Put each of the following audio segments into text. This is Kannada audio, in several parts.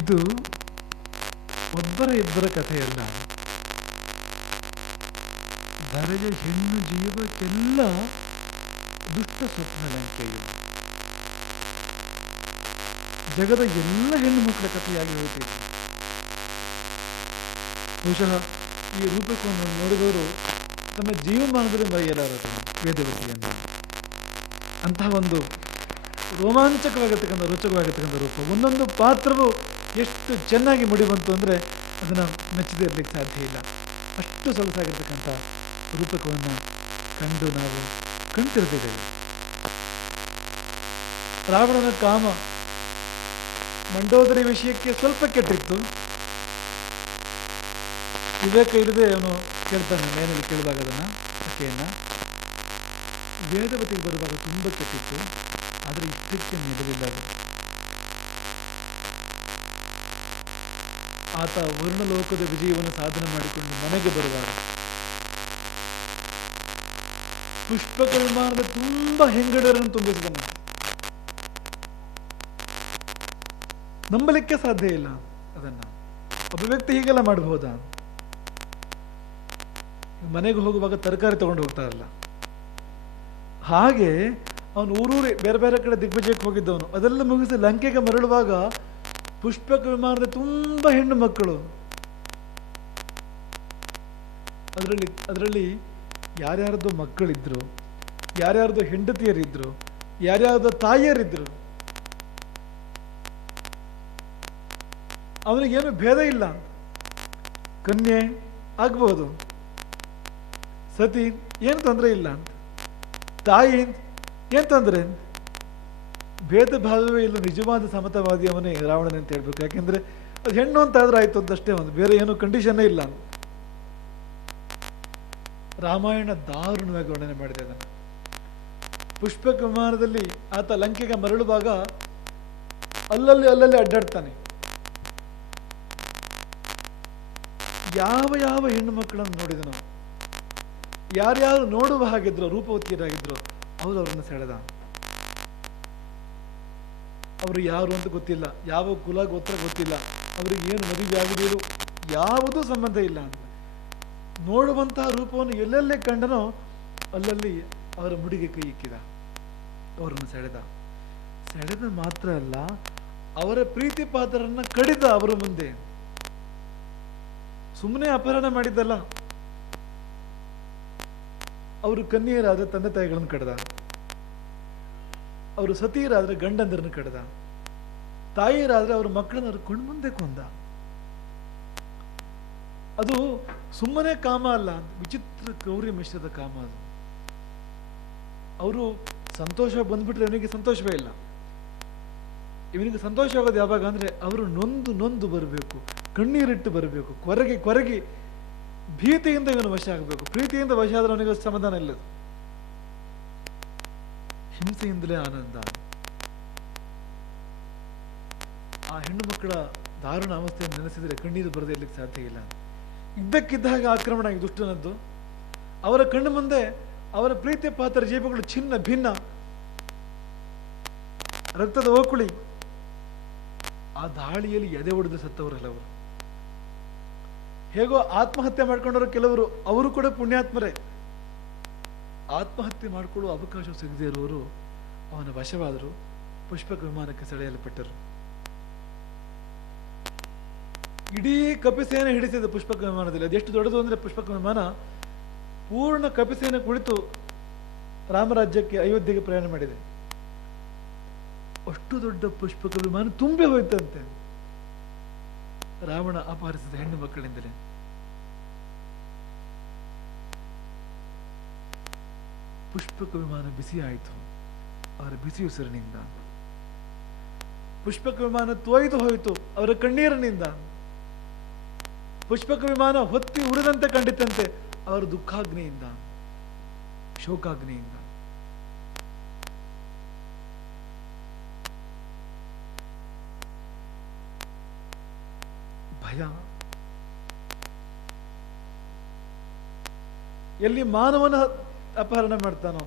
ಇದು ಒಬ್ಬರ ಇಬ್ಬರ ಕಥೆಯಲ್ಲ. ಧರೆಯ ಹೆಣ್ಣು ಜೀವಕ್ಕೆಲ್ಲ ದುಷ್ಟ ಸ್ವಪ್ನ ಲಂಕೆಯು. ಜಗದ ಎಲ್ಲ ಹೆಣ್ಣು ಮಕ್ಕಳ ಕಥೆಯಾಗಿ ಹೋಗ್ತಿದೆ. ಬಹುಶಃ ಈ ರೂಪಕವನ್ನು ನೋಡಿದವರು ತಮ್ಮ ಜೀವಮಾನದಲ್ಲಿ ಮರೆಯಲಾರದು ವೇದವತಿಯನ್ನು. ಅಂತಹ ಒಂದು ರೋಮಾಂಚಕವಾಗಿರ್ತಕ್ಕಂಥ ರೋಚಕವಾಗಿರ್ತಕ್ಕಂಥ ರೂಪ. ಒಂದೊಂದು ಪಾತ್ರವು ಎಷ್ಟು ಚೆನ್ನಾಗಿ ಮೂಡಿಬಂತು ಅಂದರೆ ಅದನ್ನು ಮೆಚ್ಚದೇ ಇರಲಿಕ್ಕೆ ಸಾಧ್ಯ ಇಲ್ಲ. ಅಷ್ಟು ಸೊಗಸಾಗಿರ್ತಕ್ಕಂಥ ರೂಪಕವನ್ನು ಕಂಡು ನಾವು ಕಣ್ತಿರ್ತಿದ್ದೇವೆ. ರಾವಣನ ಕಾಮ ಮಂಡೋದರಿ ವಿಷಯಕ್ಕೆ ಸ್ವಲ್ಪ ಕೆಟ್ಟಿತ್ತು. ವಿವೇಕ ಇಲ್ಲದೆ ಅವನು ಕೇಳ್ತಾನೆ, ಮೇನಲ್ಲಿ ಕೇಳುವಾಗ ಅದನ್ನು ಆಕೆಯನ್ನು. ವೇದವತಿಗೆ ಬರುವಾಗ ತುಂಬ ಕೆಟ್ಟಿತ್ತು, ಆದರೆ ಇಷ್ಟಕ್ಕೆ ನಿಲ್ಲಲಿಲ್ಲ ಅದು. ಆತ ವರ್ಣಲೋಕದ ವಿಜಯವನ್ನು ಸಾಧನೆ ಮಾಡಿಕೊಂಡು ಮನೆಗೆ ಬರುವಾಗ ಪುಷ್ಪಕ ವಿಮಾನದ ತುಂಬ ಹೆಂಗಡರನ್ನು ತುಂಬಿಸಿದನು. ನಂಬಲಿಕ್ಕೆ ಸಾಧ್ಯ ಇಲ್ಲ ಅದನ್ನು. ಒಬ್ಬ ವ್ಯಕ್ತಿ ಹೀಗೆಲ್ಲ ಮಾಡಬಹುದಾ? ಮನೆಗೆ ಹೋಗುವಾಗ ತರಕಾರಿ ತಗೊಂಡು ಹೋಗ್ತಾರಲ್ಲ, ಹಾಗೆ ಅವನು ಊರೂರೇ ಬೇರೆ ಬೇರೆ ಕಡೆ ದಿಗ್ವಿಜಯಕ್ಕೆ ಹೋಗಿದ್ದವನು. ಅದೆಲ್ಲ ಮುಗಿಸಿ ಲಂಕೆಗೆ ಮರಳುವಾಗ ಪುಷ್ಪಕ ವಿಮಾನದ ತುಂಬ ಹೆಣ್ಣು ಮಕ್ಕಳು. ಅದರಲ್ಲಿ ಯಾರ್ಯಾರ್ದು ಮಕ್ಕಳಿದ್ರು, ಯಾರ್ಯಾರ್ದು ಹೆಂಡತಿಯರಿದ್ರು, ಯಾರ್ಯಾರ್ದು ತಾಯಿಯರಿದ್ರು. ಅವನಿಗೇನು ಭೇದ ಇಲ್ಲ. ಕನ್ಯೆ ಆಗ್ಬಹುದು, ಸತಿ ಏನು ತೊಂದರೆ ಇಲ್ಲ, ತಾಯಿ ಏನು ತೊಂದರೆ, ಭೇದ ಭಾವವೇ ಇಲ್ಲ. ನಿಜವಾದ ಸಮತಾವಾದಿ ಅವನೇ ರಾವಣನೇ ಅಂತ ಹೇಳ್ಬೇಕು. ಯಾಕೆಂದ್ರೆ ಅದು ಹೆಣ್ಣು ಅಂತ ಆದ್ರೆ ಆಯ್ತು ಅಂತಷ್ಟೇ, ಒಂದು ಬೇರೆ ಏನು ಕಂಡೀಷನ್ನೇ ಇಲ್ಲ. ರಾಮಾಯಣ ದಾರುಣವಾಗಿ ವರ್ಣನೆ ಮಾಡಿದೆ ಅದನ್ನು. ಪುಷ್ಪಕ ವಿಮಾನದಲ್ಲಿ ಆತ ಲಂಕೆಗೆ ಮರಳುವಾಗ ಅಲ್ಲಲ್ಲಿ ಅಡ್ಡಾಡ್ತಾನೆ. ಯಾವ ಯಾವ ಹೆಣ್ಣು ಮಕ್ಕಳನ್ನು ನೋಡಿದನೋ, ಯಾರ್ಯಾರು ನೋಡುವ ಹಾಗಿದ್ರು, ರೂಪವತಿಯರಾಗಿದ್ರು, ಅವರನ್ನು ಸೆಳೆದ. ಅವರು ಯಾರು ಅಂತ ಗೊತ್ತಿಲ್ಲ, ಯಾವ ಕುಲ ಗೋತ್ರ ಗೊತ್ತಿಲ್ಲ, ಅವರಿಗೆ ಏನು ಮದುವೆ ಆಗಿದೆಯೋ ಯಾವುದೂ ಸಂಬಂಧ ಇಲ್ಲ ಅಂತ. ನೋಡುವಂತಹ ರೂಪವನ್ನು ಎಲ್ಲೆಲ್ಲೇ ಕಂಡನೋ ಅಲ್ಲಲ್ಲಿ ಅವರ ಮುಡಿಗೆ ಕೈ ಇಕ್ಕಿದ, ಅವರನ್ನು ಸೆಳೆದ ಮಾತ್ರ ಅಲ್ಲ, ಅವರ ಪ್ರೀತಿ ಪಾತ್ರರನ್ನ ಕಡಿದ ಅವರ ಮುಂದೆ. ಸುಮ್ಮನೆ ಅಪಹರಣ ಮಾಡಿದ್ದಲ್ಲ. ಅವರು ಕನ್ಯೆಯರಾದ್ರೆ ತಂದೆ ತಾಯಿಗಳನ್ನು ಕಡ್ದ, ಅವರು ಸತಿಯರಾದ್ರೆ ಗಂಡಂದರನ್ನು ಕಡ್ದ, ತಾಯಿಯರಾದ್ರೆ ಅವ್ರ ಮಕ್ಕಳನ್ನ ಅವ್ರ ಕಣ್ಮುಂದೆ ಕೊಂದ. ಅದು ಸುಮ್ಮನೆ ಕಾಮ ಅಲ್ಲ, ವಿಚಿತ್ರ ಗೌರಿ ಮಿಶ್ರದ ಕಾಮ ಅದು. ಅವರು ಸಂತೋಷ ಬಂದ್ಬಿಟ್ರೆ ಇವನಿಗೆ ಸಂತೋಷವೇ ಇಲ್ಲ. ಇವನಿಗೆ ಸಂತೋಷ ಆಗೋದು ಯಾವಾಗ ಅಂದ್ರೆ ಅವರು ನೊಂದು ಬರಬೇಕು, ಕಣ್ಣೀರಿಟ್ಟು ಬರಬೇಕು, ಕೊರಗಿ ಭೀತಿಯಿಂದ ಇವನು ವಶ ಆಗಬೇಕು. ಪ್ರೀತಿಯಿಂದ ವಶ ಆದ್ರೆ ಅವನಿಗೆ ಸಮಾಧಾನ ಇಲ್ಲದು, ಹಿಂಸೆಯಿಂದಲೇ ಆನಂದ. ಆ ಹೆಣ್ಣು ಮಕ್ಕಳ ದಾರುಣ ಅವಸ್ಥೆಯನ್ನು ನೆನೆಸಿದರೆ ಕಣ್ಣೀರು ಬರದೇ ಇರ್ಲಿಕ್ಕೆ ಸಾಧ್ಯ ಇಲ್ಲ. ಇದ್ದಕ್ಕಿದ್ದಾಗ ಆಕ್ರಮಣ ಆಗಿ ದುಷ್ಟನದ್ದು. ಅವರ ಕಣ್ಣು ಮುಂದೆ ಅವರ ಪ್ರೀತಿಯ ಪಾತ್ರ ಜೀವಗಳು ಚಿನ್ನ ಭಿನ್ನ, ರಕ್ತದ ಓಕುಳಿ. ಆ ದಾಳಿಯಲ್ಲಿ ಎದೆ ಒಡೆದು ಸತ್ತವರಲ್ಲ ಅವರು. ಹೇಗೋ ಆತ್ಮಹತ್ಯೆ ಮಾಡ್ಕೊಂಡವರು ಕೆಲವರು, ಅವರು ಕೂಡ ಪುಣ್ಯಾತ್ಮರೇ. ಆತ್ಮಹತ್ಯೆ ಮಾಡಿಕೊಳ್ಳುವ ಅವಕಾಶ ಸಿಗದೇ ಇರುವವರು ಅವನ ವಶವಾದರು, ಪುಷ್ಪಕ ವಿಮಾನಕ್ಕೆ ಸೆಳೆಯಲ್ಪಟ್ಟರು. ಇಡೀ ಕಪಿಸೇನೆ ಹಿಡಿಸಿದ ಪುಷ್ಪಕ ವಿಮಾನದಲ್ಲಿ. ಅದೆಷ್ಟು ದೊಡ್ಡದು ಅಂದ್ರೆ ಪುಷ್ಪಕ ವಿಮಾನ ಪೂರ್ಣ ಕಪಿಸೇನೆ ಕುಳಿತು ರಾಮರಾಜ್ಯಕ್ಕೆ ಅಯೋಧ್ಯೆಗೆ ಪ್ರಯಾಣ ಮಾಡಿದೆ. ಅಷ್ಟು ದೊಡ್ಡ ಪುಷ್ಪಕ ವಿಮಾನ ತುಂಬಿ ಹೋಯ್ತಂತೆ ರಾವಣ ಅಪಹರಿಸಿದ ಹೆಣ್ಣು ಮಕ್ಕಳಿಂದಲೇ. ಪುಷ್ಪಕ ವಿಮಾನ ಬಿಸಿ ಆಯಿತು ಅವರ ಬಿಸಿ ಉಸಿರಿನಿಂದ. ಪುಷ್ಪಕ ವಿಮಾನ ತೊಯ್ದು ಹೋಯಿತು ಅವರ ಕಣ್ಣೀರಿನಿಂದ. ಪುಷ್ಪಕ ವಿಮಾನ ಹೊತ್ತಿ ಉರಿದಂತೆ ಕಂಡಿತಂತೆ ಅವರ ದುಃಖಾಗ್ನಿಯಿಂದ, ಶೋಕಾಗ್ನಿಯಿಂದ. ಭಯ. ಎಲ್ಲಿ ಮಾನವನ ಅಪಹರಣ ಮಾಡ್ತಾನೋ,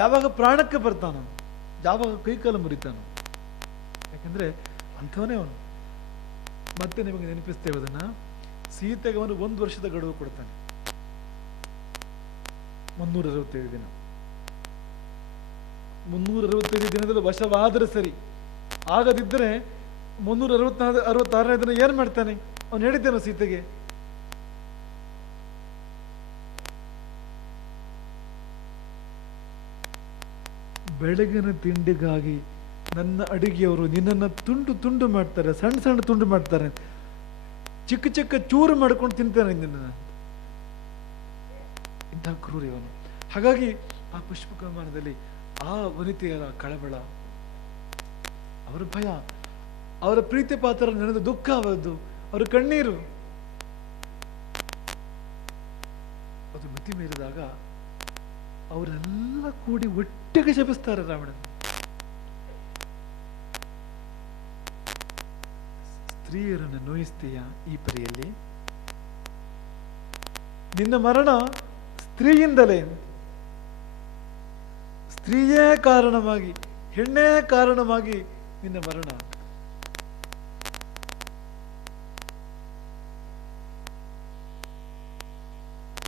ಯಾವಾಗ ಪ್ರಾಣಕ್ಕೆ ಬರ್ತಾನೋ, ಯಾವಾಗ ಕೈಕಾಲು ಮುರಿತಾನೋ. ಯಾಕಂದ್ರೆ ಅಂಥವನೇ ಅವನು. ಮತ್ತೆ ನಿಮಗೆ ನೆನಪಿಸ್ತೇವೆ ಅದನ್ನ. ಸೀತೆಗೆ ಅವನು 1 ವರ್ಷದ ಗಡುವು ಕೊಡ್ತಾನೆ, 365 ದಿನ. 365 ದಿನದಲ್ಲಿ ವಶವಾದರೆ ಸರಿ, ಆಗದಿದ್ದರೆ 366ನೇ ದಿನ ಏನ್ ಮಾಡ್ತಾನೆ? ಅವನು ಹೇಳಿದ್ದೇನು ಸೀತೆಗೆ? ಬೆಳಗಿನ ತಿಂಡಿಗಾಗಿ ನನ್ನ ಅಡಿಗೆಯವರು ನಿನ್ನನ್ನು ತುಂಡು ತುಂಡು ಮಾಡ್ತಾರೆ, ಸಣ್ಣ ಸಣ್ಣ ತುಂಡು ಮಾಡ್ತಾರೆ, ಚಿಕ್ಕ ಚಿಕ್ಕ ಚೂರು ಮಾಡ್ಕೊಂಡು ತಿಂತಾನೆ ನಿನ್ನ. ಇಂಥ ಕ್ರೂರ ಇವನು. ಹಾಗಾಗಿ ಆ ಪುಷ್ಪಕಮಾನದಲ್ಲಿ ಆ ವನಿತೆಯರ ಕಳವಳ, ಅವರ ಭಯ, ಅವರ ಪ್ರೀತಿ ಪಾತ್ರ ನೆನೆದ ದುಃಖ, ಅವರದ್ದು ಅವರ ಕಣ್ಣೀರು, ಅದು ಮಿತಿ ಮೀರಿದಾಗ ಅವರೆಲ್ಲ ಕೂಡಿ ಒಟ್ಟಿಗೆ ಶಪಿಸ್ತಾರೆ ರಾವಣನ. ಸ್ತ್ರೀಯರನ್ನು ನೋಯಿಸ್ತೀಯ ಈ ಪರಿಯಲ್ಲಿ, ನಿನ್ನ ಮರಣ ಸ್ತ್ರೀಯಿಂದಲೇ, ಸ್ತ್ರೀಯೇ ಕಾರಣವಾಗಿ, ಹೆಣ್ಣೇ ಕಾರಣವಾಗಿ ನಿನ್ನ ಮರಣ.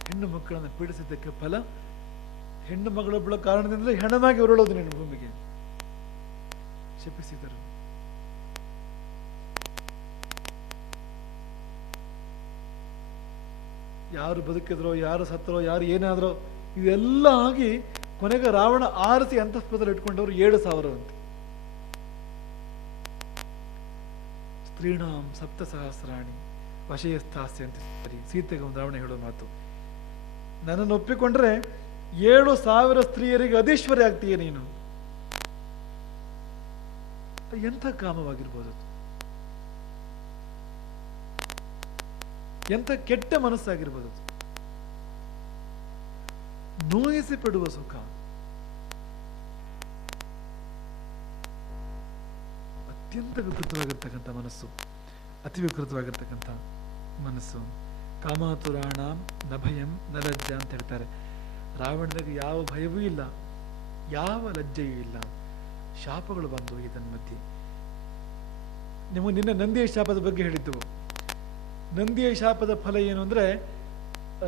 ಹೆಣ್ಣು ಮಕ್ಕಳನ್ನು ಪೀಡಿಸಿದ್ದಕ್ಕೆ ಫಲ, ಹೆಣ್ಣು ಮಗಳೊಬ್ಬಳ ಕಾರಣದಿಂದಲೇ ಹೆಣವಾಗಿ ಉರುಳೋದು ನಿನ್ನ ಭೂಮಿಗೆ. ಶಪಿಸಿದರು. ಯಾರು ಬದುಕಿದ್ರೋ, ಯಾರು ಸತ್ತರೋ, ಯಾರು ಏನಾದ್ರೋ, ಇದೆಲ್ಲ ಆಗಿ ಕೊನೆಗೆ ರಾವಣ ಆರಿಸಿ ಅಂತಃಪುರದಲ್ಲಿ ಇಟ್ಕೊಂಡವರು 7,000 ಅಂತೆ. ಸ್ತ್ರೀಣಾಂ 7,000 ವಶಯಸ್ಥಾಸ್ಯ ಅಂತ ಸೀತೆಗೆ ಒಂದು ರಾವಣ ಹೇಳೋ ಮಾತು. ನನ್ನನ್ನು ಒಪ್ಪಿಕೊಂಡ್ರೆ 7,000 ಸ್ತ್ರೀಯರಿಗೆ ಅಧೀಶ್ವರಿ ಆಗ್ತೀಯ ನೀನು. ಎಂಥ ಕಾಮವಾಗಿರ್ಬೋದು, ಎಂಥ ಕೆಟ್ಟ ಮನಸ್ಸಾಗಿರ್ಬೋದು. ನೋಯಿಸಿ ಪಡುವ ಸುಖ, ಅತ್ಯಂತ ವಿಕೃತವಾಗಿರ್ತಕ್ಕಂಥ ಮನಸ್ಸು, ಅತಿ ವಿಕೃತವಾಗಿರ್ತಕ್ಕಂಥ ಮನಸ್ಸು. ಕಾಮಾತುರಾಣ ನ ಭಯಂ ನ ಲಜ್ಜಾ ಅಂತ ಹೇಳ್ತಾರೆ. ರಾವಣನಿಗೆ ಯಾವ ಭಯವೂ ಇಲ್ಲ, ಯಾವ ಲಜ್ಜೆಯೂ ಇಲ್ಲ. ಶಾಪಗಳು ಬಂದು ಇದನ್ನ ಮಧ್ಯೆ. ನಿಮಗೆ ನಿನ್ನೆ ನಂದಿಯ ಶಾಪದ ಬಗ್ಗೆ ಹೇಳಿದ್ದೆವು. ನಂದಿಯ ಶಾಪದ ಫಲ ಏನು ಅಂದ್ರೆ,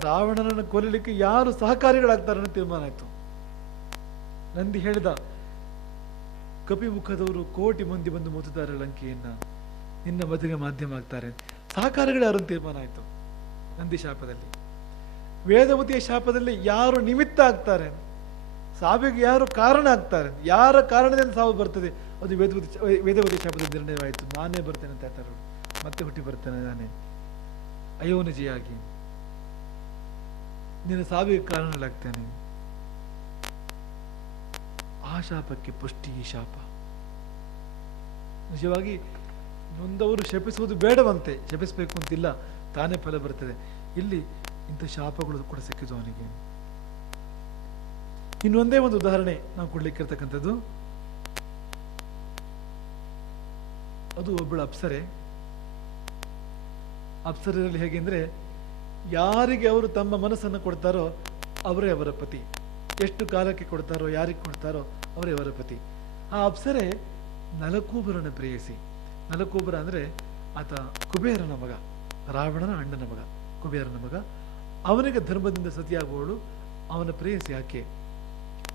ರಾವಣನನ್ನು ಕೊಲ್ಲಲಿಕ್ಕೆ ಯಾರು ಸಹಕಾರಿಗಳಾಗ್ತಾರೆ ಅನ್ನೋ ತೀರ್ಮಾನ ಆಯ್ತು. ನಂದಿ ಹೇಳಿದ, ಕಪಿಮುಖದವರು 1 ಕೋಟಿ ಮಂದಿ ಬಂದು ಮುತ್ತುತ್ತಾರೆ ಲಂಕೆಯನ್ನ, ನಿನ್ನ ಮದುವೆಗೆ ಮಾಧ್ಯಮ ಆಗ್ತಾರೆ. ಸಹಕಾರಿಗಳು ಯಾರು ತೀರ್ಮಾನ ಆಯ್ತು ನಂದಿ ಶಾಪದಲ್ಲಿ. ವೇದವತಿಯ ಶಾಪದಲ್ಲಿ ಯಾರು ನಿಮಿತ್ತ ಆಗ್ತಾರೆ, ಸಾವಿಗೆ ಯಾರು ಕಾರಣ ಆಗ್ತಾರೆ, ಯಾರ ಕಾರಣದಿಂದ ಸಾವು ಬರ್ತದೆ, ಅದು ವೇದವತಿ ಶಾಪದ ನಿರ್ಣಯವಾಯಿತು. ನಾನೇ ಬರ್ತೇನೆ ಅಂತ ಹೇಳ್ತಾರೆ. ಮತ್ತೆ ಹುಟ್ಟಿ ಬರ್ತೇನೆ ನಾನೇ ಅಯೋನಿಜಿಯಾಗಿ, ನಿನ್ನ ಸಾವಿಗೆ ಕಾರಣಗಳಾಗ್ತೇನೆ. ಆ ಶಾಪಕ್ಕೆ ಪುಷ್ಟಿ ಈ ಶಾಪ. ನಿಜವಾಗಿ ನೊಂದವರು ಶಪಿಸುವುದು ಬೇಡವಂತೆ, ಶಪಿಸಬೇಕು ಅಂತಿಲ್ಲ, ತಾನೇ ಫಲ ಬರ್ತದೆ. ಇಲ್ಲಿ ಇಂಥ ಶಾಪಗಳು ಕೂಡ ಸಿಕ್ಕಿತು ಅವನಿಗೆ. ಇನ್ನೊಂದೇ ಒಂದು ಉದಾಹರಣೆ ನಾವು ಕೊಡ್ಲಿಕ್ಕಿರ್ತಕ್ಕಂಥದ್ದು, ಅದು ಒಬ್ಬಳು ಅಪ್ಸರೆ. ಅಪ್ಸರೆಯಲ್ಲಿ ಹೇಗೆ ಅಂದ್ರೆ, ಯಾರಿಗೆ ಅವರು ತಮ್ಮ ಮನಸ್ಸನ್ನು ಕೊಡ್ತಾರೋ ಅವರೇ ಅವರ ಪತಿ. ಎಷ್ಟು ಕಾಲಕ್ಕೆ ಕೊಡ್ತಾರೋ, ಯಾರಿಗೆ ಕೊಡ್ತಾರೋ ಅವರೇ ಅವರ ಪತಿ. ಆ ಅಪ್ಸರೆ ನಲಕೂಬರನ ಪ್ರೇಯಸಿ. ನಲಕೂಬರ ಅಂದ್ರೆ ಆತ ಕುಬೇರನ ಮಗ, ರಾವಣನ ಅಣ್ಣನ ಮಗ, ಕುಬೇರನ ಮಗ. ಅವನಿಗೆ ಧರ್ಮದಿಂದ ಸತಿಯಾಗುವವಳು ಅವನ ಪ್ರೇಯಸಿ ಆಕೆ,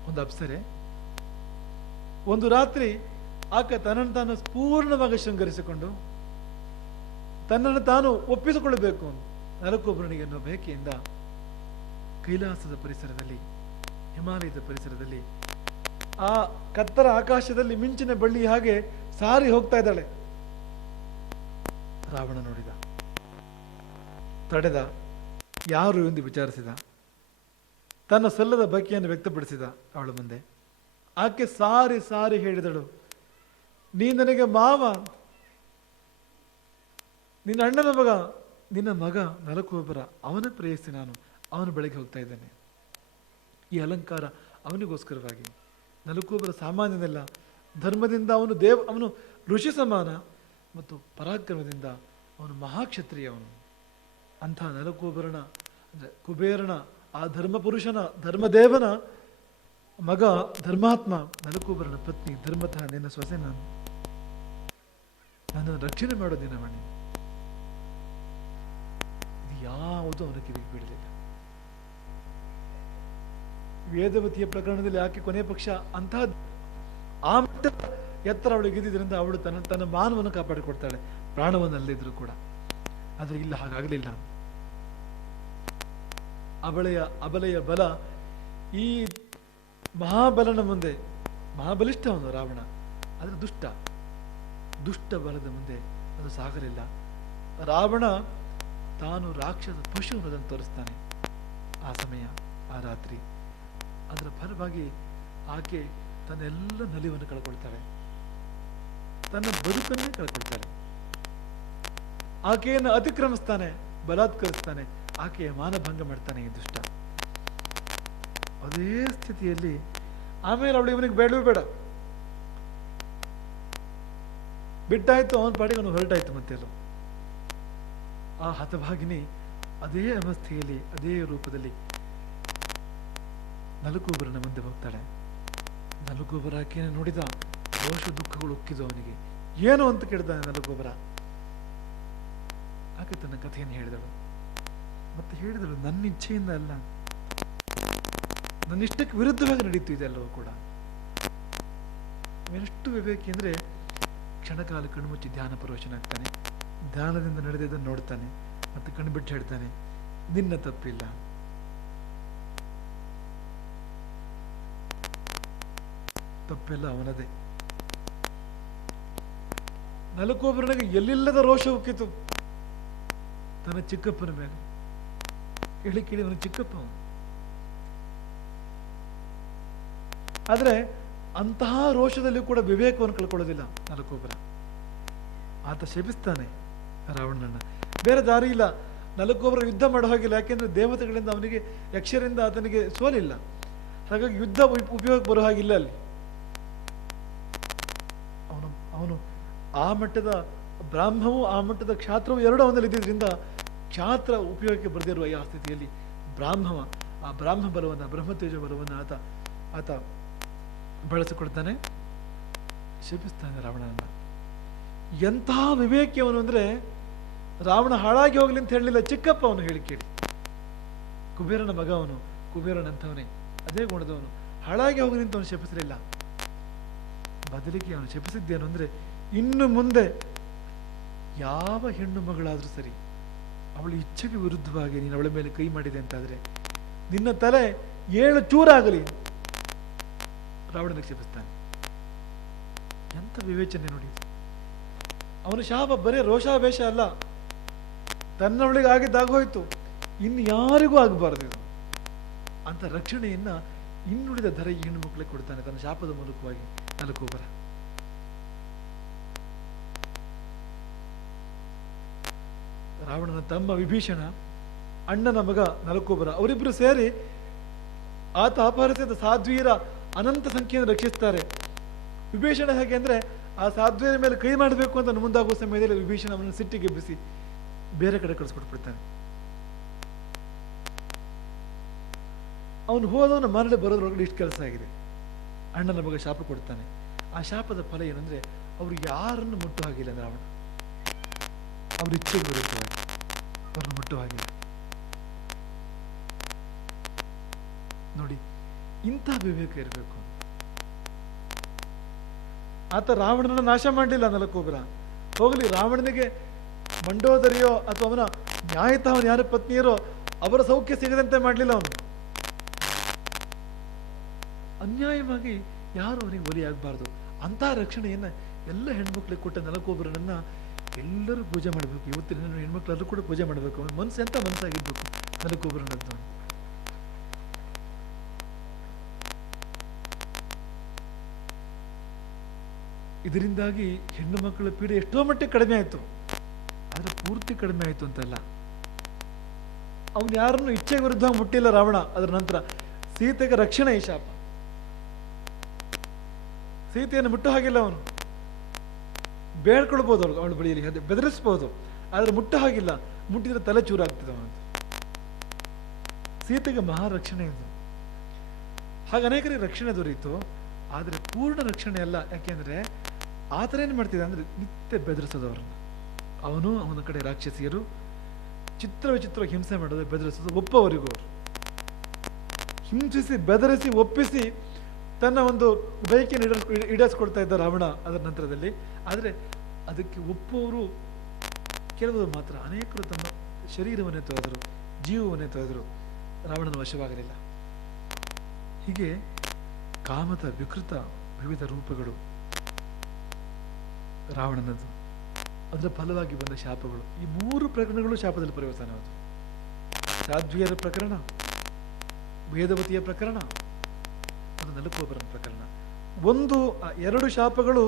ಒಂದು ಅಪ್ಸರೆ. ಒಂದು ರಾತ್ರಿ ಆಕೆ ತನ್ನನ್ನು ತಾನು ಪೂರ್ಣವಾಗಿ ಶೃಂಗರಿಸಿಕೊಂಡು ತನ್ನನ್ನು ತಾನು ಒಪ್ಪಿಸಿಕೊಳ್ಳಬೇಕು ನಲಕೂಬರನಿಗೆ ಅನ್ನೋ ಬಯಕೆಯಿಂದ ಕೈಲಾಸದ ಪರಿಸರದಲ್ಲಿ, ಹಿಮಾಲಯದ ಪರಿಸರದಲ್ಲಿ, ಆ ಕತ್ತರ ಆಕಾಶದಲ್ಲಿ ಮಿಂಚಿನ ಬಳ್ಳಿ ಹಾಗೆ ಸಾರಿ ಹೋಗ್ತಾ ಇದ್ದಾಳೆ. ರಾವಣ ನೋಡಿದ, ತಡೆದ, ಯಾರು ಎಂದು ವಿಚಾರಿಸಿದ, ತನ್ನ ಸಲ್ಲದ ಬಯಕೆಯನ್ನು ವ್ಯಕ್ತಪಡಿಸಿದ ಅವಳ ಮುಂದೆ. ಆಕೆ ಸಾರಿ ಸಾರಿ ಹೇಳಿದಳು, ನೀ ನನಗೆ ಮಾವ, ನಿನ್ನ ಅಣ್ಣನ ಮಗ, ನಿನ್ನ ಮಗ ನಲಕೂಬರ, ಅವನ ಪ್ರೇಯಸಿ ನಾನು, ಅವನ ಬಳಿಗೆ ಹೋಗ್ತಾ ಇದ್ದೇನೆ. ಈ ಅಲಂಕಾರ ಅವನಿಗೋಸ್ಕರವಾಗಿ. ನಲಕೂಬರ ಸಾಮಾನ್ಯನಲ್ಲ, ಧರ್ಮದಿಂದ ಅವನು ಋಷಿ ಸಮಾನ ಮತ್ತು ಪರಾಕ್ರಮದಿಂದ ಅವನು ಮಹಾಕ್ಷತ್ರಿಯ. ಅವನು ಅಂಥ ನಲಕೂಬರನ ಅಂದರೆ ಕುಬೇರನ, ಆ ಧರ್ಮಪುರುಷನ, ಧರ್ಮದೇವನ ಮಗ, ಧರ್ಮಾತ್ಮ ನಲಕೂಬರನ ಪತ್ನಿ. ಧರ್ಮತಃ ನಿನ್ನ ಸೊಸೆ ನಾನು, ನನ್ನನ್ನು ರಕ್ಷಣೆ ಮಾಡೋ ದಿನವಣಿ. ಯಾವುದು ಅವನ ಕಿವಿಗೆ ಬೀಳಲಿಲ್ಲ. ವೇದವತಿಯ ಪ್ರಕರಣದಲ್ಲಿ ಆಕೆ ಕೊನೆ ಪಕ್ಷ ಅಂತಹ ಆ ಮಟ್ಟದ ಎತ್ತರ ಅವಳಿಗೆ ಇದ್ದಿದ್ದರಿಂದ ಅವಳು ತನ್ನ ಮಾನವನ್ನು ಕಾಪಾಡಿಕೊಡ್ತಾಳೆ, ಪ್ರಾಣವನ್ನಲ್ಲಿದ್ರು ಕೂಡ. ಆದರೆ ಇಲ್ಲ, ಹಾಗಾಗಲಿಲ್ಲ. ಅಬಲೆಯ ಬಲ ಈ ಮಹಾಬಲನ ಮುಂದೆ, ಮಹಾಬಲಿಷ್ಠ ಅವನು ರಾವಣ, ಆದರೆ ದುಷ್ಟ ಬಲದ ಮುಂದೆ ಅದು ಸಾಗಲಿಲ್ಲ. ರಾವಣ ತಾನು ರಾಕ್ಷಸ ಪಶು ಅನ್ನೋದನ್ನು ತೋರಿಸ್ತಾನೆ ಆ ಸಮಯ, ಆ ರಾತ್ರಿ. ಅದರ ಫಲವಾಗಿ ಆಕೆ ತನ್ನೆಲ್ಲ ನಲಿವನ್ನು ಕಳ್ಕೊಳ್ತಾಳೆ, ತನ್ನ ಬದುಕನ್ನೇ ಕಳ್ಕೊಳ್ತಾಳೆ. ಆಕೆಯನ್ನು ಅತಿಕ್ರಮಿಸ್ತಾನೆ, ಬಲಾತ್ಕರಿಸ್ತಾನೆ, ಆಕೆಯ ಮಾನಭಂಗ ಮಾಡ್ತಾನೆ ಈ ದುಷ್ಟ. ಅದೇ ಸ್ಥಿತಿಯಲ್ಲಿ ಆಮೇಲೆ ಅವಳು ಇವನಿಗೆ ಬೇಡವೇ ಬೇಡ, ಬಿಟ್ಟಾಯ್ತು, ಅವನ ಪಾಡಿಗೆ ಅವನು ಹೊರಟಾಯ್ತು. ಮತ್ತೆಲ್ಲೋ ಆ ಹತಭಾಗಿನಿ ಅದೇ ಅವಸ್ಥೆಯಲ್ಲಿ, ಅದೇ ರೂಪದಲ್ಲಿ ನಲುಕೂಬರನ ಮುಂದೆ ಹೋಗ್ತಾಳೆ. ನಲುಕೂಬರ ಆಕೆಯನ್ನು ನೋಡಿದ, ರೋಷ ದುಃಖಗಳು ಉಕ್ಕಿದು ಅವನಿಗೆ. ಏನು ಅಂತ ಕೇಳಿದ ನಲುಕೂಬರ. ಆಕೆ ತನ್ನ ಕಥೆಯನ್ನು ಹೇಳಿದಳು. ಮತ್ತೆ ಹೇಳಿದಳು, ನನ್ನ ಇಚ್ಛೆಯಿಂದ ಅಲ್ಲ, ನನ್ನ ಇಷ್ಟಕ್ಕೆ ವಿರುದ್ಧವಾಗಿ ನಡೀತು ಇದೆಲ್ಲವೂ ಕೂಡ. ಎಷ್ಟು ವಿವೇಕಿ ಅಂದರೆ ಕ್ಷಣಕಾಲ ಕಣ್ಮುಚ್ಚಿ ಧ್ಯಾನ ಪರವಶನಾಗ್ತಾನೆ, ಧ್ಯಾನದಿಂದ ನಡೆದಿದ್ದನ್ನು ನೋಡ್ತಾನೆ, ಮತ್ತೆ ಕಣ್ಬಿಟ್ಟು ಹೇಳ್ತಾನೆ, ನಿನ್ನ ತಪ್ಪಿಲ್ಲ, ತಪ್ಪೆಲ್ಲ ಅವನದೇ. ನಲುಕೋಬರನಿಗೆ ಎಲ್ಲಿಲ್ಲದ ರೋಷ ಉಕ್ಕಿತು ತನ್ನ ಚಿಕ್ಕಪ್ಪನ ಮೇಲೆ. ಕೇಳಿ ಅವನು ಚಿಕ್ಕಪ್ಪ ಅವನು. ಆದರೆ ಅಂತಹ ರೋಷದಲ್ಲಿ ಕೂಡ ವಿವೇಕವನ್ನು ಕಳ್ಕೊಳ್ಳೋದಿಲ್ಲ ನಲುಕೋಬರ. ಆತ ಶಪಿಸ್ತಾನೆ ರಾವಣನನ್ನ. ಬೇರೆ ದಾರಿ ಇಲ್ಲ, ನಲುಕೋಬರ ಯುದ್ಧ ಮಾಡೋ ಹಾಗಿಲ್ಲ. ಯಾಕೆಂದ್ರೆ ದೇವತೆಗಳಿಂದ ಅವನಿಗೆ, ಯಕ್ಷರಿಂದ ಆತನಿಗೆ ಸೋಲಿಲ್ಲ. ಹಾಗಾಗಿ ಯುದ್ಧ ಉಪಯೋಗ ಬರೋ ಹಾಗಿಲ್ಲ ಅಲ್ಲಿ. ಅವನು ಆ ಮಟ್ಟದ ಬ್ರಾಹ್ಮವು, ಆ ಮಟ್ಟದ ಕ್ಷಾತ್ರವು ಎರಡೂ ಅವನಲ್ಲಿ ಇದ್ದಿದ್ದರಿಂದ ಕ್ಷಾತ್ರ ಉಪಯೋಗಕ್ಕೆ ಬರೆದಿರುವ ಆ ಸ್ಥಿತಿಯಲ್ಲಿ ಆ ಬ್ರಾಹ್ಮ ಬಲವನ್ನು, ಬ್ರಹ್ಮತೇಜ ಬಲವನ್ನು ಆತ ಬಳಸಿಕೊಳ್ತಾನೆ, ಶಪಿಸ್ತಾನೆ ರಾವಣನನ್ನ. ಎಂತಹ ವಿವೇಕಿ ಅವನು ಅಂದ್ರೆ, ರಾವಣ ಹಾಳಾಗಿ ಹೋಗ್ಲಿ ಅಂತ ಹೇಳಲಿಲ್ಲ, ಚಿಕ್ಕಪ್ಪ ಅವನು ಹೇಳಿ ಕೇಳಿ. ಕುಬೇರನ ಮಗ ಅವನು, ಕುಬೇರನಂಥವನೇ, ಅದೇ ಗುಣದವನು. ಹಾಳಾಗಿ ಹೋಗಲಿ ಅಂತ ಅವನು ಶಪಿಸಲಿಲ್ಲ. ಬದಲಿಗೆ ಅವನು ಶಪಿಸಿದ್ದೇನು ಅಂದ್ರೆ, ಇನ್ನು ಮುಂದೆ ಯಾವ ಹೆಣ್ಣು ಮಗಳಾದ್ರೂ ಸರಿ, ಅವಳ ಇಚ್ಛೆಗೆ ವಿರುದ್ಧವಾಗಿ ನೀನು ಅವಳ ಮೇಲೆ ಕೈ ಮಾಡಿದೆ ಅಂತಾದ್ರೆ ನಿನ್ನ ತಲೆ 7 ಚೂರಾಗಲಿ. ರಾವಣನಿಗೆ ಶಪಿಸ್ತಾನೆ. ಎಂತ ವಿವೇಚನೆ ನೋಡಿ. ಅವನ ಶಾಪ ಬರೇ ರೋಷಾವೇಶ ಅಲ್ಲ, ತನ್ನವಳಿಗೆ ಆಗಿದ್ದಾಗೋಯ್ತು, ಇನ್ನು ಯಾರಿಗೂ ಆಗಬಾರದು ಇದು ಅಂತ ರಕ್ಷಣೆಯನ್ನ ಇನ್ನುಳಿದ ಧರೆ ಹೆಣ್ಣು ಮಕ್ಕಳಿಗೆ ಕೊಡ್ತಾನೆ ತನ್ನ ಶಾಪದ ಮೂಲಕವಾಗಿ ನಲುಕೋಬರ. ರಾವಣನ ತಮ್ಮ ವಿಭೀಷಣ, ಅಣ್ಣನ ಮಗ ನಲುಕೋಬರ, ಅವರಿಬ್ಬರು ಸೇರಿ ಆತ ಅಪಹರಿಸಿದ ಸಾಧ್ವೀರ ಅನಂತ ಸಂಖ್ಯೆಯನ್ನು ರಕ್ಷಿಸ್ತಾರೆ. ವಿಭೀಷಣ ಹೇಗೆ ಅಂದ್ರೆ, ಆ ಸಾಧ್ವೀರ ಮೇಲೆ ಕೈ ಮಾಡಬೇಕು ಅಂತ ಮುಂದಾಗುವ ಸಮಯದಲ್ಲಿ ವಿಭೀಷಣ ಅವನನ್ನು ಸಿಟ್ಟಿಗೆ ಎಬ್ಬಿಸಿ ಬೇರೆ ಕಡೆ ಕಳಿಸ್ಕೊಟ್ಬಿಡ್ತಾನೆ. ಅವನು ಹೋದವನ ಮರಳಿ ಬರೋದ್ರೊಳಗಡೆ ಇಷ್ಟು ಕೆಲಸ ಆಗಿದೆ. ಅಣ್ಣನ ಮಗ ಶಾಪ ಕೊಡ್ತಾನೆ. ಆ ಶಾಪದ ಫಲ ಏನಂದ್ರೆ, ಅವರು ಯಾರನ್ನು ಮುಟ್ಟೋ ಹಾಗಿಲ್ಲ ರಾವಣ. ಅವ್ರ ಇಚ್ಛೆಗೆ ವಿರುದ್ಧವಾಗಿ ಅವ್ರನ್ನು ಮುಟ್ಟೋ ಹಾಗಿಲ್ಲ. ನೋಡಿ, ಇಂಥ ವಿವೇಕ ಇರಬೇಕು. ಆತ ರಾವಣನ ನಾಶ ಮಾಡಲಿಲ್ಲ ನಲಕೋಬರ. ಹೋಗಲಿ, ರಾವಣನಿಗೆ ಮಂಡೋದರಿಯೋ ಅಥವಾ ಅವನ ನ್ಯಾಯತಃ ಯಾರ ಪತ್ನಿಯರೋ ಅವರ ಸೌಖ್ಯ ಸಿಗದಂತೆ ಮಾಡಲಿಲ್ಲ ಅವನು. ಅನ್ಯಾಯವಾಗಿ ಯಾರು ಅವನಿಗೆ ಬಲಿಯಾಗಬಾರ್ದು ಅಂತ ರಕ್ಷಣೆಯನ್ನ ಎಲ್ಲ ಹೆಣ್ಮಕ್ಳಿಗೆ ಕೊಟ್ಟ ನಲಕೋಬರನನ್ನ ಎಲ್ಲರೂ ಪೂಜೆ ಮಾಡಬೇಕು. ಇವತ್ತಿನ ಹೆಣ್ಮಕ್ಳೆಲ್ಲರೂ ಕೂಡ ಪೂಜೆ ಮಾಡಬೇಕು. ಅವನ ಮನಸ್ಸು ಎಂತ ಮನಸ್ಸಾಗಿರ್ಬೇಕು ನಲಕೋಬರನದ್ದು. ಇದರಿಂದಾಗಿ ಹೆಣ್ಣು ಮಕ್ಕಳ ಪೀಡೆ ಎಷ್ಟೋ ಮಟ್ಟಿಗೆ ಕಡಿಮೆ ಆಯಿತು. ಆದರೆ ಪೂರ್ತಿ ಕಡಿಮೆ ಆಯಿತು ಅಂತಲ್ಲ. ಅವನು ಯಾರನ್ನು ಇಚ್ಛೆಗೆ ವಿರುದ್ಧ ಮುಟ್ಟಿಲ್ಲ ರಾವಣ. ಅದರ ನಂತರ ಸೀತೆಗೆ ರಕ್ಷಣೆ ಈ ಶಾಪ. ಸೀತೆಯನ್ನು ಮುಟ್ಟೋ ಹಾಗಿಲ್ಲ ಅವನು. ಬೇಡ್ಕೊಳ್ಬೋದು ಅವಳ ಬಳಿಯಲ್ಲಿ, ಅದೇ ಬೆದರಿಸ್ಬೋದು, ಆದರೆ ಮುಟ್ಟೋ ಹಾಗಿಲ್ಲ. ಮುಟ್ಟಿದ್ರೆ ತಲೆ ಚೂರಾಗ್ತದೆ ಅವನದು. ಸೀತೆಗೆ ಮಹಾರಕ್ಷಣೆ ಇದು. ಹಾಗೆ ಅನೇಕರಿಗೆ ರಕ್ಷಣೆ ದೊರೆಯಿತು, ಆದರೆ ಪೂರ್ಣ ರಕ್ಷಣೆ ಅಲ್ಲ. ಯಾಕೆಂದ್ರೆ ಆತರ ಏನು ಮಾಡ್ತಿದ್ದ ಅಂದ್ರೆ ನಿತ್ಯ ಬೆದರಿಸೋದವ್ರನ್ನ. ಅವನು, ಅವನ ಕಡೆ ರಾಕ್ಷಸಿಯರು ಚಿತ್ರ ವಿಚಿತ್ರ ಹಿಂಸೆ ಮಾಡೋದು, ಬೆದರಿಸೋದು, ಒಪ್ಪವರಿಗೂ ಅವರು ಹಿಂಸಿಸಿ ಬೆದರಿಸಿ ಒಪ್ಪಿಸಿ ತನ್ನ ಒಂದು ಬೈಕಿನ ಈಡೇರಿಸ್ಕೊಡ್ತಾ ಇದ್ದ ರಾವಣ ಅದರ ನಂತರದಲ್ಲಿ. ಆದರೆ ಅದಕ್ಕೆ ಒಪ್ಪುವವರು ಕೆಲವರು ಮಾತ್ರ. ಅನೇಕರು ತಮ್ಮ ಶರೀರವನ್ನೇ ತೊಳೆದರು, ಜೀವವನ್ನೇ ತೊಳೆದರು, ರಾವಣನ ವಶವಾಗಲಿಲ್ಲ. ಹೀಗೆ ಕಾಮದ ವಿಕೃತ ವಿವಿಧ ರೂಪಗಳು ರಾವಣನದು, ಅದರ ಫಲವಾಗಿ ಬಂದ ಶಾಪಗಳು. ಈ 3 ಪ್ರಕರಣಗಳು ಶಾಪದಲ್ಲಿ ಪರಿವರ್ತನವಾದವು. ಸಾಧ್ವಿಯರ ಪ್ರಕರಣ, ವೇದವತಿಯ ಪ್ರಕರಣ, ಅದು ನಲುಕುವವರ ಪ್ರಕರಣ. 2 ಶಾಪಗಳು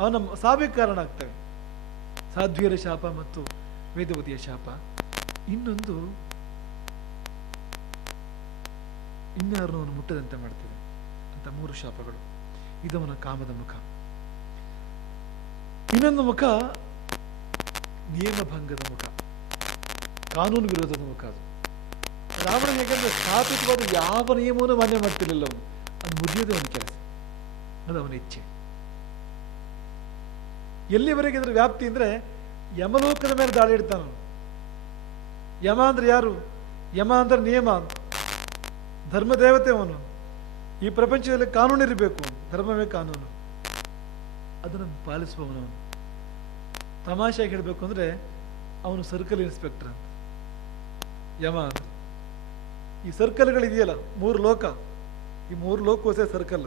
ಅವನ ಸಾವಿಗೆ ಕಾರಣ ಆಗ್ತವೆ, ಸಾಧ್ವಿಯರ ಶಾಪ ಮತ್ತು ವೇದವತಿಯ ಶಾಪ. ಇನ್ನೊಂದು ಇನ್ಯಾರನ್ನು ಅವನು ಮುಟ್ಟದಂತೆ ಮಾಡ್ತೇವೆ ಅಂತ 3 ಶಾಪಗಳು. ಇದವನ ಕಾಮದ ಮುಖ. ಇನ್ನೊಂದು ಮುಖ ನಿಯಮಭಂಗದ ಮುಖ, ಕಾನೂನು ವಿರೋಧದ ಮುಖ. ಅದು ರಾವಣ ಹೇಗೆಂದ್ರೆ ಸ್ಥಾಪಿತವಾದ ಯಾವ ನಿಯಮವನ್ನು ಮಾನ್ಯ ಮಾಡ್ತಿರ್ಲಿಲ್ಲ ಅವನು. ಅದು ಮುಗಿಯೋದೇ ಅವನ ಕೆಲಸ, ಅದು ಅವನ ಇಚ್ಛೆ. ಎಲ್ಲಿವರೆಗೆ ಇದರ ವ್ಯಾಪ್ತಿ ಅಂದ್ರೆ ಯಮಲೋಕದ ಮೇಲೆ ದಾಳಿ ಇಡ್ತಾನ. ಯಮ ಅಂದ್ರೆ ಯಾರು? ಯಮ ಅಂದ್ರೆ ನಿಯಮ, ಧರ್ಮದೇವತೆ ಅವನು. ಈ ಪ್ರಪಂಚದಲ್ಲಿ ಕಾನೂನು ಇರಬೇಕು, ಧರ್ಮವೇ ಕಾನೂನು, ಅದನ್ನು ಪಾಲಿಸುವವನವನು. ತಮಾಷೆಯಾಗಿ ಹೇಳಬೇಕು ಅಂದ್ರೆ ಅವನು ಸರ್ಕಲ್ ಇನ್ಸ್ಪೆಕ್ಟರ್ ಅಂತ ಯಮ ಅಂತ. ಈ ಸರ್ಕಲ್ಗಳಿದೆಯಲ್ಲ 3 ಲೋಕ, ಈ 3 ಲೋಕವೇ ಸರ್ಕಲ್.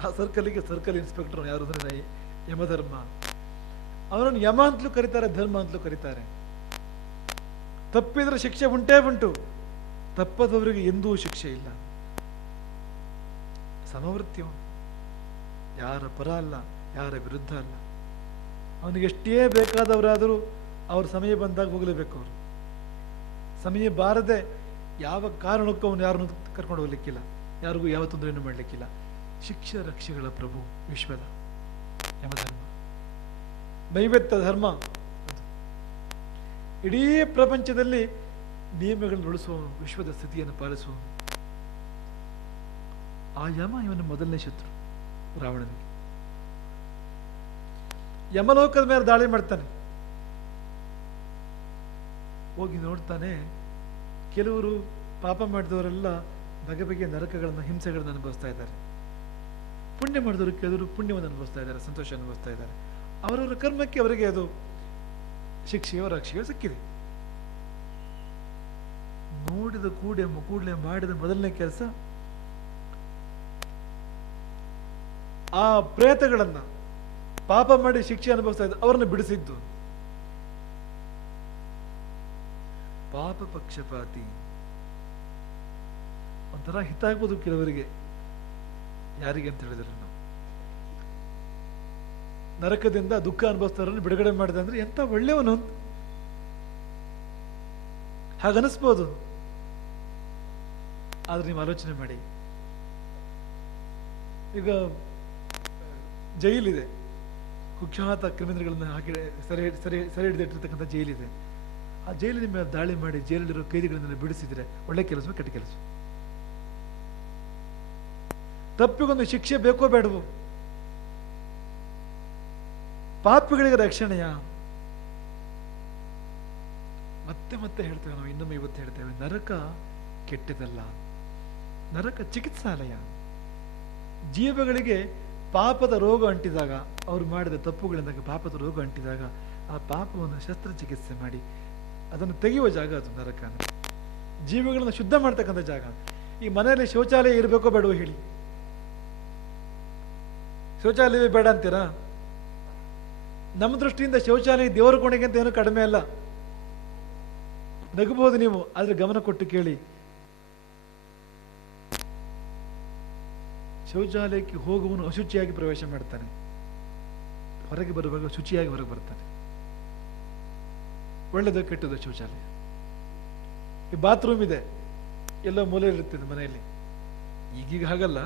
ಆ ಸರ್ಕಲ್ಗೆ ಸರ್ಕಲ್ ಇನ್ಸ್ಪೆಕ್ಟರ್ ಯಾರು ಅಂದ್ರೆ ಯಮಧರ್ಮ. ಅವನನ್ನು ಯಮ ಅಂತಲೂ ಕರೀತಾರೆ, ಧರ್ಮ ಅಂತಲೂ ಕರೀತಾರೆ. ತಪ್ಪಿದ್ರೆ ಶಿಕ್ಷೆ ಉಂಟೇ ಉಂಟು, ತಪ್ಪದವರಿಗೆ ಎಂದೂ ಶಿಕ್ಷೆ ಇಲ್ಲ. ಸಮವೃತ್ತಿ, ಯಾರ ಪರ ಅಲ್ಲ, ಯಾರ ವಿರುದ್ಧ ಅಲ್ಲ. ಅವನಿಗೆ ಎಷ್ಟೇ ಬೇಕಾದವರಾದರೂ ಅವ್ರ ಸಮಯ ಬಂದಾಗ ಹೋಗಲೇಬೇಕು. ಅವರು ಸಮಯ ಬಾರದೆ ಯಾವ ಕಾರಣಕ್ಕೂ ಅವನು ಯಾರನ್ನು ಕರ್ಕೊಂಡು ಹೋಗ್ಲಿಕ್ಕಿಲ್ಲ, ಯಾರಿಗೂ ಯಾವ ತೊಂದರೆಯನ್ನು ಮಾಡಲಿಕ್ಕಿಲ್ಲ. ಶಿಕ್ಷೆ ರಕ್ಷೆಗಳ ಪ್ರಭು ವಿಶ್ವದ ಯಮಧರ್ಮ, ನೈವೇದ್ಯ ಧರ್ಮ. ಇಡೀ ಪ್ರಪಂಚದಲ್ಲಿ ನಿಯಮಗಳನ್ನು ಉಳಿಸುವವನು, ವಿಶ್ವದ ಸ್ಥಿತಿಯನ್ನು ಪಾಲಿಸುವವನು. ಆ ಯಮ ಇವನ ಮೊದಲನೇ ಶತ್ರು ರಾವಣನಿಗೆ. ಯಮಲೋಕದ ಮೇಲೆ ದಾಳಿ ಮಾಡ್ತಾನೆ. ಹೋಗಿ ನೋಡ್ತಾನೆ, ಕೆಲವರು ಪಾಪ ಮಾಡಿದವರೆಲ್ಲ ಬಗೆ ಬಗೆಯ ನರಕಗಳನ್ನು, ಹಿಂಸೆಗಳನ್ನು ಅನುಭವಿಸ್ತಾ ಇದ್ದಾರೆ. ಪುಣ್ಯ ಮಾಡಿದವರು ಕೆಲವರು ಪುಣ್ಯವನ್ನು ಅನುಭವಿಸ್ತಾ ಇದ್ದಾರೆ, ಸಂತೋಷ ಅನುಭವಿಸ್ತಾ ಇದ್ದಾರೆ. ಅವರವರ ಕರ್ಮಕ್ಕೆ ಅವರಿಗೆ ಅದು ಶಿಕ್ಷೆಯೋ ರಕ್ಷೆಯೋ ಸಿಕ್ಕಿದೆ. ನೋಡಿದ ಕೂಡಲೇ ಮಾಡಿದ ಮೊದಲನೇ ಕೆಲಸ ಆ ಪ್ರೇತಗಳನ್ನ, ಪಾಪ ಮಾಡಿ ಶಿಕ್ಷೆ ಅನುಭವಿಸ್ತಾ ಇದ್ದ ಅವರನ್ನು ಬಿಡಿಸಿದ್ದು. ಪಾಪ ಪಕ್ಷಪಾತಿ, ಒಂಥರ ಹಿತ ಆಗ್ಬೋದು ಕೆಲವರಿಗೆ. ಯಾರಿಗೆ ಅಂತ ಹೇಳಿದ್ರೆ, ನಾವು ನರಕದಿಂದ ದುಃಖ ಅನುಭವಿಸ್ತಾರನ್ನು ಬಿಡುಗಡೆ ಮಾಡಿದೆ ಅಂದ್ರೆ ಎಂತ ಒಳ್ಳೆಯವನು ಹಾಗನ್ನಿಸ್ಬೋದು. ಆದ್ರೆ ನೀವು ಆಲೋಚನೆ ಮಾಡಿ, ಈಗ ಜೈಲಿದೆ, ಕುಖ್ಯಾತ ಕ್ರಿಮಿನಲ್ಗಳನ್ನ ಹಾಕಿ ಸೆರೆ ಹಿಡಿದಿಟ್ಟಿರ್ತಕ್ಕಂಥ ಜೈಲಿದೆ. ಆ ಜೈಲಿನ ಮೇಲೆ ದಾಳಿ ಮಾಡಿ ಜೈಲಲ್ಲಿರೋ ಕೈದಿಗಳನ್ನೆಲ್ಲ ಬಿಡಿಸಿದ್ರೆ ಒಳ್ಳೆ ಕೆಲಸ, ಕೆಟ್ಟ ಕೆಲಸ? ತಪ್ಪಿಗೊಂದು ಶಿಕ್ಷೆ ಬೇಕೋ ಬೇಡವೋ? ಪಾಪಿಗಳಿಗೆ ರಕ್ಷಣೆಯ? ಮತ್ತೆ ಮತ್ತೆ ಹೇಳ್ತೇವೆ ನಾವು, ಇನ್ನೊಮ್ಮೆ ಇವತ್ತು ಹೇಳ್ತೇವೆ, ನರಕ ಕೆಟ್ಟದಲ್ಲ, ನರಕ ಚಿಕಿತ್ಸಾಲಯ. ಜೀವಗಳಿಗೆ ಪಾಪದ ರೋಗ ಅಂಟಿದಾಗ, ಅವರು ಮಾಡಿದ ತಪ್ಪುಗಳಿಂದ ಪಾಪದ ರೋಗ ಅಂಟಿದಾಗ ಆ ಪಾಪವನ್ನು ಶಸ್ತ್ರಚಿಕಿತ್ಸೆ ಮಾಡಿ ಅದನ್ನು ತೆಗೆಯುವ ಜಾಗ ಅದು ನರಕ. ಜೀವಗಳನ್ನು ಶುದ್ಧ ಮಾಡ್ತಕ್ಕಂಥ ಜಾಗ. ಈ ಮನೆಯಲ್ಲಿ ಶೌಚಾಲಯ ಇರಬೇಕೋ ಬೇಡವೋ ಹೇಳಿ? ಶೌಚಾಲಯವೇ ಬೇಡ ಅಂತೀರಾ? ನಮ್ಮ ದೃಷ್ಟಿಯಿಂದ ಶೌಚಾಲಯ ದೇವರ ಕೋಣೆಗೆ ಅಂತ ಏನೂ ಕಡಿಮೆ ಅಲ್ಲ. ನಗಬಹುದು ನೀವು, ಆದ್ರೆ ಗಮನ ಕೊಟ್ಟು ಕೇಳಿ. ಶೌಚಾಲಯಕ್ಕೆ ಹೋಗುವನು ಅಶುಚಿಯಾಗಿ ಪ್ರವೇಶ ಮಾಡ್ತಾನೆ, ಹೊರಗೆ ಬರುವಾಗ ಶುಚಿಯಾಗಿ ಹೊರಗೆ ಬರ್ತಾನೆ. ಒಳ್ಳೆದ ಕೆಟ್ಟದ ಶೌಚಾಲಯ? ಈ ಬಾತ್ರೂಮ್ ಇದೆ, ಎಲ್ಲೋ ಮೂಲೆಯಲ್ಲಿ ಇರ್ತದೆ ಮನೆಯಲ್ಲಿ. ಈಗೀಗ ಹಾಗಲ್ಲ,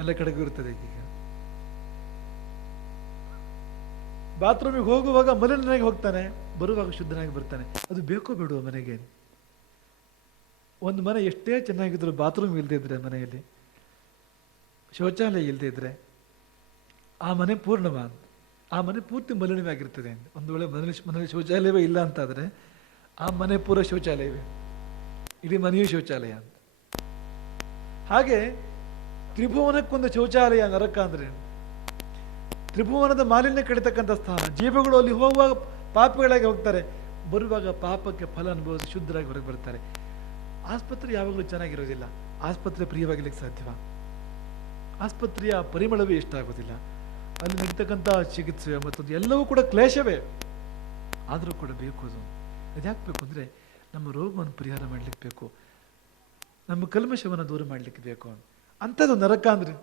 ಎಲ್ಲ ಕಡೆಗೂ ಇರ್ತದೆ ಈಗೀಗ. ಬಾತ್ರೂಮಿಗೆ ಹೋಗುವಾಗ ಮಲಿನನಾಗಿ ಹೋಗ್ತಾನೆ, ಬರುವಾಗ ಶುದ್ಧನಾಗಿ ಬರ್ತಾನೆ. ಅದು ಬೇಕೋ ಬೇಡುವ ಮನೆಗೆ? ಒಂದು ಮನೆ ಎಷ್ಟೇ ಚೆನ್ನಾಗಿದ್ರು ಬಾತ್ರೂಮ್ ಇಲ್ಲದೆ ಇದ್ರೆ, ಮನೆಯಲ್ಲಿ ಶೌಚಾಲಯ ಇಲ್ಲದೆ ಇದ್ರೆ ಆ ಮನೆ ಪೂರ್ಣವಾ? ಆ ಮನೆ ಪೂರ್ತಿ ಮಲಿನವಾಗಿರ್ತದೆ. ಒಂದು ವೇಳೆ ಮನೇಲಿ ಶೌಚಾಲಯವೇ ಇಲ್ಲ ಅಂತಾದರೆ ಆ ಮನೆ ಪೂರ ಶೌಚಾಲಯವೇ, ಇಡೀ ಮನೆಯೂ ಶೌಚಾಲಯ ಅಂತ. ಹಾಗೆ ತ್ರಿಭುವನಕ್ಕೊಂದು ಶೌಚಾಲಯ ನರಕ ಅಂದ್ರೆ ತ್ರಿಭುವನದ ಮಾಲಿನ್ಯ ಕಡಿತಕ್ಕಂಥ ಸ್ಥಾನ. ಜೀವಗಳು ಅಲ್ಲಿ ಹೋಗುವಾಗ ಪಾಪಿಗಳಾಗಿ ಹೋಗ್ತಾರೆ, ಬರುವಾಗ ಪಾಪಕ್ಕೆ ಫಲ ಅನುಭವಿಸಿ ಶುದ್ಧರಾಗಿ ಹೊರಗೆ ಬರ್ತಾರೆ. ಆಸ್ಪತ್ರೆ ಯಾವಾಗಲೂ ಚೆನ್ನಾಗಿರೋದಿಲ್ಲ. ಆಸ್ಪತ್ರೆ ಪ್ರಿಯವಾಗಿರ್ಲಿಕ್ಕೆ ಸಾಧ್ಯವ? ಆಸ್ಪತ್ರೆಯ ಪರಿಮಳವೇ ಇಷ್ಟ ಆಗೋದಿಲ್ಲ. ಅಲ್ಲಿ ನಡೀತಕ್ಕಂಥ ಚಿಕಿತ್ಸೆ ಮತ್ತೊಂದು ಎಲ್ಲವೂ ಕೂಡ ಕ್ಲೇಶವೇ. ಆದರೂ ಕೂಡ ಬೇಕು ಅದು. ಅದ್ಯಾಕೆ ಬೇಕು ಅಂದರೆ ನಮ್ಮ ರೋಗವನ್ನು ಪರಿಹಾರ ಮಾಡಲಿಕ್ಕೆ ಬೇಕು, ನಮ್ಮ ಕಲ್ಮಶವನ್ನು ದೂರ ಮಾಡಲಿಕ್ಕೆ ಬೇಕು. ಅಂಥದ್ದು ನರಕ ಅಂದರೆ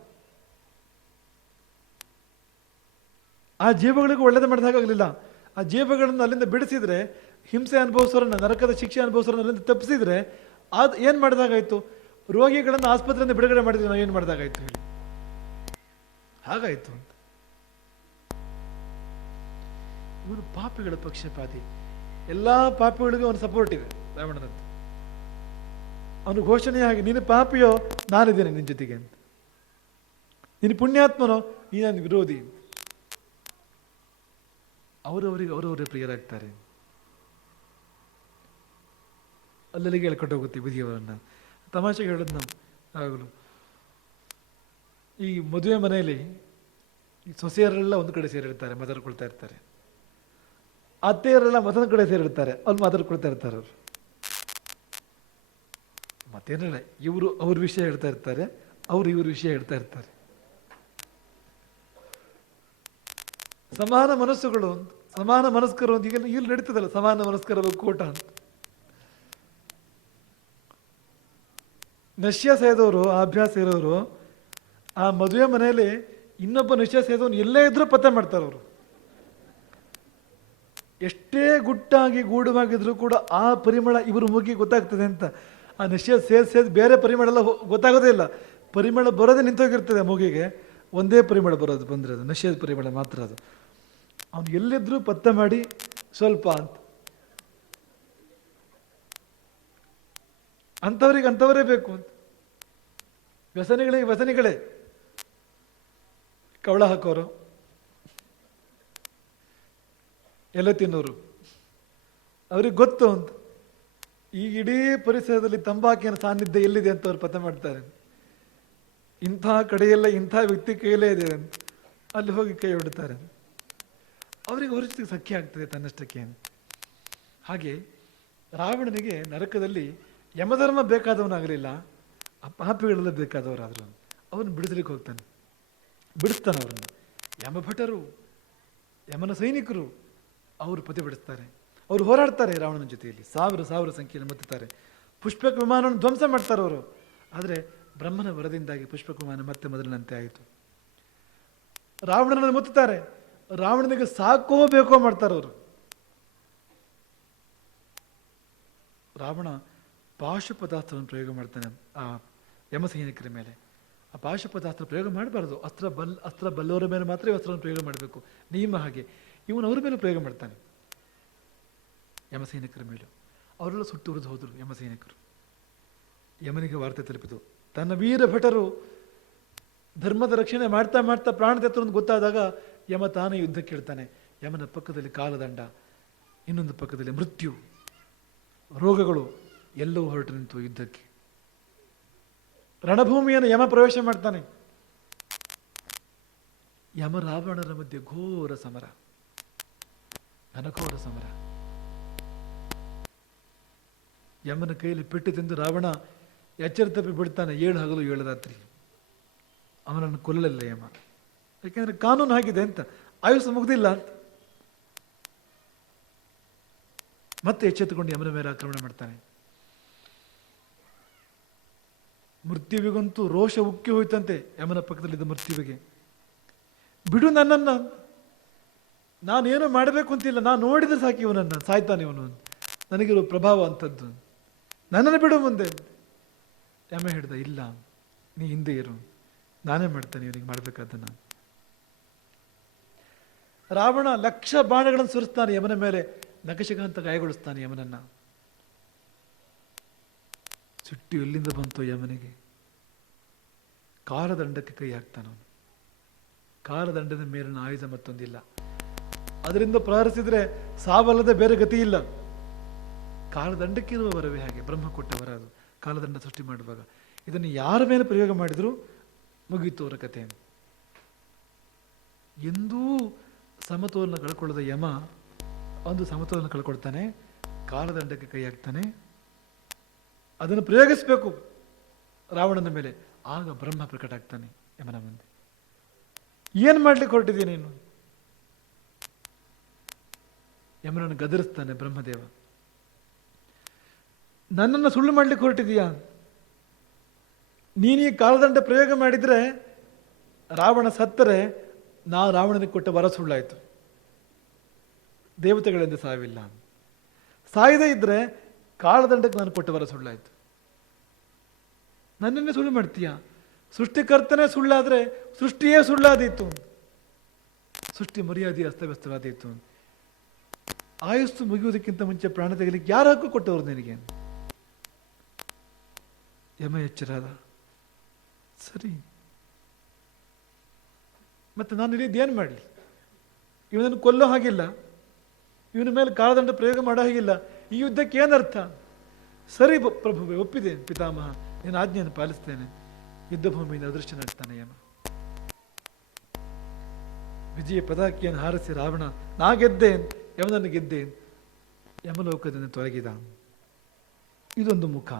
ಆ ಜೀವಗಳಿಗೂ ಒಳ್ಳೇದು ಮಾಡಿದಾಗಲಿಲ್ಲ. ಆ ಜೀವಗಳನ್ನು ಅಲ್ಲಿಂದ ಬಿಡಿಸಿದ್ರೆ, ಹಿಂಸೆ ಅನುಭವಿಸೋರನ್ನ, ನರಕದ ಶಿಕ್ಷೆ ಅನುಭವಿಸೋರನ್ನ ಅಲ್ಲಿಂದ ತಪ್ಪಿಸಿದ್ರೆ ಅದು ಏನು ಮಾಡಿದಾಗಾಯ್ತು? ರೋಗಿಗಳನ್ನು ಆಸ್ಪತ್ರೆಯಿಂದ ಬಿಡುಗಡೆ ಮಾಡಿದ್ರೆ ನಾವು ಏನು ಮಾಡಿದಾಗಾಯ್ತು ಹೇಳಿ? ಹಾಗಾಯ್ತು ಅಂತ. ಇವನು ಪಾಪಿಗಳ ಪಕ್ಷಪಾತಿ. ಎಲ್ಲ ಪಾಪಿಗಳಿಗೂ ಅವನು ಸಪೋರ್ಟ್ ಇದೆ ರಾವಣನಂತ. ಅವನು ಘೋಷಣೆ ಆಗಿ, ನೀನು ಪಾಪಿಯೋ ನಾನಿದ್ದೇನೆ ನಿನ್ನ ಜೊತೆಗೆ ಅಂತ, ನೀನು ಪುಣ್ಯಾತ್ಮನೋ ನೀ ನನ್ನ ವಿರೋಧಿ ಅಂತ. ಅವರವರೇ ಪ್ರಿಯರಾಗ್ತಾರೆ. ಅಲ್ಲಲ್ಲಿಗೆ ಹೇಳ್ಕೊಂಡು ಹೋಗುತ್ತೆ ಬುದ್ಧಿಯವರನ್ನ. ತಮಾಷೆಗೆ ಹೇಳೋದು ನಾವು ಆಗಲು, ಈ ಮದುವೆ ಮನೆಯಲ್ಲಿ ಈ ಸೊಸೆಯರೆಲ್ಲ ಒಂದು ಕಡೆ ಸೇರಿರ್ತಾರೆ, ಮಾತಾಡ್ಕೊಳ್ತಾ ಇರ್ತಾರೆ. ಅತ್ತೆಯರೆಲ್ಲ ಮತ್ತೊಂದು ಕಡೆ ಸೇರಿರ್ತಾರೆ, ಅಲ್ಲಿ ಮಾತಾಡ್ಕೊಳ್ತಾ ಇರ್ತಾರೆ. ಅವರು ಮತ್ತೇನಲ್ಲ, ಇವರು ಅವ್ರ ವಿಷಯ ಹೇಳ್ತಾ ಇರ್ತಾರೆ, ಅವರು ಇವ್ರ ವಿಷಯ ಹೇಳ್ತಾ ಇರ್ತಾರೆ. ಸಮಾನ ಮನಸ್ಸುಗಳು, ಸಮಾನ ಮನಸ್ಕರು ಅಂತ ಈಗ ಇಲ್ಲಿ ನಡೀತದಲ್ಲ, ಸಮಾನ ಮನಸ್ಕರ ಕೂಟ ಅಂತ. ನಶ್ಯ ಸೇದವರು, ಆ ಅಭ್ಯಾಸ ಇರೋರು ಆ ಮದುವೆ ಮನೆಯಲ್ಲಿ ಇನ್ನೊಬ್ಬ ನಶ್ಯ ಸೇದವನು ಎಲ್ಲೇ ಇದ್ರೂ ಪತ್ತೆ ಮಾಡ್ತಾರೆ ಅವರು. ಎಷ್ಟೇ ಗುಟ್ಟಾಗಿ ಗೂಢವಾಗಿದ್ರು ಕೂಡ ಆ ಪರಿಮಳ ಇವರು ಮೂಗಿ ಗೊತ್ತಾಗ್ತದೆ ಅಂತ. ಆ ನಶ್ಯ ಸೇದ್ ಬೇರೆ ಪರಿಮಳ ಎಲ್ಲ ಗೊತ್ತಾಗೋದೇ ಇಲ್ಲ. ಪರಿಮಳ ಬರೋದೇ ನಿಂತೋಗಿರ್ತದೆ ಮೂಗಿಗೆ, ಒಂದೇ ಪರಿಮಳ ಬರೋದು ಬಂದರೆ ಅದು ನಶ್ಯದ ಪರಿಮಳ ಮಾತ್ರ. ಅದು ಅವನು ಎಲ್ಲಿದ್ರೂ ಪತ್ತೆ ಮಾಡಿ ಸ್ವಲ್ಪ ಅಂತ. ಅಂಥವ್ರಿಗೆ ಅಂಥವರೇ ಬೇಕು ಅಂತ. ವ್ಯಸನಿಗಳಿಗೆ ವ್ಯಸನಿಗಳೇ, ಕವಳ ಹಾಕೋರು, ಎಲ್ಲ ತಿನ್ನೋರು, ಅವ್ರಿಗೆ ಗೊತ್ತು ಅಂತ. ಈ ಇಡೀ ಪರಿಸರದಲ್ಲಿ ತಂಬಾಕಿನ ಸಾನ್ನಿಧ್ಯ ಎಲ್ಲಿದೆ ಅಂತ ಅವ್ರು ಪತ್ತೆ ಮಾಡ್ತಾರೆ. ಇಂಥ ಕಡೆಯೆಲ್ಲ ಇಂಥ ವ್ಯಕ್ತಿ ಕೈಯಲ್ಲೇ ಇದೆ ಅಂತ ಅಲ್ಲಿ ಹೋಗಿ ಕೈ ಹೊಡ್ತಾರೆ. ಅವರಿಗೆ ಅವ್ರ ಜೊತೆಗೆ ಸಖ್ಯ ಆಗ್ತದೆ ತನ್ನಷ್ಟಕ್ಕೆ ಅಂತ. ಹಾಗೆ ರಾವಣನಿಗೆ ನರಕದಲ್ಲಿ ಯಮಧರ್ಮ ಬೇಕಾದವನಾಗಲಿಲ್ಲ, ಆ ಪಾಪಿಗಳೆಲ್ಲ ಬೇಕಾದವರಾದ್ರು. ಅವನು ಬಿಡಿಸ್ಲಿಕ್ಕೆ ಹೋಗ್ತಾನೆ, ಬಿಡಿಸ್ತಾನೆ ಅವರನ್ನು. ಯಮಭಟರು, ಯಮನ ಸೈನಿಕರು ಅವರು ಪ್ರತಿಭಟಿಸ್ತಾರೆ. ಅವರು ಹೋರಾಡ್ತಾರೆ ರಾವಣನ ಜೊತೆಯಲ್ಲಿ, ಸಾವಿರ ಸಂಖ್ಯೆಯಲ್ಲಿ ಮುತ್ತುತ್ತಾರೆ. ಪುಷ್ಪಕ ವಿಮಾನವನ್ನು ಧ್ವಂಸ ಮಾಡ್ತಾರೆ ಅವರು. ಆದರೆ ಬ್ರಹ್ಮನ ವರದಿಂದಾಗಿ ಪುಷ್ಪಕ ವಿಮಾನ ಮತ್ತೆ ಮೊದಲಿನಂತೆ ಆಯಿತು. ರಾವಣನನ್ನು ಮುತ್ತುತ್ತಾರೆ, ರಾವಣನಿಗೆ ಸಾಕೋ ಬೇಕೋ ಮಾಡ್ತಾರೆ ಅವರು. ರಾವಣ ಪಾಶುಪದಾಸ್ತ್ರವನ್ನು ಪ್ರಯೋಗ ಮಾಡ್ತಾನೆ ಆ ಯಮ ಸೈನಿಕರ ಮೇಲೆ. ಆ ಪಾಶುಪದಾಸ್ತ್ರ ಪ್ರಯೋಗ ಮಾಡಬಾರ್ದು, ಅಸ್ತ್ರ ಬಲ್ಲವರ ಮೇಲೆ ಮಾತ್ರ ಅಸ್ತ್ರವನ್ನು ಪ್ರಯೋಗ ಮಾಡಬೇಕು, ನಿಯಮ ಹಾಗೆ. ಇವನು ಅವರ ಮೇಲೆ ಪ್ರಯೋಗ ಮಾಡ್ತಾನೆ, ಯಮ ಸೈನಿಕರ ಮೇಲೂ. ಅವರೆಲ್ಲ ಸುಟ್ಟು ಉರಿದು ಹೋದರು ಯಮ ಸೈನಿಕರು. ಯಮನಿಗೆ ವಾರ್ತೆ ತಲುಪಿತು. ತನ್ನ ವೀರ ಭಟರು ಧರ್ಮದ ರಕ್ಷಣೆ ಮಾಡ್ತಾ ಮಾಡ್ತಾ ಪ್ರಾಣ ತೆತ್ತರು ಗೊತ್ತಾದಾಗ ಯಮ ತಾನೇ ಯುದ್ಧಕ್ಕೆ ಇಡ್ತಾನೆ. ಯಮನ ಪಕ್ಕದಲ್ಲಿ ಕಾಲದಂಡ, ಇನ್ನೊಂದು ಪಕ್ಕದಲ್ಲಿ ಮೃತ್ಯು, ರೋಗಗಳು ಎಲ್ಲವೂ ಹೊರಟು ನಿಂತು ಯುದ್ಧಕ್ಕೆ. ರಣಭೂಮಿಯನ್ನು ಯಮ ಪ್ರವೇಶ ಮಾಡ್ತಾನೆ. ಯಮ ರಾವಣರ ಮಧ್ಯೆ ಘೋರ ಸಮರ, ಘನಘೋರ ಸಮರ. ಯಮನ ಕೈಯಲ್ಲಿ ಪೆಟ್ಟು ತಿಂದು ರಾವಣ ಎಚ್ಚರ ತಪ್ಪಿ ಬಿಡ್ತಾನೆ. 7 ಹಗಲು 7 ರಾತ್ರಿ ಅವನನ್ನು ಕೊಲ್ಲಲಿಲ್ಲ ಯಮ. ಯಾಕೆಂದ್ರೆ ಕಾನೂನು ಆಗಿದೆ ಅಂತ, ಆಯುಸ್ಸು ಮುಗ್ದಿಲ್ಲ ಅಂತ. ಮತ್ತೆ ಎಚ್ಚೆತ್ತುಕೊಂಡು ಯಮನ ಮೇಲೆ ಆಕ್ರಮಣ ಮಾಡ್ತಾನೆ. ಮೃತ್ಯುವಿಗಂತೂ ರೋಷ ಉಕ್ಕಿ ಹೋಯ್ತಂತೆ ಯಮನ ಪಕ್ಕದಲ್ಲಿದ್ದ ಮೃತ್ಯುವಿಗೆ. ಬಿಡು ನನ್ನನ್ನು, ನಾನೇನು ಮಾಡಬೇಕು ಅಂತಿಲ್ಲ, ನಾನು ನೋಡಿದ್ರೆ ಸಾಕಿ ಇವನನ್ನು, ಸಾಯ್ತಾನೆ ಇವನು, ನನಗಿರೋ ಪ್ರಭಾವ ಅಂಥದ್ದು, ನನ್ನನ್ನು ಬಿಡು ಮುಂದೆ. ಯಮ ಹಿಡ್ದ, ಇಲ್ಲ ನೀ ಹಿಂದೆ ಇರು, ನಾನೇ ಮಾಡ್ತೇನೆ ಇವನಿಗೆ ಮಾಡಬೇಕಾದ್ದನ್ನು. ರಾವಣ 1,00,000 ಬಾಣಗಳನ್ನು ಸುರಿಸ್ತಾನೆ ಯಮನ ಮೇಲೆ, ನಖಶಿಖಾಂತ ಗಾಯಗೊಳಿಸ್ತಾನೆ ಯಮನನ್ನ. ಸುಟ್ಟು ಎಲ್ಲಿಂದ ಬಂತು ಯಮನಿಗೆ? ಕಾಲದಂಡಕ್ಕೆ ಕೈ ಹಾಕ್ತಾನವನು. ಕಾಲದಂಡದ ಮೇಲಿನ ಆಯುಧ ಮತ್ತೊಂದಿಲ್ಲ, ಅದರಿಂದ ಪ್ರಹರಿಸಿದ್ರೆ ಸಾವಲ್ಲದೆ ಬೇರೆ ಗತಿ ಇಲ್ಲ. ಕಾಲದಂಡಕ್ಕಿರುವ ವರವೇ ಹಾಗೆ, ಬ್ರಹ್ಮ ಕೊಟ್ಟ ವರ ಅದು. ಕಾಲದಂಡ ಸೃಷ್ಟಿ ಮಾಡುವಾಗ ಇದನ್ನು ಯಾರ ಮೇಲೆ ಪ್ರಯೋಗ ಮಾಡಿದರೂ ಮುಗಿಯಿತು ಅವರ ಕಥೆ. ಎಂದೂ ಸಮತೋಲನ ಕಳ್ಕೊಳ್ಳದ ಯಮ ಒಂದು ಸಮತೋಲನ ಕಳ್ಕೊಳ್ತಾನೆ, ಕಾಲದಂಡಕ್ಕೆ ಕೈ ಹಾಕ್ತಾನೆ. ಅದನ್ನು ಪ್ರಯೋಗಿಸಬೇಕು ರಾವಣನ ಮೇಲೆ. ಆಗ ಬ್ರಹ್ಮ ಪ್ರಕಟ ಆಗ್ತಾನೆ ಯಮನ ಮುಂದೆ. ಏನು ಮಾಡ್ಲಿಕ್ಕೆ ಹೊರಟಿದ್ದೀನಿ ನೀನು? ಯಮನನ್ನು ಗದರಿಸ್ತಾನೆ ಬ್ರಹ್ಮದೇವ. ನನ್ನನ್ನು ಸುಳ್ಳು ಮಾಡ್ಲಿಕ್ಕೆ ಹೊರಟಿದೀಯಾ? ನೀನು ಈ ಕಾಲದಂಡ ಪ್ರಯೋಗ ಮಾಡಿದ್ರೆ ರಾವಣ ಸತ್ತರೆ ನಾ ರಾವಣನಿಗೆ ಕೊಟ್ಟ ವರ ಸುಳ್ಳಾಯಿತು, ದೇವತೆಗಳಿಂದ ಸಾವಿಲ್ಲ. ಸಾಯದೇ ಇದ್ರೆ ಕಾಲದಂಡಕ್ಕೆ ನಾನು ಕೊಟ್ಟ ವರ ಸುಳ್ಳಾಯಿತು. ನನ್ನನ್ನೇ ಸುಳ್ಳು ಮಾಡ್ತೀಯ? ಸೃಷ್ಟಿಕರ್ತನೇ ಸುಳ್ಳಾದ್ರೆ ಸೃಷ್ಟಿಯೇ ಸುಳ್ಳಾದೀತು, ಸೃಷ್ಟಿ ಮರ್ಯಾದೆ ಅಸ್ತವ್ಯಸ್ತವಾದೀತು. ಆಯುಸ್ಸು ಮುಗಿಯುವುದಕ್ಕಿಂತ ಮುಂಚೆ ಪ್ರಾಣ ತೆಗಲಿಕ್ಕೆ ಯಾರು ಹಕ್ಕು ಕೊಟ್ಟವರು ನಿನಗೆ? ಯಮ ಎಚ್ಚರಾದ. ಸರಿ, ಮತ್ತೆ ನಾನು ಇಲ್ಲಿದ್ದೇನು ಮಾಡಲಿ? ಇವನನ್ನು ಕೊಲ್ಲೋ ಹಾಗಿಲ್ಲ, ಇವನ ಮೇಲೆ ಕಾಲದಂಡ ಪ್ರಯೋಗ ಮಾಡೋ ಹಾಗಿಲ್ಲ. ಈ ಯುದ್ಧಕ್ಕೆ ಏನರ್ಥ? ಸರಿ ಪ್ರಭುವೆ, ಒಪ್ಪಿದ್ದೇನೆ ಪಿತಾಮಹ, ನೀನು ಆಜ್ಞೆಯನ್ನು ಪಾಲಿಸ್ತೇನೆ. ಯುದ್ಧ ಭೂಮಿಯಿಂದ ಅದೃಶ್ಯನಾಗ್ತಾನೆ ಯಮ. ವಿಜಯ ಪದಾಕಿಯನ್ನು ಹಾರಿಸಿ ರಾವಣ ನಾ ಗೆದ್ದೇನ್, ಯಮನನ್ನು ಗೆದ್ದೇನ್, ಯಮಲೋಕದಿಂದ ತೊಲಗಿದ. ಇದೊಂದು ಮುಖ,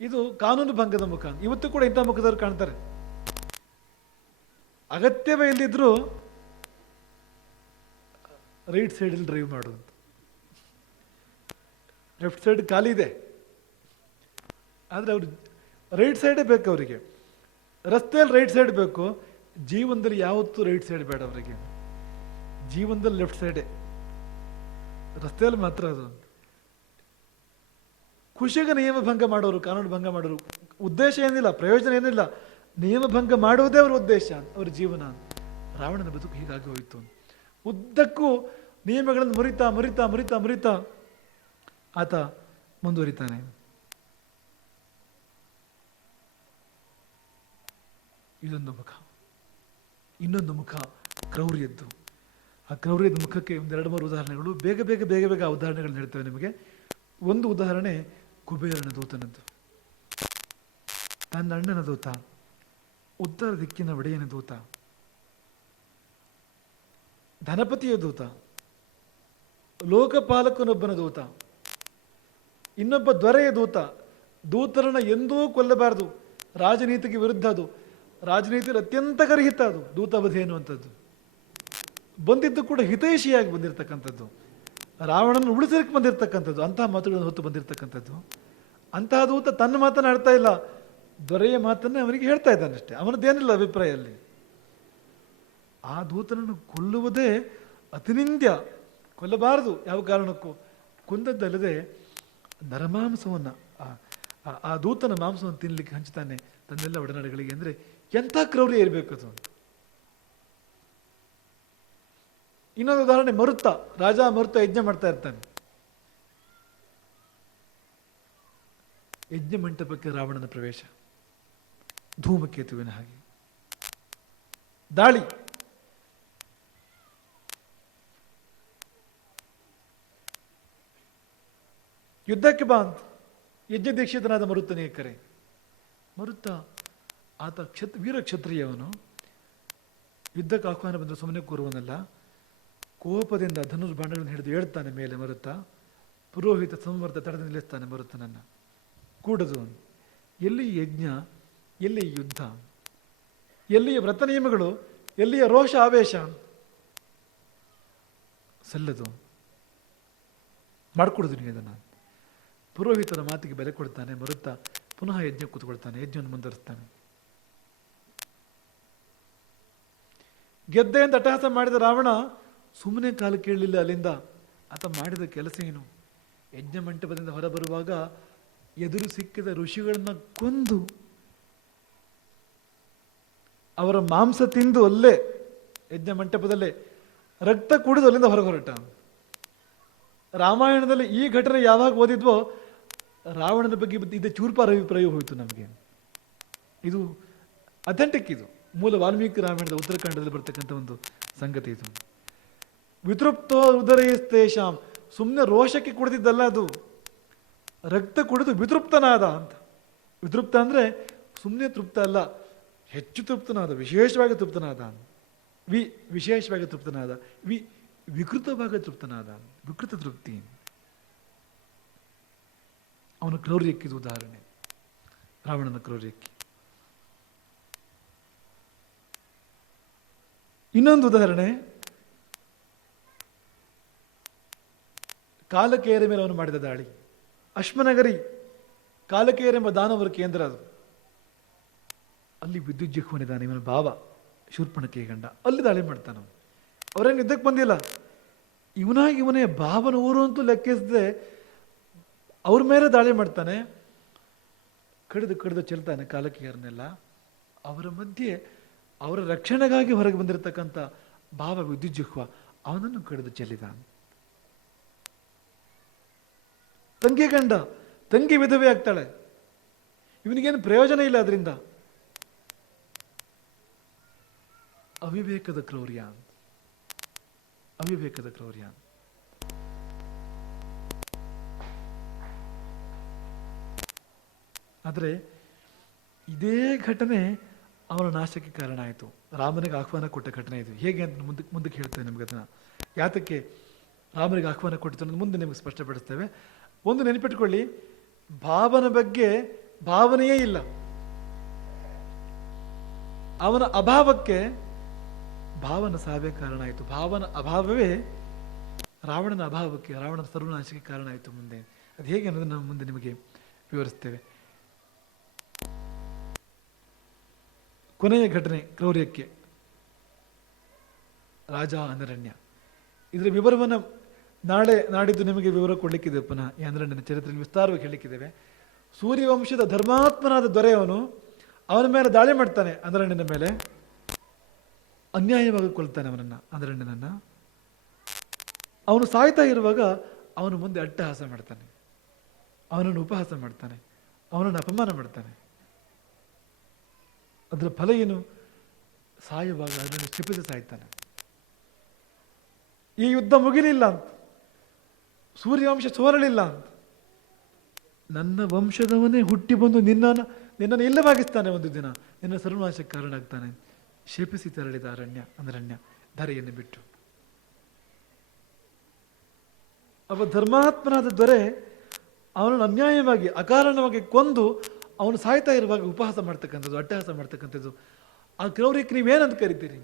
ಇದು ಕಾನೂನು ಭಂಗದ ಮುಖ. ಇವತ್ತು ಕೂಡ ಇಂಥ ಮುಖದವ್ರು ಕಾಣ್ತಾರೆ. ಅಗತ್ಯವೇ ಇಲ್ಲದಿದ್ರು ರೈಟ್ ಸೈಡಲ್ಲಿ ಡ್ರೈವ್ ಮಾಡೋದು, ಲೆಫ್ಟ್ ಸೈಡ್ ಖಾಲಿ ಇದೆ, ಆದರೆ ಅವರು ರೈಟ್ ಸೈಡೇ ಬೇಕು ಅವರಿಗೆ. ರಸ್ತೆಯಲ್ಲಿ ರೈಟ್ ಸೈಡ್ ಬೇಕು, ಜೀವನದಲ್ಲಿ ಯಾವತ್ತೂ ರೈಟ್ ಸೈಡ್ ಬೇಡ ಅವರಿಗೆ. ಜೀವನದಲ್ಲಿ ಲೆಫ್ಟ್ ಸೈಡೇ, ರಸ್ತೆಯಲ್ಲಿ ಮಾತ್ರ ಅದು. ಖುಷಿಗೆ ನಿಯಮ ಭಂಗ ಮಾಡೋರು, ಕಾನೂನು ಭಂಗ ಮಾಡೋರು. ಉದ್ದೇಶ ಏನಿಲ್ಲ, ಪ್ರಯೋಜನ ಏನಿಲ್ಲ, ನಿಯಮ ಭಂಗ ಮಾಡುವುದೇ ಅವರ ಉದ್ದೇಶ, ಅವರ ಜೀವನ. ರಾವಣನ ಬದುಕು ಹೀಗಾಗಿ ಹೋಯಿತು. ಉದ್ದಕ್ಕೂ ನಿಯಮಗಳನ್ನು ಮುರಿತಾ ಮುರಿತಾ ಮುರಿತಾ ಮುರಿತಾ ಆತ ಮುಂದುವರಿತಾನೆ. ಇದೊಂದು ಮುಖ. ಇನ್ನೊಂದು ಮುಖ ಕ್ರೌರ್ಯದ್ದು. ಆ ಕ್ರೌರ್ಯದ ಮುಖಕ್ಕೆ ಒಂದೆರಡು ಮೂರು ಉದಾಹರಣೆಗಳು, ಬೇಗ ಬೇಗ ಬೇಗ ಬೇಗ ಆ ಉದಾಹರಣೆಗಳನ್ನ ಹೇಳ್ತೇವೆ ನಿಮಗೆ. ಒಂದು ಉದಾಹರಣೆ ಕುಬೇರನ ದೂತನದ್ದು. ತನ್ನ ಅಣ್ಣನ ದೂತ, ಉತ್ತರ ದಿಕ್ಕಿನ ಒಡೆಯನ ದೂತ, ಧನಪತಿಯ ದೂತ, ಲೋಕಪಾಲಕನೊಬ್ಬನ ದೂತ, ಇನ್ನೊಬ್ಬ ದೊರೆಯ ದೂತ. ದೂತರನ್ನ ಎಂದೂ ಕೊಲ್ಲಬಾರದು, ರಾಜನೀತಿಗೆ ವಿರುದ್ಧ ಅದು. ರಾಜನೀತಿಯಲ್ಲಿ ಅತ್ಯಂತ ಗರ್ಹಿತ ಅದು ದೂತಾವಧಿ ಎನ್ನುವಂಥದ್ದು. ಬಂದಿದ್ದು ಕೂಡ ಹಿತೈಷಿಯಾಗಿ ಬಂದಿರತಕ್ಕಂಥದ್ದು, ರಾವಣನ ಉಳಿಸಲಿಕ್ಕೆ ಬಂದಿರತಕ್ಕಂಥದ್ದು, ಅಂತಹ ಮಾತುಗಳನ್ನು ಹೊತ್ತು ಬಂದಿರತಕ್ಕಂಥದ್ದು. ಅಂತಹ ದೂತ ತನ್ನ ಮಾತನ್ನು ಆಡ್ತಾ ಇಲ್ಲ, ದೊರೆಯ ಮಾತನ್ನೇ ಅವನಿಗೆ ಹೇಳ್ತಾ ಇದ್ದಾನಷ್ಟೇ, ಅವನದ್ದೇನಿಲ್ಲ ಅಭಿಪ್ರಾಯ ಅಲ್ಲಿ. ಆ ದೂತನನ್ನು ಕೊಲ್ಲುವುದೇ ಅತಿನಿಂದ್ಯ, ಕೊಲ್ಲಬಾರದು ಯಾವ ಕಾರಣಕ್ಕೂ. ಕೊಂದದ್ದಲ್ಲದೆ ನರಮಾಂಸವನ್ನು, ಆ ದೂತನ ಮಾಂಸವನ್ನು ತಿನ್ನಲಿಕ್ಕೆ ಹಂಚ್ತಾನೆ ತನ್ನೆಲ್ಲ ಒಡನಾಡಿಗಳಿಗೆ. ಅಂದರೆ ಎಂಥ ಕ್ರೌರ್ಯ ಇರಬೇಕು ಅದು. ಇನ್ನೊಂದು ಉದಾಹರಣೆ ಮರುತ್ತ. ರಾಜ ಮರುತ್ತ ಯಜ್ಞ ಮಾಡ್ತಾ ಇರ್ತಾನೆ. ಯಜ್ಞ ಮಂಟಪಕ್ಕೆ ರಾವಣನ ಪ್ರವೇಶ, ಧೂಮಕೇತುವಿನ ಹಾಗೆ ದಾಳಿ. ಯುದ್ಧಕ್ಕೆ ಬಾ ಅಂತ ಯಜ್ಞ ದೀಕ್ಷಿತನಾದ ಮರುತ್ತನಿಗೆ ಕರೆ. ಮರುತ್ತ ಆತ ವೀರ ಕ್ಷತ್ರಿಯವನು. ಯುದ್ಧಕ್ಕೆ ಆಹ್ವಾನ ಬಂದರೆ ಸುಮ್ಮನೆ ಕೂರುವನಲ್ಲ. ಕೋಪದಿಂದ ಧನುರ್ ಬಾಣಗಳನ್ನು ಹಿಡಿದು ಹೇಳ್ತಾನೆ ಮೇಲೆ ಮರುತ್ತ. ಪುರೋಹಿತ ಸಂವರ್ಧ ತಡೆದು ನಿಲ್ಲಿಸ್ತಾನೆ ಮರುತ್ತನನ್ನು. ಕೂಡದು. ಎಲ್ಲಿ ಯಜ್ಞ, ಎಲ್ಲಿ ಯುದ್ಧ, ಎಲ್ಲಿಯ ವ್ರತ ನಿಯಮಗಳು, ಎಲ್ಲಿಯ ರೋಷ ಆವೇಶ? ಸಲ್ಲದು, ಮಾಡಿಕೊಡುದು ನೀವು ಇದನ್ನು. ಪುರೋಹಿತರ ಮಾತಿಗೆ ಬೆಲೆ ಕೊಡ್ತಾನೆ ಮರುತ್ತ. ಪುನಃ ಯಜ್ಞ ಕೂತ್ಕೊಳ್ತಾನೆ, ಯಜ್ಞವನ್ನು ಮುಂದುವರಿಸ್ತಾನೆ. ಗೆದ್ದೆ ಅಂತ ಅಟ್ಟಹಾಸ ಮಾಡಿದ ರಾವಣ ಸುಮ್ಮನೆ ಕಾಲು ಕೇಳಲಿಲ್ಲ ಅಲ್ಲಿಂದ. ಆತ ಮಾಡಿದ ಕೆಲಸ ಏನು? ಯಜ್ಞ ಮಂಟಪದಿಂದ ಹೊರಬರುವಾಗ ಎದುರು ಸಿಕ್ಕಿದ ಋಷಿಗಳನ್ನ ಕೊಂದು ಅವರ ಮಾಂಸ ತಿಂದು ಅಲ್ಲೇ ಯಜ್ಞ ಮಂಟಪದಲ್ಲೇ ರಕ್ತ ಕುಡಿದು ಅಲ್ಲಿಂದ ಹೊರಟ. ರಾಮಾಯಣದಲ್ಲಿ ಈ ಘಟನೆ ಯಾವಾಗ ಓದಿದ್ವೋ ರಾವಣನ ಬಗ್ಗೆ ಇದ್ದ ಚೂರ್ಪಾರ ಅಭಿಪ್ರಾಯ ಹೋಯಿತು ನಮಗೆ. ಇದು ಅಥೆಂಟಿಕ್, ಇದು ಮೂಲ ವಾಲ್ಮೀಕಿ ರಾಮಾಯಣದ ಉತ್ತರಾಖಂಡದಲ್ಲಿ ಬರ್ತಕ್ಕಂಥ ಒಂದು ಸಂಗತಿ ಇದು. ವಿತೃಪ್ತೋ ಉದರೈಸ್ತೇಷಾಂ ಸುಮ್ಮನೆ ರೋಷಕ್ಕೆ ಕುಡಿದಿದ್ದಲ್ಲ, ಅದು ರಕ್ತ ಕುಡಿದು ವಿತೃಪ್ತನಾದ ಅಂತ. ವಿತೃಪ್ತ ಅಂದರೆ ಸುಮ್ಮನೆ ತೃಪ್ತ ಅಲ್ಲ, ಹೆಚ್ಚು ತೃಪ್ತನಾದ, ವಿಶೇಷವಾಗಿ ತೃಪ್ತನಾದ. ವಿಶೇಷವಾಗಿ ತೃಪ್ತನಾದ, ವಿಕೃತವಾಗಿ ತೃಪ್ತನಾದ, ವಿಕೃತ ತೃಪ್ತಿ. ಅವನ ಕ್ರೌರ್ಯಕ್ಕಿದು ಉದಾಹರಣೆ, ರಾವಣನ ಕ್ರೌರ್ಯಕ್ಕೆ. ಇನ್ನೊಂದು ಉದಾಹರಣೆ, ಕಾಲಕೇಯರ ಮೇಲೆ ಅವನು ಮಾಡಿದ ದಾಳಿ. ಅಶ್ಮನಗರಿ ಕಾಲಕೇಯರೆಂಬ ದಾನವರ ಕೇಂದ್ರ ಅದು. ಅಲ್ಲಿ ವಿದ್ಯುಜ್ಜಿಹ್ವನಿದ್ದಾನೆ, ಇವನ ಭಾವ ಶೂರ್ಪಣಖೆಯ ಗಂಡ. ಅಲ್ಲಿ ದಾಳಿ ಮಾಡ್ತಾನ. ಅವರೇನು ಯುದ್ಧಕ್ಕೆ ಬಂದಿಲ್ಲ, ಇವನೇ ಭಾವನ ಊರು ಅಂತೂ ಲೆಕ್ಕಿಸದೆ ಅವ್ರ ಮೇಲೆ ದಾಳಿ ಮಾಡ್ತಾನೆ. ಕಡಿದು ಚೆಲ್ತಾನೆ ಕಾಲಕೇಯರನ್ನೆಲ್ಲ. ಅವರ ಮಧ್ಯೆ ಅವರ ರಕ್ಷಣೆಗಾಗಿ ಹೊರಗೆ ಬಂದಿರತಕ್ಕಂಥ ಭಾವ ವಿದ್ಯುಜ್ಜಿಹ್ವ ಅವನನ್ನು ಕಡಿದು ಚೆಲ್ಲಿದ. ತಂಗಿ ಗಂಡ, ತಂಗಿ ವಿಧವೆ ಆಗ್ತಾಳೆ. ಇವನಿಗೇನು ಪ್ರಯೋಜನ ಇಲ್ಲ ಅದರಿಂದ. ಅವಿವೇಕದ ಕ್ರೌರ್ಯ, ಅವಿವೇಕದ ಕ್ರೌರ್ಯ. ಆದರೆ ಇದೇ ಘಟನೆ ಅವನ ನಾಶಕ್ಕೆ ಕಾರಣ ಆಯಿತು. ರಾಮನಿಗೆ ಆಹ್ವಾನ ಕೊಟ್ಟ ಘಟನೆ ಇದು. ಹೇಗೆ ಅಂತ ಮುಂದಕ್ಕೆ ಹೇಳ್ತೇವೆ ನಿಮ್ಗೆ ಅದನ್ನ. ಯಾತಕ್ಕೆ ರಾಮನಿಗೆ ಆಹ್ವಾನ ಕೊಟ್ಟಿತ್ತು ಅನ್ನೋದು ಮುಂದೆ ನಿಮಗೆ ಸ್ಪಷ್ಟಪಡಿಸ್ತೇವೆ. ಒಂದು ನೆನಪಿಟ್ಕೊಳ್ಳಿ, ಭಾವನ ಬಗ್ಗೆ ಭಾವನೆಯೇ ಇಲ್ಲ. ಅವನ ಅಭಾವಕ್ಕೆ ಭಾವನ ಸಾವೇ ಕಾರಣ ಆಯಿತು. ಭಾವನ ಅಭಾವವೇ ರಾವಣನ ಅಭಾವಕ್ಕೆ, ರಾವಣನ ಸರ್ವನಾಶಕ್ಕೆ ಕಾರಣ ಆಯಿತು. ಮುಂದೆ ಅದು ಹೇಗೆ ಅನ್ನೋದನ್ನು ನಾವು ಮುಂದೆ ನಿಮಗೆ ವಿವರಿಸ್ತೇವೆ. ಕೊನೆಯ ಘಟನೆ ಕ್ರೌರ್ಯಕ್ಕೆ, ರಾಜ ಅನರಣ್ಯ. ಇದರ ವಿವರವನ್ನು ನಾಡಿದ್ದು ನಿಮಗೆ ವಿವರ ಕೊಡಲಿಕ್ಕಿದೆ. ಪುನಃ ಈ ಅನರಣ್ಯನ ಚರಿತ್ರೆಯನ್ನು ವಿಸ್ತಾರವಾಗಿ ಹೇಳಲಿಕ್ಕಿದ್ದೇವೆ. ಸೂರ್ಯವಂಶದ ಧರ್ಮಾತ್ಮನಾದ ದೊರೆಯವನು ಅವನ ಮೇಲೆ ದಾಳಿ ಮಾಡ್ತಾನೆ. ಅನರಣ್ಯನ ಮೇಲೆ ಅನ್ಯಾಯವಾಗಿ ಕೊಲ್ತಾನೆ ಅವನನ್ನು, ಅನರಣ್ಯನನ್ನ. ಅವನು ಸಾಯ್ತಾ ಇರುವಾಗ ಅವನು ಮುಂದೆ ಅಟ್ಟಹಾಸ ಮಾಡ್ತಾನೆ, ಅವನನ್ನು ಉಪಹಾಸ ಮಾಡ್ತಾನೆ, ಅವನನ್ನು ಅಪಮಾನ ಮಾಡ್ತಾನೆ. ಅದರ ಫಲ ಏನು? ಸಾಯುವಾಗ ಅದನ್ನು ಕ್ಷಿಪಿಸಿ ಸಾಯ್ತಾನೆ. ಈ ಯುದ್ಧ ಮುಗಿಲಿಲ್ಲ ಅಂತ, ಸೂರ್ಯವಂಶ ಸೋರಲಿಲ್ಲ ಅಂತ, ನನ್ನ ವಂಶದವನೇ ಹುಟ್ಟಿ ಬಂದು ನಿನ್ನನ್ನು ಇಲ್ಲವಾಗಿಸ್ತಾನೆ, ಒಂದು ದಿನ ನಿನ್ನ ಸರ್ವನಾಶಕ್ಕೆ ಕಾರಣ ಆಗ್ತಾನೆ. ಶಪಿಸಿ ತೆರಳಿದ ಅನರಣ್ಯ ಧರೆಯನ್ನು ಬಿಟ್ಟು. ಅವ ಧರ್ಮಾತ್ಮನಾದ ದೊರೆ ಅವನನ್ನು ಅನ್ಯಾಯವಾಗಿ ಅಕಾರಣವಾಗಿ ಕೊಂದು ಅವನು ಸಾಯ್ತಾ ಇರುವಾಗ ಉಪಹಾಸ ಮಾಡ್ತಕ್ಕಂಥದ್ದು, ಅಟ್ಟಹಾಸ ಮಾಡ್ತಕ್ಕಂಥದ್ದು. ಆ ಕ್ರೌರ್ಯಕ್ಕೆ ನೀವೇನಂತ ಕರಿತೀರಿ?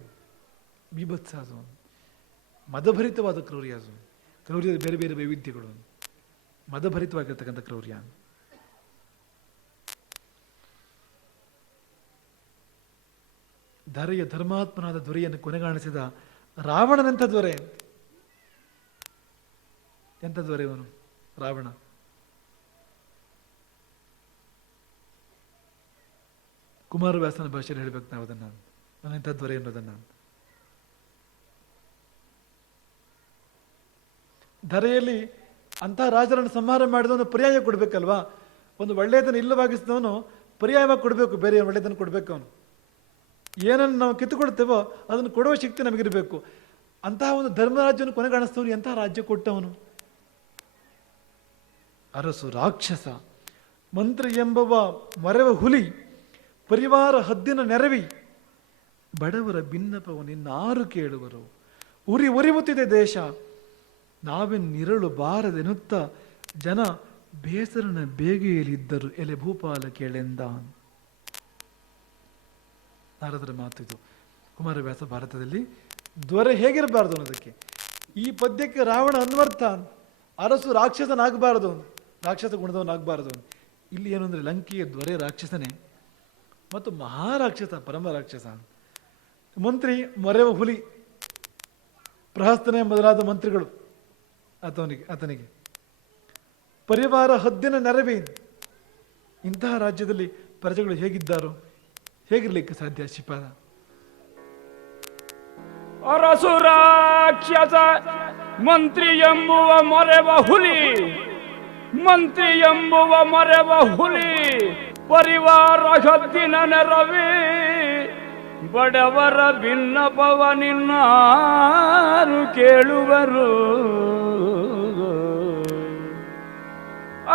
ಬೀಭತ್ಸ. ಅದು ಮದಭರಿತವಾದ ಕ್ರೌರ್ಯ. ಅದು ಕ್ರೌರ್ಯದ ಬೇರೆ ಬೇರೆ ವೈವಿಧ್ಯಗಳು, ಮದಭರಿತವಾಗಿರ್ತಕ್ಕಂಥ ಕ್ರೌರ್ಯ. ಧರೆಯ ಧರ್ಮಾತ್ಮನಾದ ದೊರೆಯನ್ನು ಕೊನೆಗಾಣಿಸಿದ ರಾವಣನೆಂಥ ದೊರೆ. ಎಂಥ ದೊರೆ ಅವನು ರಾವಣ. ಕುಮಾರವ್ಯಾಸನ ಭಾಷೆಯಲ್ಲಿ ಹೇಳ್ಬೇಕು ನಾವು ಅದನ್ನು, ಅವನೆಂಥ ದೊರೆ ಅನ್ನೋದನ್ನು. ಧರೆಯಲ್ಲಿ ಅಂಥ ರಾಜರನ್ನು ಸಂಹಾರ ಮಾಡಿದವನು ಪರ್ಯಾಯ ಕೊಡ್ಬೇಕಲ್ವಾ? ಒಂದು ಒಳ್ಳೆಯದನ್ನು ಇಲ್ಲವಾಗಿಸಿದವನು ಪರ್ಯಾಯವಾಗಿ ಕೊಡಬೇಕು, ಬೇರೆ ಒಳ್ಳೆಯದನ್ನು ಕೊಡಬೇಕು. ಅವನು ಏನನ್ನು ನಾವು ಕಿತ್ತುಕೊಡ್ತೇವೋ ಅದನ್ನು ಕೊಡುವ ಶಕ್ತಿ ನಮಗಿರಬೇಕು. ಅಂತಹ ಒಂದು ಧರ್ಮರಾಜ್ಯವನ್ನು ಕೊನೆಗಾಣಿಸ್ತವನು ಎಂತಹ ರಾಜ್ಯ ಕೊಟ್ಟವನು? ಅರಸು ರಾಕ್ಷಸ, ಮಂತ್ರಿ ಎಂಬುವ ಮರೆವ ಹುಲಿ, ಪರಿವಾರ ಹದ್ದಿನ ನೆರವಿ, ಬಡವರ ಭಿನ್ನಪವು ನಿನ್ನಾರು ಕೇಳುವರು. ಉರಿಯುತ್ತಿದೆ ದೇಶ, ನಾವೆನ್ನಿರಳು ಬಾರದೆನ್ನುತ್ತ ಜನ ಬೇಸರನ ಬೇಗೆಯಲ್ಲಿದ್ದರು. ಎಲೆ ಭೂಪಾಲ ಕೇಳೆಂದ. ನಾರದರ ಮಾತು ಇದು. ಕುಮಾರವ್ಯಾಸ ಭಾರತದಲ್ಲಿ ದೊರೆ ಹೇಗಿರಬಾರ್ದು ಅನ್ನೋದಕ್ಕೆ ಈ ಪದ್ಯಕ್ಕೆ ರಾವಣ ಅನ್ವರ್ಥ. ಅರಸು ರಾಕ್ಷಸನಾಗಬಾರದು, ರಾಕ್ಷಸ ಗುಣದವನಾಗಬಾರದು. ಇಲ್ಲಿ ಏನು ಅಂದರೆ ಲಂಕೆಯ ದೊರೆ ರಾಕ್ಷಸನೇ ಮತ್ತು ಮಹಾರಾಕ್ಷಸ, ಪರಮ ರಾಕ್ಷಸ. ಮಂತ್ರಿ ಮರೆವ ಹುಲಿ, ಪ್ರಹಸ್ತನೇ ಮೊದಲಾದ ಮಂತ್ರಿಗಳು ಆತನಿಗೆ. ಪರಿವಾರ ಹದ್ದಿನ ನೆರವಿ. ಇಂತಹ ರಾಜ್ಯದಲ್ಲಿ ಪ್ರಜೆಗಳು ಹೇಗಿದ್ದಾರೋ ಹೇಗಿರ್ಲಿಕ್ಕೆ ಸಾಧ್ಯ? ಶಿಪಾದ ಅರಸು ರಾಕ್ಷಸ, ಮಂತ್ರಿ ಎಂಬುವ ಮೊರೆವ ಹುಲಿ, ಮಂತ್ರಿ ಎಂಬುವ ಮೊರೆವ ಹುಲಿ, ಪರಿವಾರ ಹದ್ದಿನ ನೆರವಿ, ಬಡವರ ಭಿನ್ನಪವ ನಿನ್ನಾರು ಕೇಳುವರು.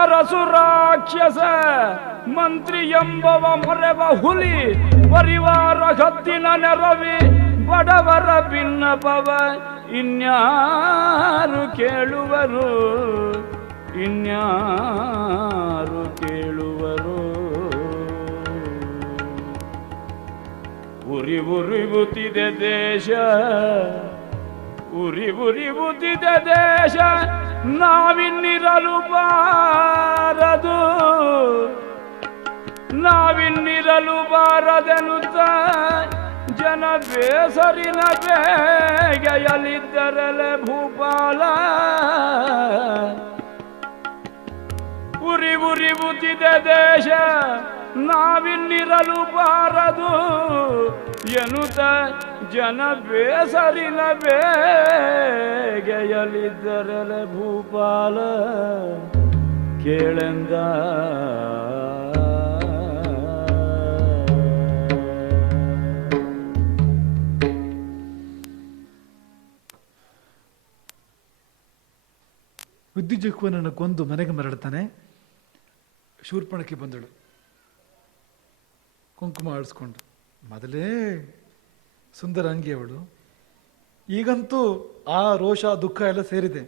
ಅರಸು ರಾಕ್ಷಸ ಮಂತ್ರಿ ಎಂಬವ ಮೊರೆವ ಹುಲಿ ಪರಿವಾರ ಹತ್ತಿನ ನೆರವಿ ಬಡವರ ಭಿನ್ನಪವ ಇನ್ಯಾರು ಕೇಳುವರು, ಇನ್ಯಾರು ಕೇಳುವರು. ಉರಿ ಉರಿಬುತ್ತಿದೆ ದೇಶ, ಉರಿ ಉರಿಬುತ್ತಿದೆ ದೇಶ, ನಾವಿನ್ನಿರಲು ಬಾರದು, ನಾವಿನ್ನಿರಲು ಬಾರದೆನುತ್ತ ಜನ ಬೇಸರಿನ ಬೇಗೆಯಲಿದ್ದರಲೆ ಭೂಪಾಲ. ಉರಿ ಉರಿಬುತ್ತಿದೆ ದೇಶ, ನಾವಿನ್ನಿರಲು ಬಾರದು ಎನ್ನುತ್ತ ಜನ ಬೇಸರಿನ ಬೇಗೆಯಲಿದ್ದರಲೆ ಭೂಪಾಲ ಕೇಳೆಂದ. ವಿದ್ಯುಜ್ಜುಕ್ವನನ್ನು ಕೊಂದು ಮನೆಗೆ ಮರಳ್ತಾನೆ. ಶೂರ್ಪಣಖಿ ಬಂದಳು, ಕುಂಕುಮ ಆಳಿಸ್ಕೊಂಡು. ಮೊದಲೇ ಸುಂದರ ಅಂಗಿ ಅವಳು, ಈಗಂತೂ ಆ ರೋಷ ದುಃಖ ಎಲ್ಲ ಸೇರಿದೆ.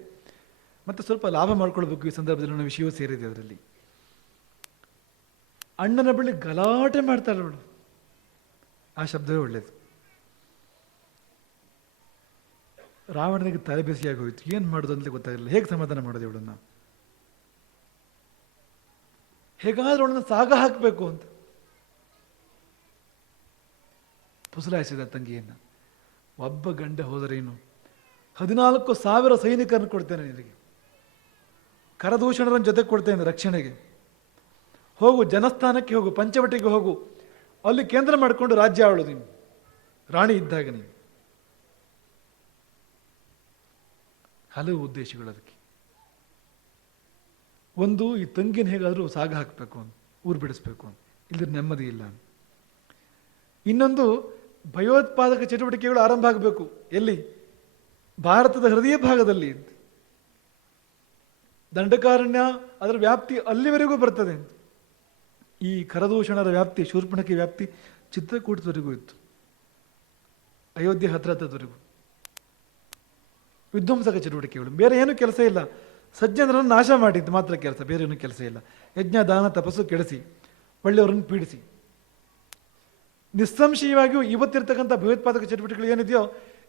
ಮತ್ತೆ ಸ್ವಲ್ಪ ಲಾಭ ಮಾಡ್ಕೊಳ್ಬೇಕು ಈ ಸಂದರ್ಭದಲ್ಲಿ ಅನ್ನೋ ವಿಷಯವೂ ಸೇರಿದೆ ಅದರಲ್ಲಿ. ಅಣ್ಣನ ಬಳಿ ಗಲಾಟೆ ಮಾಡ್ತಾಳೆ ಅವಳು, ಆ ಶಬ್ದವೇ ಒಳ್ಳೇದು. ರಾವಣನಿಗೆ ತಲೆ ಬಿಸಿಯಾಗಿ ಹೋಯ್ತು, ಏನು ಮಾಡೋದು ಅಂತಲೇ ಗೊತ್ತಾಗಲಿಲ್ಲ. ಹೇಗೆ ಸಮಾಧಾನ ಮಾಡೋದು ಇವಳನ್ನ, ಹೇಗಾದ್ರೂ ಅವಳನ್ನ ಸಾಗ ಹಾಕಬೇಕು ಅಂತ ಪುಸಲಾಯಿಸಿದ ತಂಗಿಯನ್ನ. ಒಬ್ಬ ಗಂಡ ಹೋದರೇನು, 14,000 ಸೈನಿಕರನ್ನು ಕೊಡ್ತೇನೆ ನಿನಗೆ, ಕರದೂಷಣರನ್ನ ಜೊತೆ ಕೊಡ್ತೇನೆ ರಕ್ಷಣೆಗೆ. ಹೋಗು, ಜನಸ್ಥಾನಕ್ಕೆ ಹೋಗು, ಪಂಚವಟಿಗೆ ಹೋಗು, ಅಲ್ಲಿ ಕೇಂದ್ರ ಮಾಡಿಕೊಂಡು ರಾಜ್ಯ ಆಳು ನೀನು, ರಾಣಿ ಇದ್ದಾಗ ನೀನು. ಹಲವು ಉದ್ದೇಶಗಳು ಅದಕ್ಕೆ. ಒಂದು, ಈ ತಂಗಿನ ಹೇಗಾದರೂ ಸಾಗ ಹಾಕಬೇಕು ಅಂತ, ಊರು ಬಿಡಿಸ್ಬೇಕು ಅಂತ, ಇಲ್ಲದ್ರೆ ನೆಮ್ಮದಿ ಇಲ್ಲ. ಇನ್ನೊಂದು, ಭಯೋತ್ಪಾದಕ ಚಟುವಟಿಕೆಗಳು ಆರಂಭ ಆಗಬೇಕು. ಎಲ್ಲಿ? ಭಾರತದ ಹೃದಯ ಭಾಗದಲ್ಲಿ. ದಂಡಕಾರಣ್ಯ ಅದರ ವ್ಯಾಪ್ತಿ ಅಲ್ಲಿವರೆಗೂ ಬರ್ತದೆ. ಈ ಕರದೂಷಣರ ವ್ಯಾಪ್ತಿ, ಶೂರ್ಪಣಖಿ ವ್ಯಾಪ್ತಿ ಚಿತ್ರಕೂಟದವರೆಗೂ ಇತ್ತು, ಅಯೋಧ್ಯೆ ಹತ್ರದವರೆಗೂ. ವಿಧ್ವಂಸಕ ಚಟುವಟಿಕೆಗಳು, ಬೇರೆ ಏನೂ ಕೆಲಸ ಇಲ್ಲ. ಸಜ್ಜನರನ್ನು ನಾಶ ಮಾಡಿದ್ದು ಮಾತ್ರ ಕೆಲಸ, ಬೇರೆ ಏನೂ ಕೆಲಸ ಇಲ್ಲ. ಯಜ್ಞ ದಾನ ತಪಸ್ಸು ಕೆಡಿಸಿ, ಒಳ್ಳೆಯವರನ್ನು ಪೀಡಿಸಿ. ನಿಸ್ಸಂಶಯವಾಗಿಯೂ ಇವತ್ತಿರ್ತಕ್ಕಂಥ ಭಯೋತ್ಪಾದಕ ಚಟುವಟಿಕೆಗಳು ಏನಿದೆಯೋ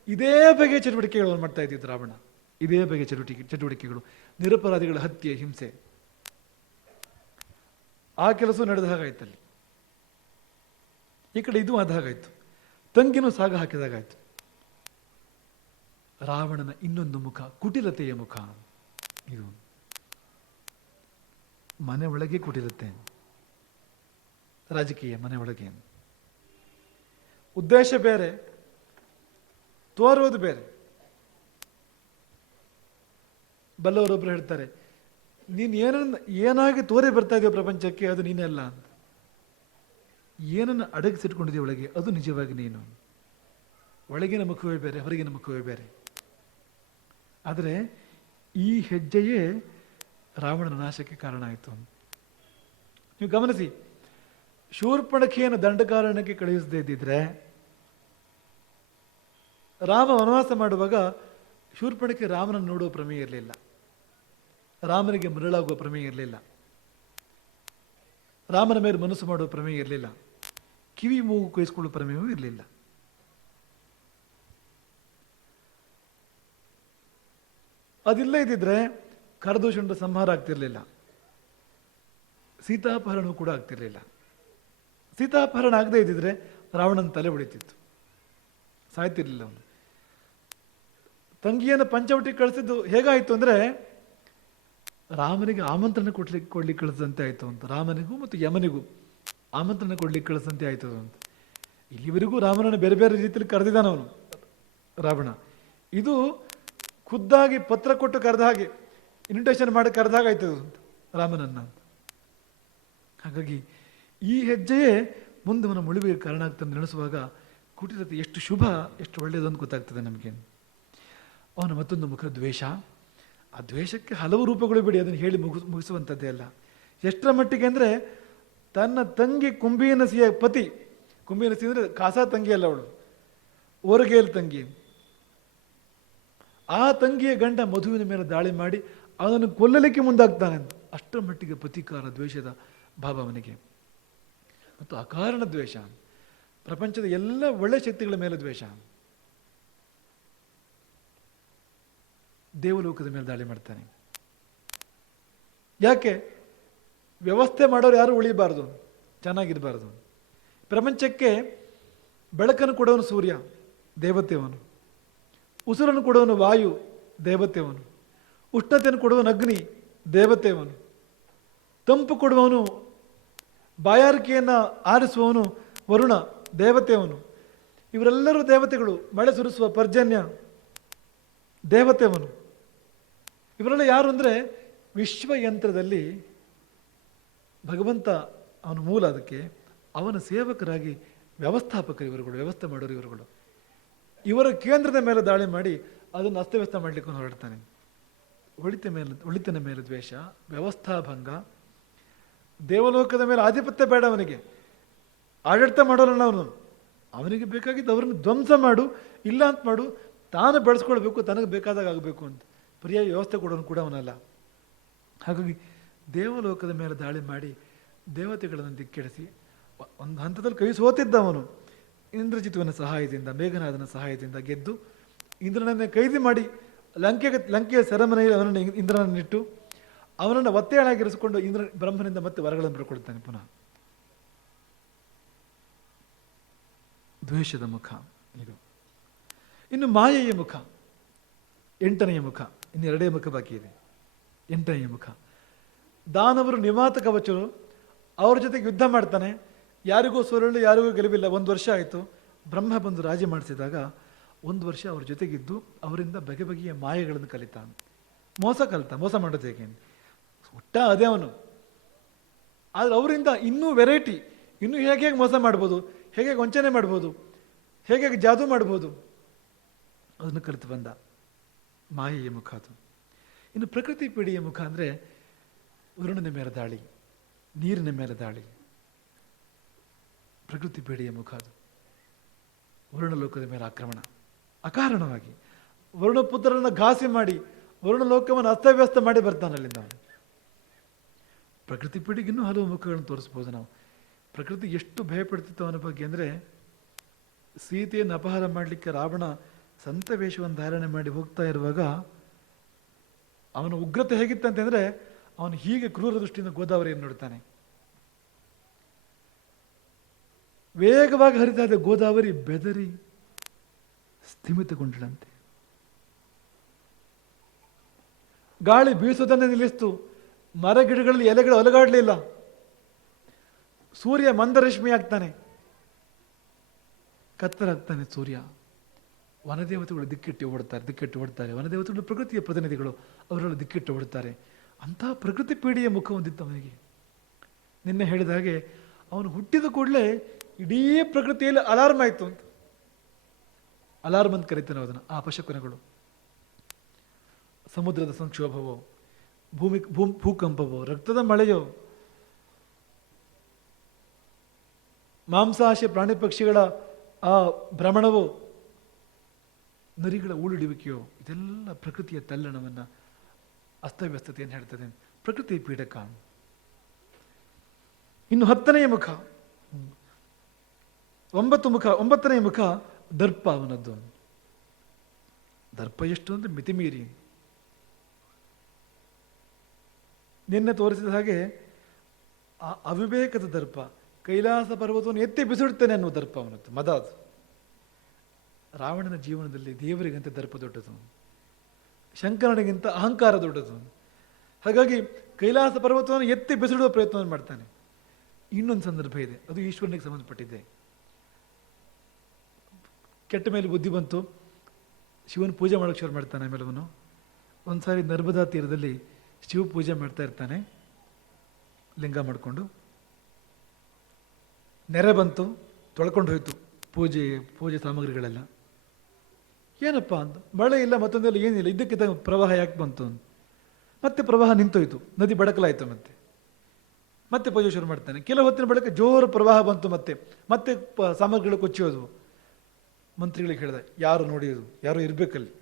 ಇದೇ ಬಗೆಯ ಚಟುವಟಿಕೆಗಳನ್ನು ಮಾಡ್ತಾ ಇದ್ದಿದ್ದು ರಾವಣ. ಇದೇ ಬಗೆಯ ಚಟುವಟಿಕೆಗಳು, ನಿರಪರಾಧಿಗಳ ಹತ್ಯೆ, ಹಿಂಸೆ, ಆ ಕೆಲಸ ನಡೆದ ಹಾಗಾಯ್ತಲ್ಲಿ. ಈ ಕಡೆ ಇದು ಆದ ಹಾಗಾಯ್ತು, ತಂಗಿನೂ ಸಾಗ ಹಾಕಿದಾಗಾಯ್ತು. ರಾವಣನ ಇನ್ನೊಂದು ಮುಖ, ಕುಟಿಲತೆಯ ಮುಖ. ಇದು ಮನೆ ಒಳಗೆ ಕುಟಿಲತೆ, ರಾಜಕೀಯ ಮನೆ ಒಳಗೆ. ಉದ್ದೇಶ ಬೇರೆ, ತೋರೋದು ಬೇರೆ. ಬಲ್ಲವರೊಬ್ರು ಹೇಳ್ತಾರೆ, ನೀನು ಏನಾಗಿ ತೋರಿ ಬರ್ತಾ ಇದೆಯೋ ಪ್ರಪಂಚಕ್ಕೆ ಅದು ನೀನೆಲ್ಲ ಅಂತ. ಏನನ್ನು ಅಡಗಿಸಿಟ್ಕೊಂಡಿದೆಯೋ ಒಳಗೆ ಅದು ನಿಜವಾಗಿ ನೀನು. ಒಳಗಿನ ಮುಖವೇ ಬೇರೆ, ಹೊರಗಿನ ಮುಖವೇ ಬೇರೆ. ಆದರೆ ಈ ಹೆಜ್ಜೆಯೇ ರಾವಣನ ನಾಶಕ್ಕೆ ಕಾರಣ ಆಯಿತು. ನೀವು ಗಮನಿಸಿ, ಶೂರ್ಪಣಖಿಯನ್ನು ದಂಡಕಾರಣ್ಯಕ್ಕೆ ಕಳುಹಿಸದೇ ಇದ್ದಿದ್ರೆ, ರಾಮ ವನವಾಸ ಮಾಡುವಾಗ ಶೂರ್ಪಣಖಿ ರಾಮನನ್ನು ನೋಡುವ ಪ್ರಮೇಯ ಇರಲಿಲ್ಲ, ರಾಮನಿಗೆ ಮರಳಾಗುವ ಪ್ರಮೇಯ ಇರಲಿಲ್ಲ, ರಾಮನ ಮೇಲೆ ಮನಸ್ಸು ಮಾಡುವ ಪ್ರಮೇಯ ಇರಲಿಲ್ಲ, ಕಿವಿ ಮೂಗು ಕೊಯ್ಸ್ಕೊಳ್ಳುವ ಪ್ರಮೇಯವೂ ಇರಲಿಲ್ಲ. ಅದಿಲ್ಲ ಇದ್ದಿದ್ರೆ ಕರದೂಷಣದ ಸಂಹಾರ ಆಗ್ತಿರ್ಲಿಲ್ಲ, ಸೀತಾಪಹರಣವೂ ಕೂಡ ಆಗ್ತಿರ್ಲಿಲ್ಲ. ಸೀತಾಪಹರಣ ಆಗದೆ ಇದ್ದಿದ್ರೆ ರಾವಣನ ತಲೆ ಹೊಡಿತಿತ್ತು, ಸಾಯ್ತಿರ್ಲಿಲ್ಲ ಅವನು. ತಂಗಿಯನ್ನು ಪಂಚವಟಿಗೆ ಕಳಿಸಿದ್ದು ಹೇಗಾಯಿತು ಅಂದರೆ, ರಾಮನಿಗೆ ಆಮಂತ್ರಣ ಕೊಡ್ಲಿಕ್ಕೆ ಕಳಿಸಂತೆ ಆಯಿತು ಅಂತ. ರಾಮನಿಗೂ ಮತ್ತು ಯಮನಿಗೂ ಆಮಂತ್ರಣ ಕೊಡ್ಲಿಕ್ಕೆ ಕಳಿಸಂತೆ ಆಯಿತು ಅಂತ. ಇಲ್ಲಿವರೆಗೂ ರಾಮನನ್ನು ಬೇರೆ ಬೇರೆ ರೀತಿಯಲ್ಲಿ ಕರೆದಿದ್ದಾನವನು ರಾವಣ. ಇದು ಖುದ್ದಾಗಿ ಪತ್ರ ಕೊಟ್ಟು ಕರೆದ ಹಾಗೆ, ಇನ್ವಿಟೇಷನ್ ಮಾಡಿ ಕರೆದ ಹಾಗೆ ಆಯ್ತದು ಅಂತ ರಾಮನನ್ನ ಅಂತ. ಹಾಗಾಗಿ ಈ ಹೆಜ್ಜೆಯೇ ಮುಂದೆ ಅವನ ಮುಳುವಿಗೆ ಕಾರಣ ಆಗ್ತದೆ ನೆನೆಸುವಾಗ ಕುಟಿಲತೆ ಎಷ್ಟು ಶುಭ, ಎಷ್ಟು ಒಳ್ಳೆಯದು ಅಂತ ಗೊತ್ತಾಗ್ತದೆ ನಮಗೆ. ಅವನ ಮತ್ತೊಂದು ಮುಖ ದ್ವೇಷ. ಆ ದ್ವೇಷಕ್ಕೆ ಹಲವು ರೂಪಗಳು ಬಿಡಿ, ಅದನ್ನು ಹೇಳಿ ಮುಗಿಸುವಂಥದ್ದೇ ಅಲ್ಲ. ಎಷ್ಟರ ಮಟ್ಟಿಗೆ ಅಂದರೆ ತನ್ನ ತಂಗಿ ಕುಂಭಿನಸಿಯ ಪತಿ, ಕುಂಭಿನಸಿ ಅಂದರೆ ಕಾಸಾ ತಂಗಿ ಅಲ್ಲ, ಅವಳು ಓರಗೇಲ್ ತಂಗಿ, ಆ ತಂಗಿಯ ಗಂಡ ಮಧುವಿನ ಮೇಲೆ ದಾಳಿ ಮಾಡಿ ಅವನನ್ನು ಕೊಲ್ಲಲಿಕ್ಕೆ ಮುಂದಾಗ್ತಾನೆ. ಅಷ್ಟರ ಮಟ್ಟಿಗೆ ಪ್ರತೀಕಾರ ದ್ವೇಷದ ಭಾವ ಅವನಿಗೆ. ಮತ್ತು ಅಕಾರಣ ದ್ವೇಷ, ಪ್ರಪಂಚದ ಎಲ್ಲ ಒಳ್ಳೆ ಶಕ್ತಿಗಳ ಮೇಲೆ ದ್ವೇಷ. ದೇವಲೋಕದ ಮೇಲೆ ದಾಳಿ ಮಾಡ್ತಾನೆ. ಯಾಕೆ? ವ್ಯವಸ್ಥೆ ಮಾಡೋರು ಯಾರು ಉಳಿಬಾರ್ದು, ಚೆನ್ನಾಗಿರಬಾರ್ದು. ಪ್ರಪಂಚಕ್ಕೆ ಬೆಳಕನ್ನು ಕೊಡೋನು ಸೂರ್ಯ, ದೇವತೆಯವನು. ಉಸಿರನ್ನು ಕೊಡುವನು ವಾಯು, ದೇವತೆಯವನು. ಉಷ್ಣತೆಯನ್ನು ಕೊಡುವನು ಅಗ್ನಿ, ದೇವತೆಯವನು. ತಂಪು ಕೊಡುವವನು, ಬಾಯಾರಿಕೆಯನ್ನು ಆರಿಸುವವನು ವರುಣ, ದೇವತೆಯವನು. ಇವರೆಲ್ಲರೂ ದೇವತೆಗಳು. ಮಳೆ ಸುರಿಸುವ ಪರ್ಜನ್ಯ, ದೇವತೆಯವನು. ಇವರೆಲ್ಲ ಯಾರು ಅಂದರೆ ವಿಶ್ವಯಂತ್ರದಲ್ಲಿ ಭಗವಂತ ಅವನ ಮೂಲ. ಅದಕ್ಕೆ ಅವನ ಸೇವಕರಾಗಿ ವ್ಯವಸ್ಥಾಪಕರು ಇವರುಗಳು, ವ್ಯವಸ್ಥೆ ಮಾಡೋರು ಇವರುಗಳು. ಇವರ ಕೇಂದ್ರದ ಮೇಲೆ ದಾಳಿ ಮಾಡಿ ಅದನ್ನು ಅಸ್ತವ್ಯಸ್ತ ಮಾಡಲಿಕ್ಕೆ ಹೊರಡ್ತಾನೆ. ಒಳಿತಿನ ಮೇಲೆ ದ್ವೇಷ, ವ್ಯವಸ್ಥಾಭಂಗ. ದೇವಲೋಕದ ಮೇಲೆ ಆಧಿಪತ್ಯ ಬೇಡ ಅವನಿಗೆ, ಆಡಳಿತ ಮಾಡೋಲ್ಲ ಅವನು. ಅವನಿಗೆ ಬೇಕಾಗಿದ್ದು ಅವರನ್ನು ಧ್ವಂಸ ಮಾಡು, ಇಲ್ಲ ಅಂತ ಮಾಡು, ತಾನು ಬೆಳೆಸ್ಕೊಳ್ಬೇಕು, ತನಗೆ ಬೇಕಾದಾಗ ಆಗಬೇಕು ಅಂತ ಪರ್ಯಾಯ ವ್ಯವಸ್ಥೆ ಕೊಡೋನು ಕೂಡ ಅವನಲ್ಲ. ಹಾಗಾಗಿ ದೇವಲೋಕದ ಮೇಲೆ ದಾಳಿ ಮಾಡಿ ದೇವತೆಗಳನ್ನು ದಿಕ್ಕೆಡಿಸಿ ಒಂದು ಹಂತದಲ್ಲಿ ಕೈ ಸೋತಿದ್ದ ಅವನು. ಇಂದ್ರಜಿತುವಿನ ಸಹಾಯದಿಂದ, ಮೇಘನಾಥನ ಸಹಾಯದಿಂದ ಗೆದ್ದು ಇಂದ್ರನನ್ನೇ ಕೈದಿ ಮಾಡಿ ಲಂಕೆಯ ಸೆರೆಮನೆಯಲ್ಲಿ ಅವನನ್ನು ಇಂದ್ರನನ್ನಿಟ್ಟು ಅವನನ್ನು ಒತ್ತೆಯಾಳಾಗಿರಿಸಿಕೊಂಡು ಬ್ರಹ್ಮನಿಂದ ಮತ್ತೆ ವರಗಳನ್ನು ಪಡ್ಕೊಳ್ತಾನೆ ಪುನಃ. ದ್ವೇಷದ ಮುಖ ಇದು. ಇನ್ನು ಮಾಯೆಯ ಮುಖ, 8ನೆಯ ಮುಖ. ಇನ್ನು 2 ಮುಖ ಬಾಕಿ ಇದೆ. 8ನೆಯ ಮುಖ. ದಾನವರು ನಿವಾತ ಕವಚರು, ಅವ್ರ ಜೊತೆಗೆ ಯುದ್ಧ ಮಾಡ್ತಾನೆ. ಯಾರಿಗೂ ಸೋಲಲು, ಯಾರಿಗೂ ಗೆಲುವಿಲ್ಲ. 1 ವರ್ಷ ಆಯಿತು. ಬ್ರಹ್ಮ ಬಂದು ರಾಜಿ ಮಾಡಿಸಿದಾಗ 1 ವರ್ಷ ಅವ್ರ ಜೊತೆಗಿದ್ದು ಅವರಿಂದ ಬಗೆ ಬಗೆಯ ಮಾಯೆಗಳನ್ನು ಕಲಿತಾನೆ. ಮೋಸ ಮಾಡೋದು ಹೇಗೆ ಹುಟ್ಟ ಅದೇ ಅವನು. ಆದರೆ ಅವರಿಂದ ಇನ್ನೂ ವೆರೈಟಿ, ಇನ್ನೂ ಹೇಗೆ ಮೋಸ ಮಾಡ್ಬೋದು, ಹೇಗೆ ವಂಚನೆ ಮಾಡ್ಬೋದು, ಹೇಗೆ ಜಾದೂ ಮಾಡ್ಬೋದು, ಅದನ್ನು ಕಲಿತು ಬಂದ. ಮಾಯೆಯ ಮುಖ ಅದು. ಇನ್ನು ಪ್ರಕೃತಿ ಪೀಡೆಯ ಮುಖ ಅಂದರೆ ವರುಣನ ಮೇಲೆ ದಾಳಿ, ನೀರಿನ ಮೇಲೆ ದಾಳಿ. ಪ್ರಕೃತಿ ಪೀಡೆಯ ಮುಖ ಅದು. ವರುಣಲೋಕದ ಮೇಲೆ ಆಕ್ರಮಣ ಅಕಾರಣವಾಗಿ. ವರುಣಪುತ್ರರನ್ನು ಘಾಸಿ ಮಾಡಿ ವರುಣಲೋಕವನ್ನು ಅಸ್ತವ್ಯಸ್ತ ಮಾಡಿ ಬರ್ತಾನಲ್ಲಿಂದ ಅವನು. ಪ್ರಕೃತಿ ಪೀಡೆಗೆ ಇನ್ನೂ ಹಲವು ಮುಖಗಳನ್ನು ತೋರಿಸ್ಬೋದು ನಾವು. ಪ್ರಕೃತಿ ಎಷ್ಟು ಭಯಪಡ್ತಿತ್ತು ಅವನ ಬಗ್ಗೆ ಅಂದರೆ, ಸೀತೆಯನ್ನು ಅಪಹಾರ ಮಾಡಲಿಕ್ಕೆ ರಾವಣ ಸಂತ ವೇಷವನ್ನು ಧಾರಣೆ ಮಾಡಿ ಹೋಗ್ತಾ ಇರುವಾಗ ಅವನ ಉಗ್ರತೆ ಹೇಗಿತ್ತಂತಂದರೆ, ಅವನು ಹೀಗೆ ಕ್ರೂರ ದೃಷ್ಟಿಯಿಂದ ಗೋದಾವರಿಯನ್ನು ನೋಡ್ತಾನೆ. ವೇಗವಾಗಿ ಹರಿತಾ ಇದ್ದ ಗೋದಾವರಿ ಬೆದರಿ ಸ್ಥಿಮಿತಗೊಂಡಳಂತೆ. ಗಾಳಿ ಬೀಸೋದನ್ನೇ ನಿಲ್ಲಿಸ್ತು. ಮರ ಗಿಡಗಳಲ್ಲಿ ಎಲೆಗಳು ಅಲುಗಾಡಲಿಲ್ಲ. ಸೂರ್ಯ ಮಂದರಶ್ಮಿ ಆಗ್ತಾನೆ, ಕತ್ತಲಾಗ್ತಾನೆ ಸೂರ್ಯ. ವನದೇವತೆಗಳು ದಿಕ್ಕಿಟ್ಟು ಓಡ್ತಾರೆ. ವನದೇವತೆಗಳು ಪ್ರಕೃತಿಯ ಪ್ರತಿನಿಧಿಗಳು, ಅವರೆಲ್ಲ ದಿಕ್ಕಿಟ್ಟು ಓಡ್ತಾರೆ. ಅಂತಹ ಪ್ರಕೃತಿ ಪೀಡೆಯ ಮುಖ ಹೊಂದಿತ್ತು ಅವನಿಗೆ. ನಿನ್ನೆ ಹೇಳಿದ ಹಾಗೆ ಅವನು ಹುಟ್ಟಿದ ಕೂಡಲೇ ಇಡೀ ಪ್ರಕೃತಿಯಲ್ಲಿ ಅಲಾರ್ಮ್ ಆಯಿತು ಅಂತ. ಅಲಾರ್ಮ್ ಅಂತ ಕರೀತಾನೆ ಅದನ್ನು. ಆ ಅಪಶಕುನಗಳು, ಸಮುದ್ರದ ಸಂಕ್ಷೋಭವೋ, ಭೂಕಂಪವೋ, ರಕ್ತದ ಮಳೆಯೋ, ಮಾಂಸಾಶಯ ಪ್ರಾಣಿ ಪಕ್ಷಿಗಳ ಆ ಭ್ರಮಣವೋ, ನರಿಗಳ ಊಳಿಡುವಿಕೆಯೋ, ಇದೆಲ್ಲ ಪ್ರಕೃತಿಯ ತಲ್ಲಣವನ್ನು, ಅಸ್ತವ್ಯಸ್ತತೆಯನ್ನು ಹೇಳ್ತದೆ. ಪ್ರಕೃತಿ ಪೀಡಕ. ಇನ್ನು 10ನೆಯ ಮುಖ, 9ನೆಯ ಮುಖ ದರ್ಪ ಅವನದ್ದು. ದರ್ಪ ಎಷ್ಟು ಅಂದರೆ ಮಿತಿಮೀರಿ. ನಿನ್ನೆ ತೋರಿಸಿದ ಹಾಗೆ ಆ ಅವಿವೇಕದ ದರ್ಪ. ಕೈಲಾಸ ಪರ್ವತವನ್ನು ಎತ್ತಿ ಬಿಸಿಡುತ್ತೇನೆ ಅನ್ನೋ ದರ್ಪ ಅವನದ್ದು, ಮದ ಅದು. ರಾವಣನ ಜೀವನದಲ್ಲಿ ದೇವರಿಗಂತ ದರ್ಪ ದೊಡ್ಡದು, ಶಂಕರನಿಗಿಂತ ಅಹಂಕಾರ ದೊಡ್ಡದು. ಹಾಗಾಗಿ ಕೈಲಾಸ ಪರ್ವತವನ್ನು ಎತ್ತಿ ಬಿಸಿಡುವ ಪ್ರಯತ್ನವನ್ನು ಮಾಡ್ತಾನೆ. ಇನ್ನೊಂದು ಸಂದರ್ಭ ಇದೆ, ಅದು ಈಶ್ವರನಿಗೆ ಸಂಬಂಧಪಟ್ಟಿದೆ. ಕೆಟ್ಟ ಮೇಲೆ ಬುದ್ಧಿ ಬಂತು, ಶಿವನ ಪೂಜೆ ಮಾಡೋಕ್ಕೆ ಶುರು ಮಾಡ್ತಾನೆ. ಆಮೇಲೆ ಅವನು ಒಂದ್ಸಾರಿ ನರ್ಮದಾ ತೀರದಲ್ಲಿ ಶಿವ ಪೂಜೆ ಮಾಡ್ತಾ ಇರ್ತಾನೆ, ಲಿಂಗ ಮಾಡಿಕೊಂಡು. ನೆರೆ ಬಂತು, ತೊಳ್ಕೊಂಡು ಹೋಯ್ತು ಪೂಜೆ ಸಾಮಗ್ರಿಗಳೆಲ್ಲ. ಏನಪ್ಪ ಅಂತ, ಮಳೆ ಇಲ್ಲ ಮತ್ತೊಂದೆಲ್ಲ ಏನಿಲ್ಲ, ಇದ್ದಕ್ಕಿದ್ದ ಪ್ರವಾಹ ಯಾಕೆ ಬಂತು ಅಂತ. ಮತ್ತೆ ಪ್ರವಾಹ ನಿಂತೋಯ್ತು, ನದಿ ಬಡಕಲಾಯಿತು. ಮತ್ತೆ ಪೂಜೆ ಶುರು ಮಾಡ್ತಾನೆ. ಕೆಲವು ಹೊತ್ತಿನ ಬಳಿಕ ಜೋರು ಪ್ರವಾಹ ಬಂತು, ಮತ್ತೆ ಸಾಮಗ್ರಿಗಳು ಕೊಚ್ಚಿ ಹೋದವು. ಮಂತ್ರಿಗಳಿಗೆ ಹೇಳಿದೆ, ಯಾರು ನೋಡಿಯೋದು, ಯಾರು ಇರಬೇಕಲ್ಲಿ,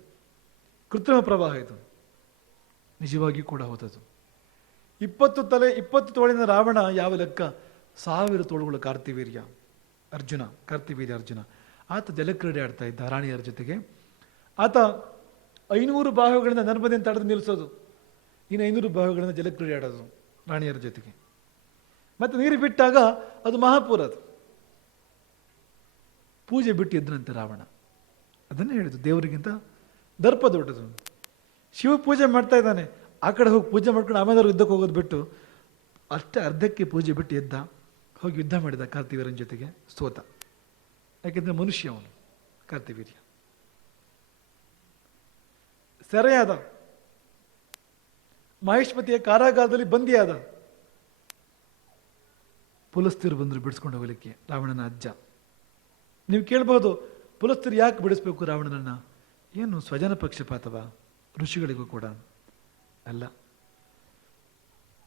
ಕೃತ್ರಿಮ ಪ್ರವಾಹ ಇದು. ನಿಜವಾಗಿ ಕೂಡ ಹೋದದು. 20 ತೋಳಿನ ರಾವಣ ಯಾವ ಲೆಕ್ಕ, 1000 ತೋಳುಗಳು ಕಾರ್ತಿವೀರ್ಯ ಅರ್ಜುನ. ಆತ ಜಲಕ್ರೀಡೆ ಆಡ್ತಾ ಇದ್ದ ರಾಣಿಯರ ಜೊತೆಗೆ. ಆತ 500 ಬಾಹುಗಳಿಂದ ನರ್ಮದೆಯನ್ನು ತಡೆದು ನಿಲ್ಲಿಸೋದು, ಇನ್ನು 500 ಬಾಹುಗಳಿಂದ ಜಲಕ್ರೀಡೆ ಆಡೋದು ರಾಣಿಯರ ಜೊತೆಗೆ. ಮತ್ತೆ ನೀರು ಬಿಟ್ಟಾಗ ಅದು ಮಹಾಪೂರ. ಅದು ಪೂಜೆ ಬಿಟ್ಟಿದ್ರಂತೆ ರಾವಣ. ಅದನ್ನೇ ಹೇಳಿದ್ದು, ದೇವರಿಗಿಂತ ದರ್ಪ ದೊಡ್ಡದು. ಶಿವ ಪೂಜೆ ಮಾಡ್ತಾ ಇದ್ದಾನೆ, ಆ ಕಡೆ ಹೋಗಿ ಪೂಜೆ ಮಾಡ್ಕೊಂಡು ಆಮೇಲೆ ಯುದ್ಧಕ್ಕೆ ಹೋಗೋದು ಬಿಟ್ಟು, ಅಷ್ಟೇ ಅರ್ಧಕ್ಕೆ ಪೂಜೆ ಬಿಟ್ಟು ಎದ್ದ, ಹೋಗಿ ಯುದ್ಧ ಮಾಡಿದ ಕಾರ್ತಿವೀರ್ಯನ ಜೊತೆಗೆ. ಸೋತ. ಯಾಕೆಂದ್ರೆ ಮನುಷ್ಯ ಅವನು ಕಾರ್ತಿವೀರ್ಯ. ಸೆರೆಯಾದ, ಮಹೇಶ್ಮತಿಯ ಕಾರಾಗಾರದಲ್ಲಿ ಬಂದಿಯಾದ. ಪುಲಸ್ತ್ಯರು ಬಂದರು ಬಿಡಿಸ್ಕೊಂಡು ಹೋಗಲಿಕ್ಕೆ ರಾವಣನ ಅಜ್ಜ. ನೀವು ಕೇಳಬಹುದು, ಪುಲಸ್ತ್ಯರು ಯಾಕೆ ಬಿಡಿಸ್ಬೇಕು ರಾವಣನನ್ನ? ಏನು ಸ್ವಜನ ಪಕ್ಷಪಾತವಾ? ಋಷಿಗಳಿಗೂ ಕೂಡ ಅಲ್ಲ.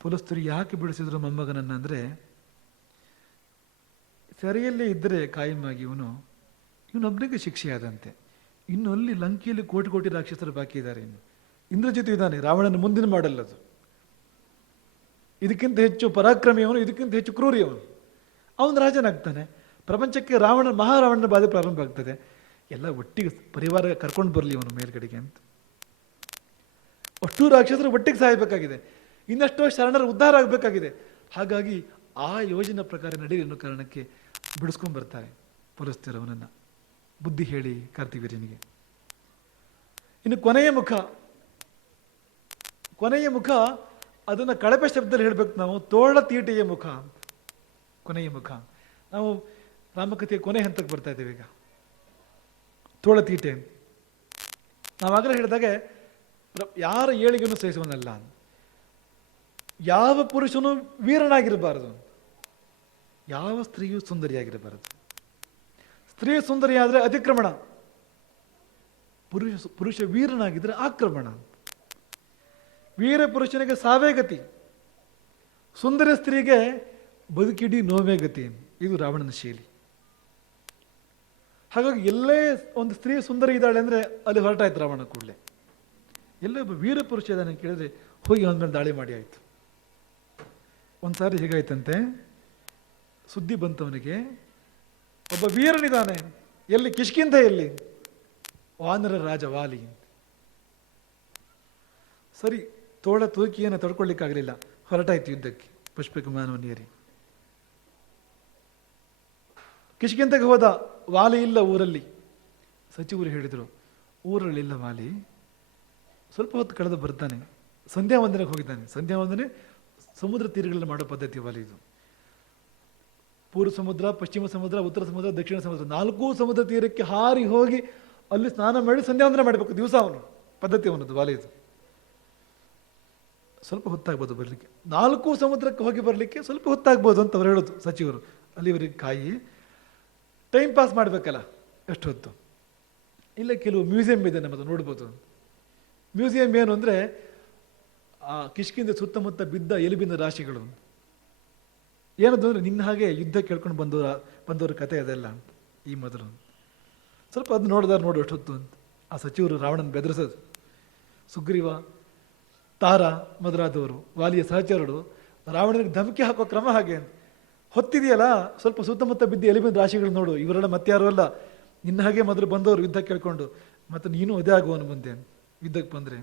ಪುಲಸ್ತ್ಯರು ಯಾಕೆ ಬಿಡಿಸಿದ್ರು ಮೊಮ್ಮಗನನ್ನ ಅಂದರೆ, ಸೆರೆಯಲ್ಲೇ ಇದ್ದರೆ ಕಾಯಮಾಗಿ ಇವನೊಬ್ಬನಿಗೆ ಶಿಕ್ಷೆಯಾದಂತೆ. ಇನ್ನು ಅಲ್ಲಿ ಲಂಕೆಯಲ್ಲಿ ಕೋಟಿ ರಾಕ್ಷಸರು ಬಾಕಿ ಇದ್ದಾರೆ. ಇನ್ನು ಇಂದ್ರಜಿತು ಇದ್ದಾನೆ, ರಾವಣನ ಮುಂದಿನ ಮಾಡಲ್ಲದು. ಇದಕ್ಕಿಂತ ಹೆಚ್ಚು ಪರಾಕ್ರಮಿ ಅವನು, ಇದಕ್ಕಿಂತ ಹೆಚ್ಚು ಕ್ರೂರಿ ಅವನು. ಅವನು ರಾಜನಾಗ್ತಾನೆ. ಪ್ರಪಂಚಕ್ಕೆ ಮಹಾರಾವಣನ ಬಾಧೆ ಪ್ರಾರಂಭ ಆಗ್ತದೆ. ಎಲ್ಲ ಒಟ್ಟಿಗೆ ಪರಿವಾರ ಕರ್ಕೊಂಡು ಬರಲಿ ಅವನು ಮೇಲ್ಗಡೆಗೆ ಅಂತ. ಅಷ್ಟು ರಾಕ್ಷಸರು ಒಟ್ಟಿಗೆ ಸಾಯಬೇಕಾಗಿದೆ, ಇನ್ನಷ್ಟೋ ಶರಣರ ಉದ್ಧಾರ ಆಗಬೇಕಾಗಿದೆ. ಹಾಗಾಗಿ ಆ ಯೋಜನೆ ಪ್ರಕಾರ ನಡೀಲಿ ಅನ್ನೋ ಕಾರಣಕ್ಕೆ ಬಿಡಿಸ್ಕೊಂಡು ಬರ್ತಾರೆ ಪುಲಸ್ತ್ಯರು ಅವನನ್ನು, ಬುದ್ಧಿ ಹೇಳಿ ಕಾರ್ತಿವೀರ್ಯನಿಗೆ. ಇನ್ನು ಕೊನೆಯ ಮುಖ ಅದನ್ನು ಕಳಪೆ ಶಬ್ದದಲ್ಲಿ ಹೇಳಬೇಕು ನಾವು, ತೋಳ ತೀಟೆಯ ಮುಖ ಅಂತ. ಕೊನೆಯ ಮುಖ. ನಾವು ರಾಮಕಥೆಯ ಕೊನೆ ಹಂತಕ್ಕೆ ಬರ್ತಾ ಇದ್ದೇವೆ ಈಗ. ತೋಳ ತೀಟೆ ನಾವಾಗಲೇ ಹೇಳಿದಾಗೆ, ಯಾರ ಏಳಿಗೆಯನ್ನು ಸಹಿಸುವನಲ್ಲ. ಯಾವ ಪುರುಷನು ವೀರನಾಗಿರಬಾರದು, ಯಾವ ಸ್ತ್ರೀಯೂ ಸುಂದರಿಯಾಗಿರಬಾರದು. ಸ್ತ್ರೀ ಸುಂದರಿಯಾದರೆ ಅತಿಕ್ರಮಣ, ಪುರುಷ ವೀರನಾಗಿದ್ದರೆ ಆಕ್ರಮಣ. ವೀರ ಪುರುಷನಿಗೆ ಸಾವೇ ಗತಿ, ಸುಂದರ ಸ್ತ್ರೀಗೆ ಬದುಕಿಡೀ ನೋವೇ ಗತಿ. ಇದು ರಾವಣನ ಶೈಲಿ. ಹಾಗಾಗಿ ಎಲ್ಲೇ ಒಂದು ಸ್ತ್ರೀ ಸುಂದರಿ ಇದ್ದಾಳೆ ಅಂದರೆ ಅಲ್ಲಿ ಹೊರಟಾಯ್ತು ರಾವಣ ಕೂಡಲೇ. ಎಲ್ಲೇ ಒಬ್ಬ ವೀರ ಪುರುಷ ಇದ್ದಾನೆ ಕೇಳಿದ್ರೆ ಹೋಗಿ ಅವನ ಮೇಲೆ ದಾಳಿ ಮಾಡಿ ಆಯಿತು. ಒಂದ್ಸಾರಿ ಹೇಗಾಯ್ತಂತೆ, ಸುದ್ದಿ ಬಂತವನಿಗೆ, ಒಬ್ಬ ವೀರನಿದ್ದಾನೆ. ಎಲ್ಲಿ? ಕಿಷ್ಕಿಂಧೆಯಲ್ಲಿ. ವಾನರ ರಾಜ ವಾಲಿ. ಸರಿ, ತೋಳ ತೂಕಿಯನ್ನು ತಡ್ಕೊಳ್ಳಿಕ್ಕಾಗಲಿಲ್ಲ, ಹೊರಟಾಯ್ತು ಯುದ್ಧಕ್ಕೆ ಪುಷ್ಪಕ ವಿಮಾನವನ್ನು ಏರಿ. ಕಿಷ್ಕಿಂಧೆಗೆ ಹೋದ. ವಾಲಿ ಇಲ್ಲ ಊರಲ್ಲಿ. ಸಚಿವರು ಹೇಳಿದರು, ಊರಲ್ಲಿ ಇಲ್ಲ ವಾಲಿ. ಸ್ವಲ್ಪ ಹೊತ್ತು ಕಳೆದು ಬರ್ತಾನೆ. ಸಂಧ್ಯಾ ವಂದನೆಗೆ ಹೋಗಿದ್ದಾನೆ. ಸಂಧ್ಯಾ ವಂದನೆ ಸಮುದ್ರ ತೀರಗಳಲ್ಲಿ ಮಾಡೋ ಪದ್ಧತಿ ವಾಲಿ ಇದು. ಪೂರ್ವ ಸಮುದ್ರ, ಪಶ್ಚಿಮ ಸಮುದ್ರ, ಉತ್ತರ ಸಮುದ್ರ, ದಕ್ಷಿಣ ಸಮುದ್ರ, 4 ಸಮುದ್ರ ತೀರಕ್ಕೆ ಹಾರಿ ಹೋಗಿ ಅಲ್ಲಿ ಸ್ನಾನ ಮಾಡಿ ಸಂಧ್ಯಾ ವಂದನೆ ಮಾಡಬೇಕು ದಿವಸ. ಅವನು ಪದ್ಧತಿ ಅವನದು ವಾಲಿದು. ಸ್ವಲ್ಪ ಹೊತ್ತಾಗ್ಬೋದು ಬರಲಿಕ್ಕೆ, 4 ಸಮುದ್ರಕ್ಕೆ ಹೋಗಿ ಬರಲಿಕ್ಕೆ ಸ್ವಲ್ಪ ಹೊತ್ತಾಗ್ಬೋದು ಅಂತ ಅವ್ರು ಹೇಳೋದು ಸಚಿವರು. ಅಲ್ಲಿವರೆಗೆ ಕಾಯಿ, ಟೈಮ್ ಪಾಸ್ ಮಾಡಬೇಕಲ್ಲ ಎಷ್ಟು ಹೊತ್ತು. ಇಲ್ಲ, ಕೆಲವು ಮ್ಯೂಸಿಯಂ ಇದೆ ನಮ್ಮದು, ನೋಡ್ಬೋದು. ಮ್ಯೂಸಿಯಂ ಏನು ಅಂದರೆ, ಆ ಕಿಷ್ಕಿಂಧೆ ಸುತ್ತಮುತ್ತ ಬಿದ್ದ ಎಲುಬಿನ ರಾಶಿಗಳು. ಏನದು ಅಂದರೆ, ನಿನ್ನ ಹಾಗೆ ಯುದ್ಧ ಕೇಳ್ಕೊಂಡು ಬಂದವರ ಕತೆ ಅದೆಲ್ಲ ಅಂತ. ಈ ಮೊದಲು ಸ್ವಲ್ಪ ಅದು ನೋಡು ಅಷ್ಟೊತ್ತು ಅಂತ ಆ ಸಚಿವರು ರಾವಣನ ಬೆದರಿಸೋದು. ಸುಗ್ರೀವ, ತಾರ ಮೊದಲಾದವರು, ವಾಲಿಯ ಸಹಚರರು ರಾವಣನಿಗೆ ಧಮಕಿ ಹಾಕೋ ಕ್ರಮ ಹಾಗೆ ಅಂತ. ಹೊತ್ತಿದೆಯಲ್ಲ, ಸ್ವಲ್ಪ ಸುತ್ತಮುತ್ತ ಬಿದ್ದ ಎಲುಬಿನ ರಾಶಿಗಳು ನೋಡು, ಇವರೆಲ್ಲ ಮತ್ತಾರು ಅಲ್ಲ, ನಿನ್ನ ಹಾಗೆ ಮೊದಲು ಬಂದವರು ಯುದ್ಧ ಕೇಳ್ಕೊಂಡು, ಮತ್ತು ನೀನು ಅದೇ ಆಗುವನು ಮುಂದೆ ಯುದ್ಧಕ್ಕೆ ಬಂದರೆ.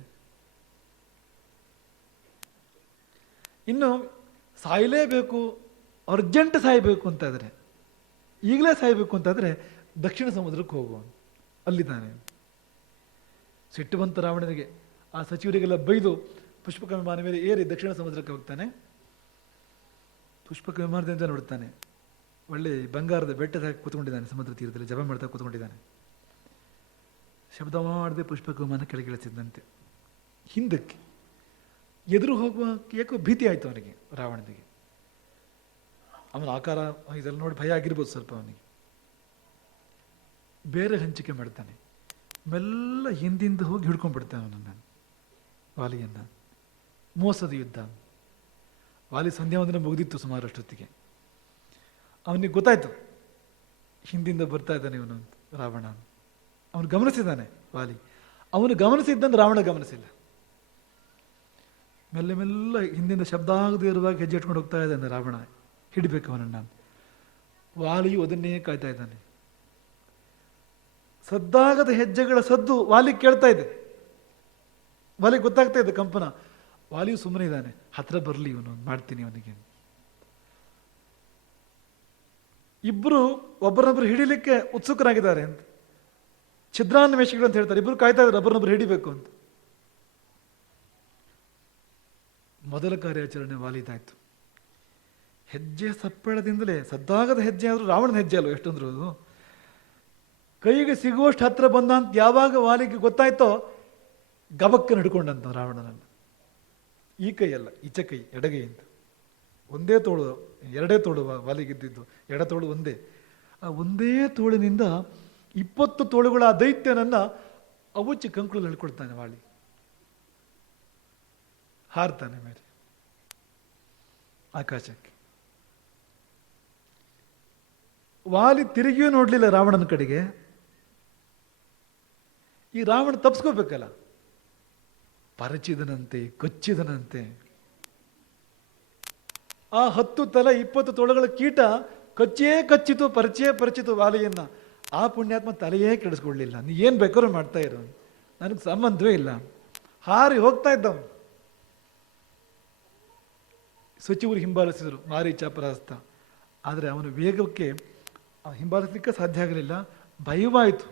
ಇನ್ನು ಸಾಯಲೇಬೇಕು, ಅರ್ಜೆಂಟ್ ಸಾಯಬೇಕು ಅಂತಾದರೆ, ಈಗಲೇ ಸಾಯಬೇಕು ಅಂತಾದರೆ ದಕ್ಷಿಣ ಸಮುದ್ರಕ್ಕೆ ಹೋಗುವ, ಅಲ್ಲಿದ್ದಾನೆ. ಸಿಟ್ಟು ಬಂತು ರಾವಣನಿಗೆ. ಆ ಸಚಿವರಿಗೆಲ್ಲ ಬೈದು ಪುಷ್ಪಕ ವಿಮಾನ ಮೇಲೆ ಏರಿ ದಕ್ಷಿಣ ಸಮುದ್ರಕ್ಕೆ ಹೋಗ್ತಾನೆ. ಪುಷ್ಪಕ ವಿಮಾನದಿಂದ ನೋಡ್ತಾನೆ, ಒಳ್ಳೆ ಬಂಗಾರದ ಬೆಟ್ಟದ ಕೂತ್ಕೊಂಡಿದ್ದಾನೆ ಸಮುದ್ರ ತೀರದಲ್ಲಿ, ಜಪ ಮಾಡ್ತಾ ಕೂತ್ಕೊಂಡಿದ್ದಾನೆ. ಶಬ್ದ ಮಾಡದೆ ಪುಷ್ಪಕ ವಿಮಾನ ಕೆಳಗಿಳಿಸಿದ್ದಂತೆ. ಹಿಂದಕ್ಕೆ ಎದುರು ಹೋಗುವ ಯಾಕೋ ಭೀತಿ ಆಯಿತು ಅವನಿಗೆ, ರಾವಣನಿಗೆ. ಅವನ ಆಕಾರ ಇದೆಲ್ಲ ನೋಡಿ ಭಯ ಆಗಿರ್ಬೋದು ಸ್ವಲ್ಪ ಅವನಿಗೆ. ಬೇರೆ ಹಂಚಿಕೆ ಮಾಡ್ತಾನೆ. ಮೆಲ್ಲ ಹಿಂದಿಂದ ಹೋಗಿ ಹಿಡ್ಕೊಂಡ್ಬಿಡ್ತಾನೆ ಅವನನ್ನು, ವಾಲಿಯನ್ನು. ಮೋಸದ ಯುದ್ಧ. ವಾಲಿ ಸಂಧ್ಯಾ ವಂದನೆ ಮುಗಿದಿತ್ತು ಸುಮಾರು ಅಷ್ಟೊತ್ತಿಗೆ. ಅವನಿಗೆ ಗೊತ್ತಾಯ್ತು ಹಿಂದಿಂದ ಬರ್ತಾ ಇದ್ದಾನೆ ಇವನು ಅಂತ, ರಾವಣ. ಅವನು ಗಮನಿಸಿದ್ದಾನೆ ವಾಲಿ. ಅವನು ಗಮನಿಸಿದ್ದಂದ್ರೆ ರಾವಣ ಗಮನಿಸಿಲ್ಲ. ಮೆಲ್ಲ ಮೆಲ್ಲ ಹಿಂದಿಂದ ಶಬ್ದ ಆಗದೇ ಇರುವಾಗ ಹೆಜ್ಜೆ ಇಟ್ಕೊಂಡು ಹೋಗ್ತಾ ಇದ್ದಾನೆ ರಾವಣ, ಹಿಡಿಬೇಕು ಅವನನ್ನು. ವಾಲಿಯು ಅದನ್ನೇ ಕಾಯ್ತಾ ಇದ್ದಾನೆ. ಸದ್ದಾಗದ ಹೆಜ್ಜೆಗಳ ಸದ್ದು ವಾಲಿ ಕೇಳ್ತಾ ಇದೆ. ವಾಲಿ ಗೊತ್ತಾಗ್ತಾ ಇದೆ ಕಂಪನ. ವಾಲಿಯು ಸುಮ್ಮನೆ ಇದ್ದಾನೆ, ಹತ್ರ ಬರಲಿ ಇವನು, ಮಾಡ್ತೀನಿ ಅವನಿಗೆ. ಇಬ್ಬರು ಒಬ್ಬರನ್ನೊಬ್ಬರು ಹಿಡಿಲಿಕ್ಕೆ ಉತ್ಸುಕರಾಗಿದ್ದಾರೆ ಅಂತ, ಛಿದ್ರಾನ್ವೇಷಿಗಳು ಅಂತ ಹೇಳ್ತಾರೆ. ಇಬ್ಬರು ಕಾಯ್ತಾ ಇದ್ದಾರೆ ಒಬ್ಬರನ್ನೊಬ್ಬರು ಹಿಡಿಬೇಕು ಅಂತ. ಮೊದಲ ಕಾರ್ಯಾಚರಣೆ ವಾಲಿದಾಯ್ತು. ಹೆಜ್ಜೆ ಸಪ್ಪಳದಿಂದಲೇ, ಸದ್ದಾಗದ ಹೆಜ್ಜೆ ಆದರೂ ರಾವಣನ ಹೆಜ್ಜೆ ಅಲ್ವ ಎಷ್ಟಂದ್ರು ಅದು, ಕೈಗೆ ಸಿಗುವಷ್ಟು ಹತ್ರ ಬಂದ ಅಂತ ಯಾವಾಗ ವಾಲಿಗೆ ಗೊತ್ತಾಯ್ತೋ ಗಬಕ್ಕನ್ನು ಹಿಡ್ಕೊಂಡಂತ ರಾವಣನನ್ನು. ಈ ಕೈ ಅಲ್ಲ, ಈಚೆ ಕೈ, ಎಡಗೈ ಅಂತ. ಒಂದೇ ತೋಳು, ಎರಡೇ ತೋಳು ವಾಲಿಗಿದ್ದಿದ್ದು, ಎಡತೋಳು ಒಂದೇ. ಆ ಒಂದೇ ತೋಳಿನಿಂದ 20 ತೋಳುಗಳ ಆ ದೈತ್ಯನನ್ನ ಅವಚ್ಚಿ ಕಂಕುಳಲ್ಲಿ ಹಿಡ್ಕೊಳ್ತಾನೆ ವಾಲಿ. ಹಾರ್ತಾನೆ ಮೇಲೆ ಆಕಾಶಕ್ಕೆ. ವಾಲಿ ತಿರುಗಿಯೂ ನೋಡ್ಲಿಲ್ಲ ರಾವಣನ ಕಡೆಗೆ. ಈ ರಾವಣ ತಪ್ಪಿಸ್ಕೋಬೇಕಲ್ಲ, ಪರಚಿದನಂತೆ, ಕಚ್ಚಿದನಂತೆ. ಆ 10 ತಲೆ 20 ತೋಳುಗಳ ಕೀಟ ಕಚ್ಚೇ ಕಚ್ಚಿತು, ಪರಿಚಿತು ವಾಲಿಯನ್ನ. ಆ ಪುಣ್ಯಾತ್ಮ ತಲೆಯೇ ಕೆಡಿಸ್ಕೊಳ್ಳಿಲ್ಲ. ನೀ ಏನ್ ಬೇಕಾದ್ರೂ ಮಾಡ್ತಾ ಇರೋ, ನನಗೆ ಸಂಬಂಧವೇ ಇಲ್ಲ. ಹಾರಿ ಹೋಗ್ತಾ ಇದ್ದವನು. ಸಚಿವರು ಹಿಂಬಾಲಿಸಿದರು, ಮಾರೀಚ ಪರಾಸ್ತ. ಆದರೆ ಅವನ ವೇಗಕ್ಕೆ ಹಿಂಬಾಲಿಸಲಿಕ್ಕೆ ಸಾಧ್ಯ ಆಗಲಿಲ್ಲ. ಭಯವಾಯಿತು.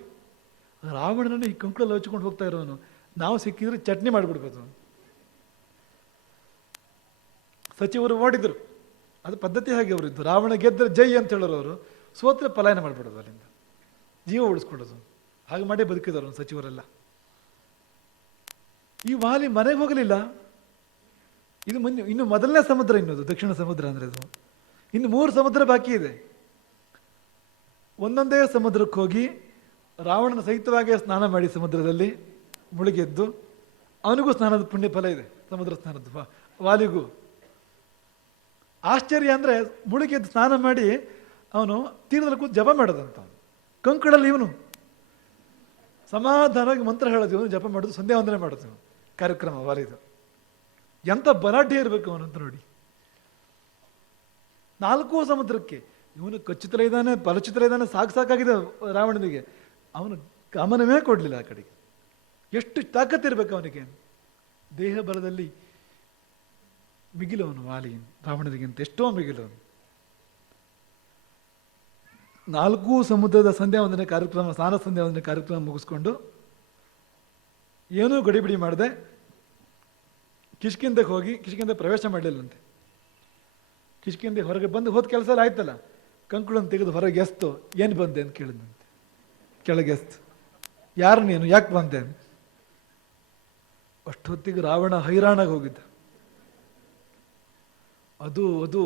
ರಾವಣನನ್ನು ಈ ಕಂಕುಳಲ್ಲಿ ಹಚ್ಕೊಂಡು ಹೋಗ್ತಾ ಇರೋನು, ನಾವು ಸಿಕ್ಕಿದ್ರೆ ಚಟ್ನಿ ಮಾಡಿಬಿಡ್ಬೋದು. ಸಚಿವರು ಓಡಿದ್ರು. ಅದು ಪದ್ಧತಿ ಹಾಗೆ ಅವರಿದ್ದು. ರಾವಣ ಗೆದ್ದರೆ ಜೈ ಅಂತ ಹೇಳೋರು ಅವರು, ಸೋತ್ರೆ ಪಲಾಯನ ಮಾಡಿಬಿಡೋದು, ಅಲ್ಲಿಂದ ಜೀವ ಉಳಿಸ್ಕೊಡೋದು. ಹಾಗೆ ಮಾಡೇ ಬದುಕಿದವರು ಸಚಿವರೆಲ್ಲ. ಈ ವಾಲಿ ಮನೆಗೆ ಹೋಗಲಿಲ್ಲ. ಇದು ಇನ್ನು ಮೊದಲನೇ ಸಮುದ್ರ, ಇನ್ನೊಂದು ದಕ್ಷಿಣ ಸಮುದ್ರ ಅಂದ್ರೆ ಅದು. ಇನ್ನು 3 ಸಮುದ್ರ ಬಾಕಿ ಇದೆ. ಒಂದೊಂದೇ ಸಮುದ್ರಕ್ಕೆ ಹೋಗಿ ರಾವಣನ ಸಹಿತವಾಗಿ ಸ್ನಾನ ಮಾಡಿ ಸಮುದ್ರದಲ್ಲಿ ಮುಳುಗೆದ್ದು, ಅವನಿಗೂ ಸ್ನಾನದ ಪುಣ್ಯ ಫಲ ಇದೆ, ಸಮುದ್ರ ಸ್ನಾನದ. ವಾಲಿಗೂ ಆಶ್ಚರ್ಯ ಅಂದ್ರೆ, ಮುಳುಗೆದ್ದು ಸ್ನಾನ ಮಾಡಿ ಅವನು ತೀರದಲ್ಲಿ ಕೂತು ಜಪ ಮಾಡೋದಂತ. ಕಂಕಡಲ್ಲಿ ಇವನು ಸಮಾಧಾನವಾಗಿ ಮಂತ್ರ ಹೇಳೋದು, ಇವನು ಜಪ ಮಾಡೋದು, ಸಂಧ್ಯಾ ವಂದನೆ ಮಾಡೋದು ಕಾರ್ಯಕ್ರಮ ವಾಲಿದು. ಎಂಥ ಬಲಾಢ್ಯ ಇರಬೇಕು ಅವನಂತ ನೋಡಿ. 4 ಸಮುದ್ರಕ್ಕೆ ಇವನು ಕಚ್ಚಿತರ ಇದ್ದಾನೆ, ಪರಚಿತರ ಇದ್ದಾನೆ, ಸಾಕಾಗಿದೆ ರಾವಣನಿಗೆ. ಅವನು ಗಮನವೇ ಕೊಡಲಿಲ್ಲ ಆ ಕಡೆಗೆ. ಎಷ್ಟು ತಾಕತ್ತಿರ್ಬೇಕು ಅವನಿಗೆ. ದೇಹ ಬಲದಲ್ಲಿ ಮಿಗಿಲವನು ವಾಲಿ, ರಾವಣನಿಗಿಂತ ಎಷ್ಟೋ ಮಿಗಿಲವನು. 4 ಸಮುದ್ರದ ಸಂಧ್ಯಾ ವಂದನೆ ಕಾರ್ಯಕ್ರಮ, ಸ್ನಾನ ಸಂಧ್ಯಾ ವಂದನೆ ಕಾರ್ಯಕ್ರಮ ಮುಗಿಸ್ಕೊಂಡು ಏನೂ ಗಡಿಬಿಡಿ ಮಾಡದೆ ಕಿಷ್ಕಿಂದಕ್ಕೆ ಹೋಗಿ, ಕಿಷ್ಕಿಂದ ಪ್ರವೇಶ ಮಾಡಲಿಲ್ಲಂತೆ. ಕಿಷ್ಕಿಂದ ಹೊರಗೆ ಬಂದು ಹೋದ ಕೆಲಸ ಎಲ್ಲ ಆಯ್ತಲ್ಲ, ಕಂಕುಳನ್ನು ತೆಗೆದು ಹೊರಗೆ ಎಸ್ತು, ಏನು ಬಂದೆ ಅಂತ ಕೇಳಿದಂತೆ. ಕೆಳಗೆ ಎಸ್ತು, ಯಾರು ನೀನು, ಯಾಕೆ ಬಂದೆ ಅಂತ. ಅಷ್ಟೊತ್ತಿಗೆ ರಾವಣ ಹೈರಾಣಾಗಿ ಹೋಗಿದ್ದ. ಅದು ಅದು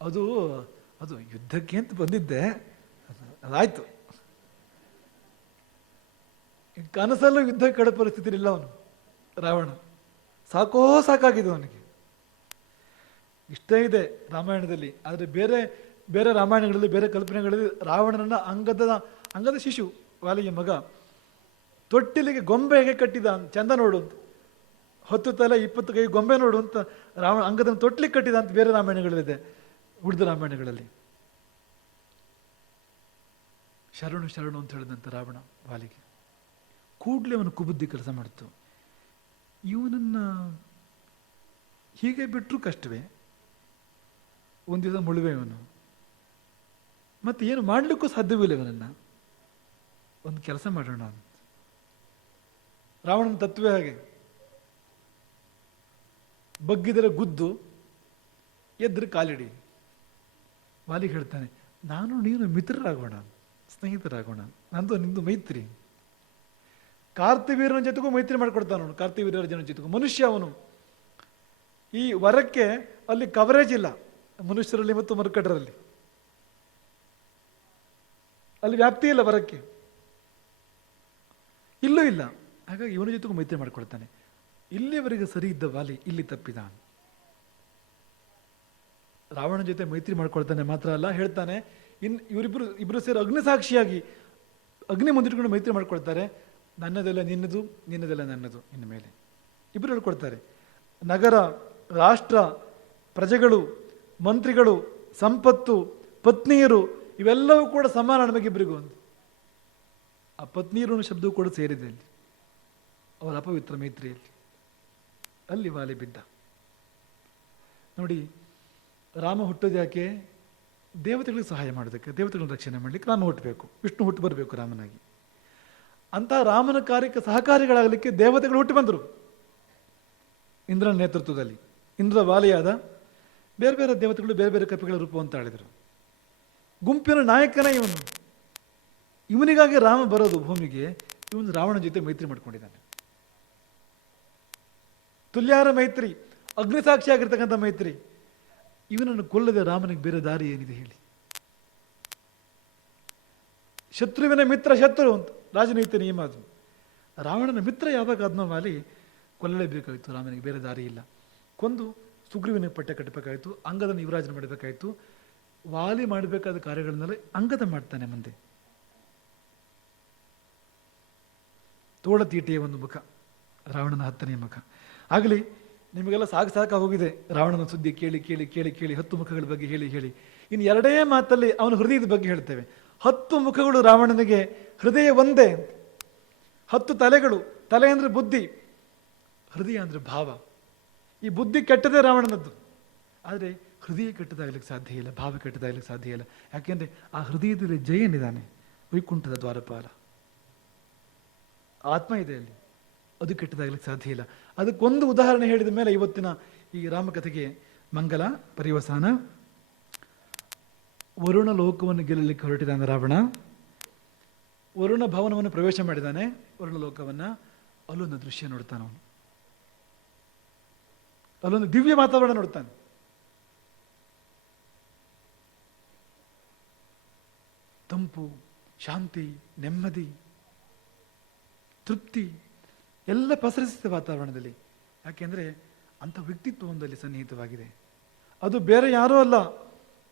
ಅದು ಅದು ಯುದ್ಧಕ್ಕೆ ಅಂತ ಬಂದಿದ್ದೆ, ಅದಾಯ್ತು. ಕನಸಲ್ಲೂ ಯುದ್ಧ ಕಡೆ ಪರಿಸ್ಥಿತಿ ಇಲ್ಲ ಅವನು ರಾವಣ. ಸಾಕಾಗಿದೆ ಅವನಿಗೆ. ಇಷ್ಟ ಇದೆ ರಾಮಾಯಣದಲ್ಲಿ. ಆದರೆ ಬೇರೆ ಬೇರೆ ರಾಮಾಯಣಗಳಲ್ಲಿ, ಬೇರೆ ಕಲ್ಪನೆಗಳಲ್ಲಿ ರಾವಣನನ್ನ ಅಂಗದ ಶಿಶು, ವಾಲಿಯ ಮಗ, ತೊಟ್ಟಿಲಿಗೆ ಗೊಂಬೆ ಹೇಗೆ ಕಟ್ಟಿದ ಚಂದ ನೋಡು ಅಂತ. 10 ತಲೆ 20 ಕೈ ಗೊಂಬೆ ನೋಡು ಅಂತ ರಾವಣ ಅಂಗದನ್ನು ತೊಟ್ಟಿಲಿಗೆ ಕಟ್ಟಿದ ಅಂತ ಬೇರೆ ರಾಮಾಯಣಗಳಿದೆ, ಉಳಿದ ರಾಮಾಯಣಗಳಲ್ಲಿ. ಶರಣು ಶರಣು ಅಂತ ಹೇಳಿದಂತೆ ರಾವಣ ವಾಲಿಗೆ. ಕೂಡಲೇ ಅವನು ಕುಬುದ್ಧಿ ಕೆಲಸ ಮಾಡಿತು. ಇವನನ್ನ ಹೀಗೆ ಬಿಟ್ಟರು ಕಷ್ಟವೇ, ಒಂದು ದಿವಸ ಮುಳುವೆ ಇವನು, ಮತ್ತೆ ಏನು ಮಾಡಲಿಕ್ಕೂ ಸಾಧ್ಯವಿಲ್ಲ ಇವನನ್ನ. ಒಂದು ಕೆಲಸ ಮಾಡೋಣ ಅಂತ. ರಾವಣನ ತತ್ವೇ ಹಾಗೆ, ಬಗ್ಗಿದರೆ ಗುದ್ದು, ಎದ್ರೆ ಕಾಲಿಡಿ. ವಾಲಿಗೆ ಹೇಳ್ತಾನೆ, ನಾನು ನೀನು ಮಿತ್ರರಾಗೋಣ, ಸ್ನೇಹಿತರಾಗೋಣ, ನಂದು ನಿಂದು ಮೈತ್ರಿ. ಕಾರ್ತಿವೀರ್ಯನ ಜೊತೆಗೂ ಮೈತ್ರಿ ಮಾಡ್ಕೊಡ್ತಾನ ಅವನು. ಕಾರ್ತಿವೀರ್ಯನ ಜೊತೆಗೂ ಮನುಷ್ಯ ಅವನು. ಈ ವರಕ್ಕೆ ಅಲ್ಲಿ ಕವರೇಜ್ ಇಲ್ಲ, ಮನುಷ್ಯರಲ್ಲಿ ಮತ್ತು ಮರುಕಟರಲ್ಲಿ ಅಲ್ಲಿ ವ್ಯಾಪ್ತಿ ಇಲ್ಲ ವರಕ್ಕೆ. ಇಲ್ಲೂ ಇಲ್ಲ. ಹಾಗಾಗಿ ಇವನ ಜೊತೆಗೂ ಮೈತ್ರಿ ಮಾಡ್ಕೊಳ್ತಾನೆ. ಇಲ್ಲಿವರೆಗೆ ಸರಿ ಇದ್ದ ವಾಲಿ ಇಲ್ಲಿ ತಪ್ಪಿದ. ರಾವಣ ಜೊತೆ ಮೈತ್ರಿ ಮಾಡ್ಕೊಳ್ತಾನೆ ಮಾತ್ರ ಅಲ್ಲ, ಹೇಳ್ತಾನೆ ಇಬ್ರು ಸೇರಿ ಅಗ್ನಿಸಾಕ್ಷಿಯಾಗಿ ಅಗ್ನಿ ಮುಂದಿಟ್ಕೊಂಡು ಮೈತ್ರಿ ಮಾಡ್ಕೊಳ್ತಾರೆ. ನನ್ನದೆಲ್ಲ ನಿನ್ನದು, ನಿನ್ನದೆಲ್ಲ ನನ್ನದು. ಇನ್ನು ಮೇಲೆ ಇಬ್ಬರು ಹೇಳ್ಕೊಳ್ತಾರೆ, ನಗರ, ರಾಷ್ಟ್ರ, ಪ್ರಜೆಗಳು, ಮಂತ್ರಿಗಳು, ಸಂಪತ್ತು, ಪತ್ನಿಯರು ಇವೆಲ್ಲವೂ ಕೂಡ ಸಮಾನ ನಮಗಿಬ್ಬರಿಗೂ ಅಂತ. ಆ ಪತ್ನಿಯರು ಶಬ್ದವೂ ಕೂಡ ಸೇರಿದೆ ಅಲ್ಲಿ ಅವರ ಅಪವಿತ್ರ ಮೈತ್ರಿಯಲ್ಲಿ. ಅಲ್ಲಿ ವಾಲಿ ಬಿದ್ದ. ನೋಡಿ, ರಾಮ ಹುಟ್ಟೋದು ಯಾಕೆ? ದೇವತೆಗಳಿಗೆ ಸಹಾಯ ಮಾಡೋದಕ್ಕೆ, ದೇವತೆಗಳನ್ನು ರಕ್ಷಣೆ ಮಾಡಲಿಕ್ಕೆ ರಾಮ ಹುಟ್ಟಬೇಕು, ವಿಷ್ಣು ಹುಟ್ಟು ಬರಬೇಕು ರಾಮನಾಗಿ. ಅಂತ ರಾಮನ ಕಾರ್ಯಕ್ಕೆ ಸಹಕಾರಿಗಳಾಗಲಿಕ್ಕೆ ದೇವತೆಗಳು ಹುಟ್ಟಿ ಬಂದರು ಇಂದ್ರನ ನೇತೃತ್ವದಲ್ಲಿ. ಇಂದ್ರ ವಾಲಿಯಾದ, ಬೇರೆ ಬೇರೆ ದೇವತೆಗಳು ಬೇರೆ ಬೇರೆ ಕಪಿಗಳ ರೂಪ ಅಂತ ಹೇಳಿದರು. ಗುಂಪಿನ ನಾಯಕನೇ ಇವನು. ಇವನಿಗಾಗಿ ರಾಮ ಬರೋದು ಭೂಮಿಗೆ. ಇವನು ರಾವಣನ ಜೊತೆ ಮೈತ್ರಿ ಮಾಡ್ಕೊಂಡಿದ್ದಾನೆ. ತುಲ್ಯಾರ ಮೈತ್ರಿ, ಅಗ್ನಿಸಾಕ್ಷಿ ಆಗಿರ್ತಕ್ಕಂಥ ಮೈತ್ರಿ. ಇವನನ್ನು ಕೊಲ್ಲದೆ ರಾಮನಿಗೆ ಬೇರೆ ದಾರಿ ಏನಿದೆ ಹೇಳಿ? ಶತ್ರುವಿನ ಮಿತ್ರ ಶತ್ರು ಅಂತ ರಾಜನೀತಿ ನಿಯಮ ಅದು. ರಾವಣನ ಮಿತ್ರ ಯಾವಾಗ ಆದ್ನೋ ವಾಲಿ ಕೊಲ್ಲಲೇಬೇಕಾಯಿತು, ರಾಮನಿಗೆ ಬೇರೆ ದಾರಿ ಇಲ್ಲ. ಕೊಂದು ಸುಗ್ರೀವನಿಗೆ ಪಟ್ಟೆ ಕಟ್ಟಬೇಕಾಯಿತು, ಅಂಗದನ್ನು ಯುವರಾಜನ ಮಾಡಬೇಕಾಯಿತು. ವಾಲಿ ಮಾಡಬೇಕಾದ ಕಾರ್ಯಗಳನ್ನೆಲ್ಲ ಅಂಗದ ಮಾಡ್ತಾನೆ ಮುಂದೆ. ತೋಳತೀಟೆಯ ಒಂದು ಮುಖ ರಾವಣನ 10ನೇ ಮುಖ. ಆಗಲಿ ನಿಮಗೆಲ್ಲ ಸಾಕ ಹೋಗಿದೆ ರಾವಣನ ಸುದ್ದಿ ಕೇಳಿ ಕೇಳಿ ಕೇಳಿ ಕೇಳಿ 10 ಮುಖಗಳ ಬಗ್ಗೆ ಹೇಳಿ ಹೇಳಿ. ಇನ್ನು 2 ಮಾತಲ್ಲಿ ಅವನ ಹೃದಯದ ಬಗ್ಗೆ ಹೇಳ್ತೇವೆ. 10 ಮುಖಗಳು ರಾವಣನಿಗೆ, ಹೃದಯ ಒಂದೇ. 10 ತಲೆಗಳು. ತಲೆ ಅಂದ್ರೆ ಬುದ್ಧಿ, ಹೃದಯ ಅಂದ್ರೆ ಭಾವ. ಈ ಬುದ್ಧಿ ಕೆಟ್ಟದೇ ರಾವಣನದ್ದು, ಆದರೆ ಹೃದಯ ಕೆಟ್ಟದಾಗ್ಲಿಕ್ಕೆ ಸಾಧ್ಯ ಇಲ್ಲ, ಭಾವ ಕೆಟ್ಟದಾಗ್ಲಿಕ್ಕೆ ಸಾಧ್ಯ ಇಲ್ಲ. ಯಾಕೆಂದ್ರೆ ಆ ಹೃದಯದಲ್ಲಿ ಜಯನಿದ್ದಾನೆ, ವೈಕುಂಠದ ದ್ವಾರಪಾಲ ಆತ್ಮ ಇದೆ ಅಲ್ಲಿ, ಅದು ಕೆಟ್ಟದಾಗ್ಲಿಕ್ಕೆ ಸಾಧ್ಯ ಇಲ್ಲ. ಅದಕ್ಕೊಂದು ಉದಾಹರಣೆ ಹೇಳಿದ ಮೇಲೆ ಇವತ್ತಿನ ಈ ರಾಮಕಥೆಗೆ ಮಂಗಲ ಪರ್ಯವಸಾನ. ವರುಣ ಲೋಕವನ್ನು ಗೆಲ್ಲಲಿಕ್ಕೆ ಹೊರಟಿದ್ದಾನೆ ರಾವಣ. ವರುಣ ಭವನವನ್ನು ಪ್ರವೇಶ ಮಾಡಿದ್ದಾನೆ, ವರುಣ ಲೋಕವನ್ನ. ಅಲ್ಲೊಂದು ದೃಶ್ಯ ನೋಡ್ತಾನೆ ಅವನು, ಅಲ್ಲೊಂದು ದಿವ್ಯ ವಾತಾವರಣ ನೋಡ್ತಾನೆ. ತಂಪು, ಶಾಂತಿ, ನೆಮ್ಮದಿ, ತೃಪ್ತಿ ಎಲ್ಲ ಪಸರಿಸಿದ ವಾತಾವರಣದಲ್ಲಿ. ಯಾಕೆಂದ್ರೆ ಅಂಥ ವ್ಯಕ್ತಿತ್ವ ಒಂದಲ್ಲಿ ಸನ್ನಿಹಿತವಾಗಿದೆ. ಅದು ಬೇರೆ ಯಾರೂ ಅಲ್ಲ,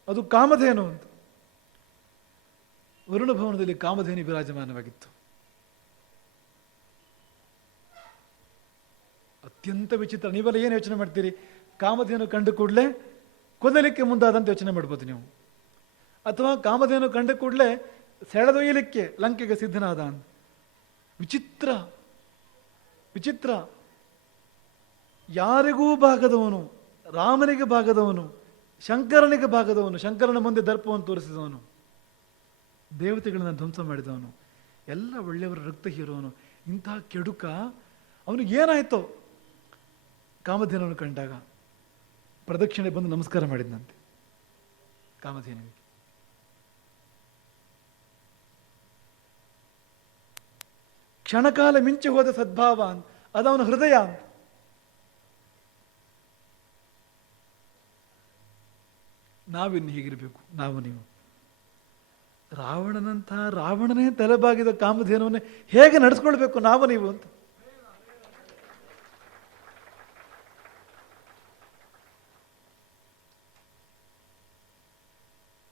ಅದು ಕಾಮಧೇನು ಅಂತ. ವರುಣ ಭವನದಲ್ಲಿ ಕಾಮಧೇನು ವಿರಾಜಮಾನವಾಗಿತ್ತು. ಅತ್ಯಂತ ವಿಚಿತ್ರ. ನೀವೆಲ್ಲ ಏನು ಯೋಚನೆ ಮಾಡ್ತೀರಿ? ಕಾಮಧೇನು ಕಂಡು ಕೂಡಲೇ ಕೊಲ್ಲಲಿಕ್ಕೆ ಮುಂದಾದಂತ ಯೋಚನೆ ಮಾಡ್ಬೋದು ನೀವು. ಅಥವಾ ಕಾಮಧೇನು ಕಂಡ ಕೂಡಲೇ ಸೆಳೆದೊಯ್ಯಲಿಕ್ಕೆ ಲಂಕೆಗೆ ಸಿದ್ಧನಾದ. ವಿಚಿತ್ರ ವಿಚಿತ್ರ. ಯಾರಿಗೂ ಭಾಗದವನು, ರಾಮನಿಗೆ ಭಾಗದವನು, ಶಂಕರನಿಗೆ ಭಾಗದವನು, ಶಂಕರನ ಮುಂದೆ ದರ್ಪವನ್ನು ತೋರಿಸಿದವನು, ದೇವತೆಗಳನ್ನ ಧ್ವಂಸ ಮಾಡಿದವನು, ಎಲ್ಲ ಒಳ್ಳೆಯವರ ರಕ್ತ ಹೀರೋನು. ಇಂತಹ ಕೆಡುಕ ಅವನಿಗೆ ಏನಾಯ್ತೋ ಕಾಮಧೇನವನ್ನು ಕಂಡಾಗ ಪ್ರದಕ್ಷಿಣೆ ಬಂದು ನಮಸ್ಕಾರ ಮಾಡಿದಂತೆ ಕಾಮಧೇನುವಿಗೆ. ಕ್ಷಣಕಾಲ ಮಿಂಚಿ ಹೋದ ಸದ್ಭಾವ ಅಂತ, ಅದವನ ಹೃದಯ ಅಂತ. ನಾವಿನ್ನು ಹೀಗಿರಬೇಕು, ನಾವು ನೀವು. ರಾವಣನೇ ತಲೆಬಾಗಿದ ಕಾಮಧೇನುವನ್ನೇ ಹೇಗೆ ನಡೆಸ್ಕೊಳ್ಬೇಕು ನಾವು ನೀವು ಅಂತ.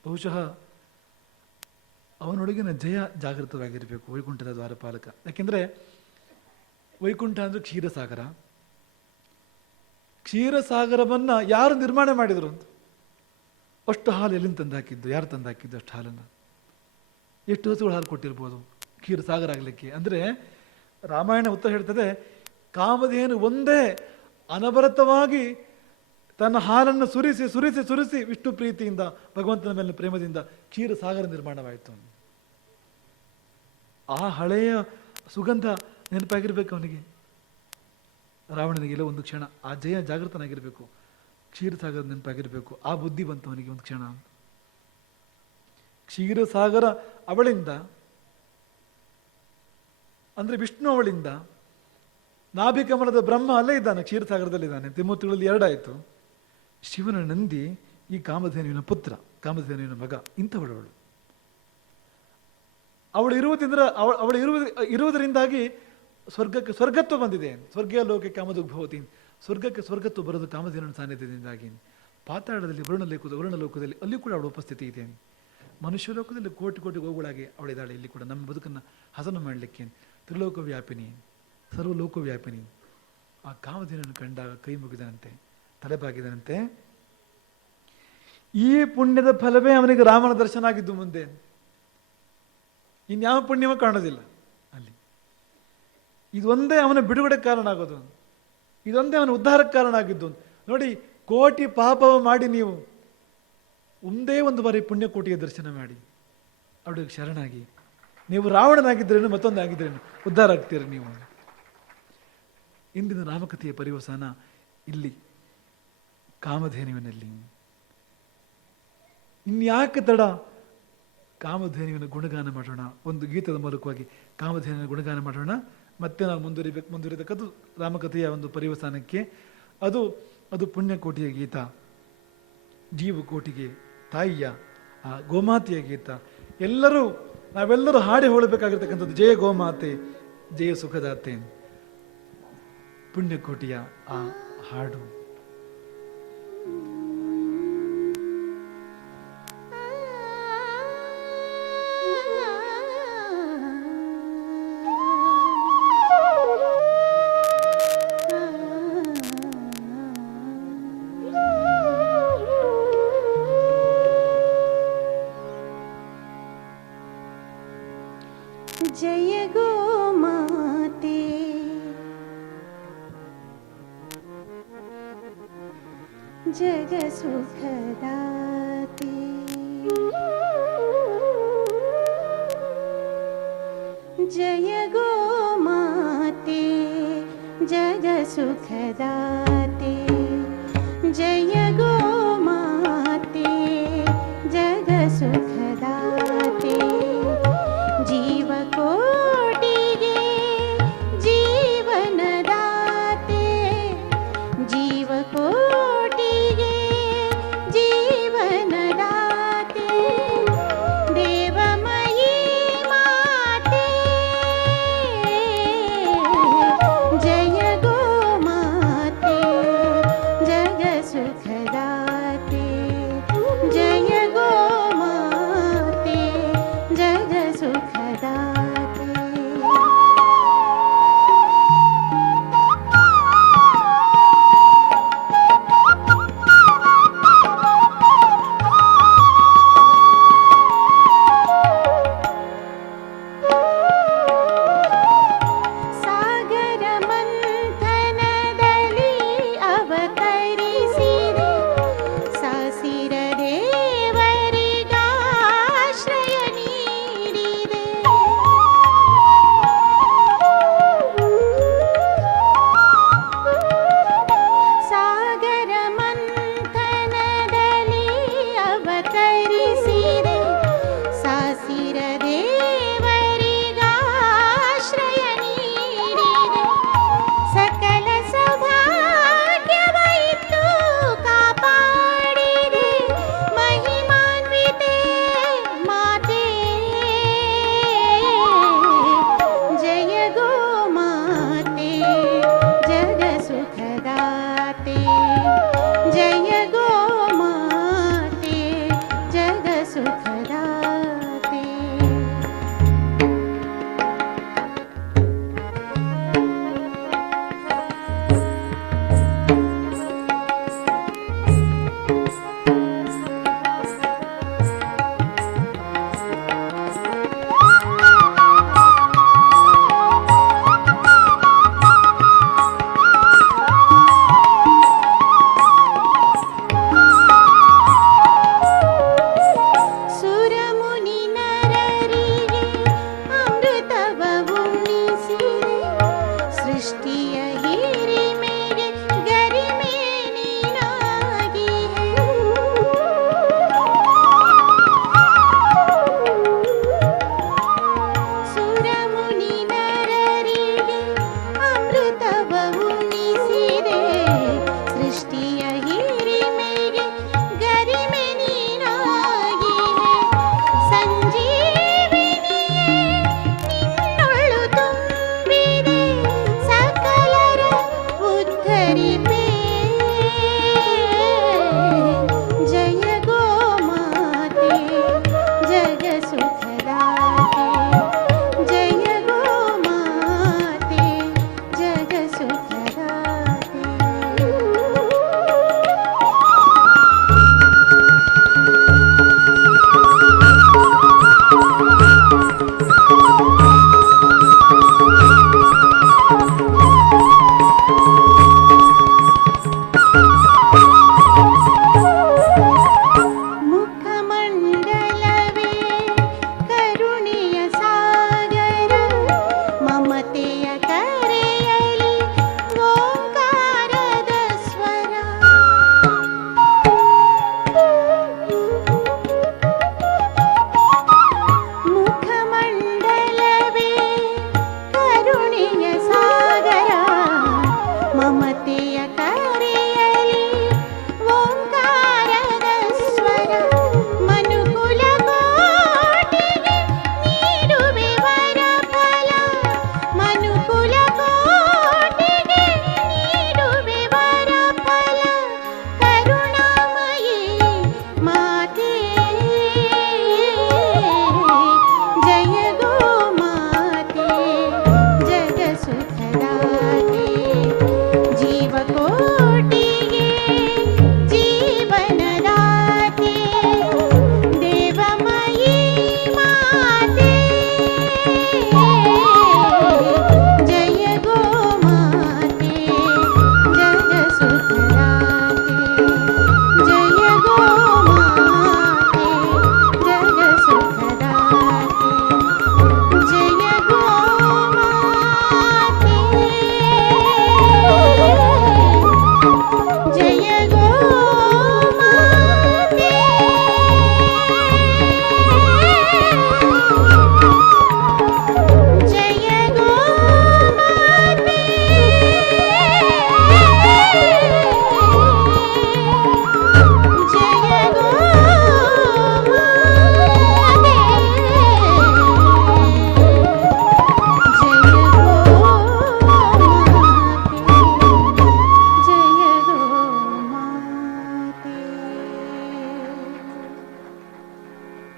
ಬಹುಶಃ ಅವನೊಳಗಿನ ಜಯ ಜಾಗೃತವಾಗಿರಬೇಕು, ವೈಕುಂಠದ ದ್ವಾರಪಾಲಕ. ಯಾಕೆಂದ್ರೆ ವೈಕುಂಠ ಅಂದ್ರೆ ಕ್ಷೀರಸಾಗರ. ಕ್ಷೀರಸಾಗರವನ್ನ ಯಾರು ನಿರ್ಮಾಣ ಮಾಡಿದ್ರು ಅಂತ. ಅಷ್ಟು ಹಾಲು ಎಲ್ಲಿಂದ ತಂದಾಕಿದ್ದು? ಯಾರು ತಂದಾಕಿದ್ದು ಅಷ್ಟು ಹಾಲನ್ನು? ಎಷ್ಟು ಹಸುಗಳು ಹಾಲು ಕೊಟ್ಟಿರ್ಬೋದು ಕ್ಷೀರಸಾಗರ ಆಗಲಿಕ್ಕೆ? ಅಂದ್ರೆ ರಾಮಾಯಣ ಉತ್ತರ ಹೇಳ್ತದೆ, ಕಾಮಧೇನು ಒಂದೇ ಅನವರತವಾಗಿ ತನ್ನ ಹಾಲನ್ನು ಸುರಿಸಿ ಸುರಿಸಿ ಸುರಿಸಿ ವಿಷ್ಣು ಪ್ರೀತಿಯಿಂದ, ಭಗವಂತನ ಮೇಲೆ ಪ್ರೇಮದಿಂದ ಕ್ಷೀರಸಾಗರ ನಿರ್ಮಾಣವಾಯಿತು. ಆ ಹಳೆಯ ಸುಗಂಧ ನೆನಪಾಗಿರ್ಬೇಕು ಅವನಿಗೆ. ರಾವಣನಿಗೆಲ್ಲ ಒಂದು ಕ್ಷಣ ಆ ಜಯ ಜಾಗೃತನಾಗಿರ್ಬೇಕು, ಕ್ಷೀರಸಾಗರ ನೆನಪಾಗಿರ್ಬೇಕು. ಆ ಬುದ್ಧಿ ಬಂತು ಅವನಿಗೆ ಒಂದು ಕ್ಷಣ. ಕ್ಷೀರಸಾಗರ ಅವಳಿಂದ ಅಂದ್ರೆ ವಿಷ್ಣು ಅವಳಿಂದ, ನಾಭಿಕಮಲದ ಬ್ರಹ್ಮ ಅಲ್ಲೇ ಇದ್ದಾನೆ, ಕ್ಷೀರಸಾಗರದಲ್ಲಿದ್ದಾನೆ. ತಿಮ್ಮೂರ್ತಿಗಳಲ್ಲಿ 2 ಆಯಿತು. ಶಿವನ ನಂದಿ ಈ ಕಾಮಧೇನುವಿನ ಪುತ್ರ, ಕಾಮಧೇನುವಿನ ಮಗ. ಇಂಥವಳವಳು. ಅವಳು ಇರುವುದರಿಂದಾಗಿ ಸ್ವರ್ಗತ್ವ ಬಂದಿದೆ. ಸ್ವರ್ಗೀಯ ಲೋಕಕ್ಕೆ ಕಾಮದುಗ್ಭವತಿ, ಸ್ವರ್ಗತ್ವ ಬರೋದು ಕಾಮಧೇನುವಿನ ಸಾನ್ನಿಧ್ಯದಿಂದಾಗಿ. ಪಾತಾಳದಲ್ಲಿ ವರ್ಣಲೋಕದಲ್ಲಿ ಅಲ್ಲಿ ಕೂಡ ಅವಳ ಉಪಸ್ಥಿತಿ ಇದೆ. ಮನುಷ್ಯ ಲೋಕದಲ್ಲಿ ಕೋಟಿ ಗೋವುಗಳಾಗಿ ಅವಳಿದ್ದಾಳೆ. ಇಲ್ಲಿ ಕೂಡ ನಮ್ಮ ಬದುಕನ್ನು ಹಸನು ಮಾಡಲಿಕ್ಕೆ ತ್ರಿಲೋಕವ್ಯಾಪಿನಿ, ಸರ್ವಲೋಕವ್ಯಾಪಿನಿ. ಆ ಕಾಮಧೇನುವನ್ನು ಕಂಡಾಗ ಕೈ ಮುಗಿದನಂತೆ, ತಲೆಬಾಗಿದನಂತೆ. ಈ ಪುಣ್ಯದ ಫಲವೇ ಅವನಿಗೆ ರಾಮನ ದರ್ಶನ ಆಗಿದ್ದು. ಮುಂದೆ ಇನ್ಯಾವ ಪುಣ್ಯವೂ ಕಾಣೋದಿಲ್ಲ ಅಲ್ಲಿ. ಇದೊಂದೇ ಅವನ ಬಿಡುಗಡೆ ಕಾರಣ ಆಗೋದು, ಇದೊಂದೇ ಅವನ ಉದ್ಧಾರಕ್ಕೆ ಕಾರಣ ಆಗಿದ್ದು. ನೋಡಿ, ಕೋಟಿ ಪಾಪವ ಮಾಡಿ ನೀವು ಒಂದೇ ಒಂದು ಬಾರಿ ಪುಣ್ಯಕೋಟಿಯ ದರ್ಶನ ಮಾಡಿ ಅವಳಿಗೆ ಶರಣಾಗಿ, ನೀವು ರಾವಣನಾಗಿದ್ದರೇನು ಮತ್ತೊಂದು ಆಗಿದ್ದರೇನು ಉದ್ಧಾರ ಆಗ್ತೀರಿ ನೀವು. ಇಂದಿನ ರಾಮಕಥೆಯ ಪರಿವಸಾನ ಇಲ್ಲಿ ಕಾಮಧೇನುವಿನಲ್ಲಿ. ಇನ್ಯಾಕೆ ತಡ, ಕಾಮಧೇನುವಿನ ಗುಣಗಾನ ಮಾಡೋಣ. ಒಂದು ಗೀತದ ಮೂಲಕವಾಗಿ ಕಾಮಧೇನುವಿನ ಗುಣಗಾನ ಮಾಡೋಣ. ಮತ್ತೆ ನಾವು ಮುಂದುವರಿತಕ್ಕದ್ದು ರಾಮಕಥೆಯ ಒಂದು ಪರಿವಸಾನಕ್ಕೆ. ಅದು ಪುಣ್ಯಕೋಟಿಯ ಗೀತ, ಜೀವಕೋಟಿಗೆ ತಾಯಿಯ ಆ ಗೋಮಾತೆಯ ಗೀತ. ನಾವೆಲ್ಲರೂ ಹಾಡಿ ಹೋಗಬೇಕಾಗಿರ್ತಕ್ಕಂಥದ್ದು ಜಯ ಗೋಮಾತೆ ಜಯ ಸುಖದಾತೆ, ಪುಣ್ಯಕೋಟಿಯ ಆ ಹಾಡು. जय गोमाते जग सुखदाते, जय गोमाते जग सुखदाते, जय गोमाते जग सुखदाते, जीवकोटिगे जीवनदाते, जीवकोटिगे जीवनदाते, देवमयी माते जय गोमाते जग सुखदाते, जय गोमाते जग सुखदाते। ಸಾಗರ ಮಂಥನದಲ್ಲಿ ಅವತರಿಸಿದೆ, ಸಾಸಿರ ದೇವರಿಗಾಶ್ರಯ ನೀಡಿದೆ, ಸಾಗರ ಮಂಥನದಲ್ಲಿ ಅವತರಿಸಿದೆ, ಸಾಸಿರ ದೇವರಿಗಾಶ್ರಯ ನೀಡಿದೆ, ಸಕಲ ಸೌಭಾಗ್ಯವೈತು ಕಾಪಾಡಿದೆ, ಮಹಿಮಾನ್ವಿತೆ ಮಾತೆ ಜಯ ಗೋಮಾತೆ ಜಗ ಸುಖದಾತೆ, ಜಯ ಗೋಮಾತೆ ಜಗ ಸುಖದಾತೆ. ಸುರಮುನಿ ನರರಿಗೆ ಅಮೃತವ ಉಣಿಸಿದೆ, ಸೃಷ್ಟಿಯ ಹಿರಿಮೆಗೆ ಗರಿಮೆ ನೀನಾಗಿಯೇ, ಸುರಮುನಿ ನರರಿಗೆ ಅಮೃತವ ಉಣಿಸಿದೆ, ಸೃಷ್ಟಿಯ ಹಿರಿಮೆಗೆ ಗರಿಮೆ ನೀನಾಗಿಯೇ, ಸಂಜೀವಿನಿಯೇ ನಿನ್ನೊಳು ತುಂಬಿದೆ,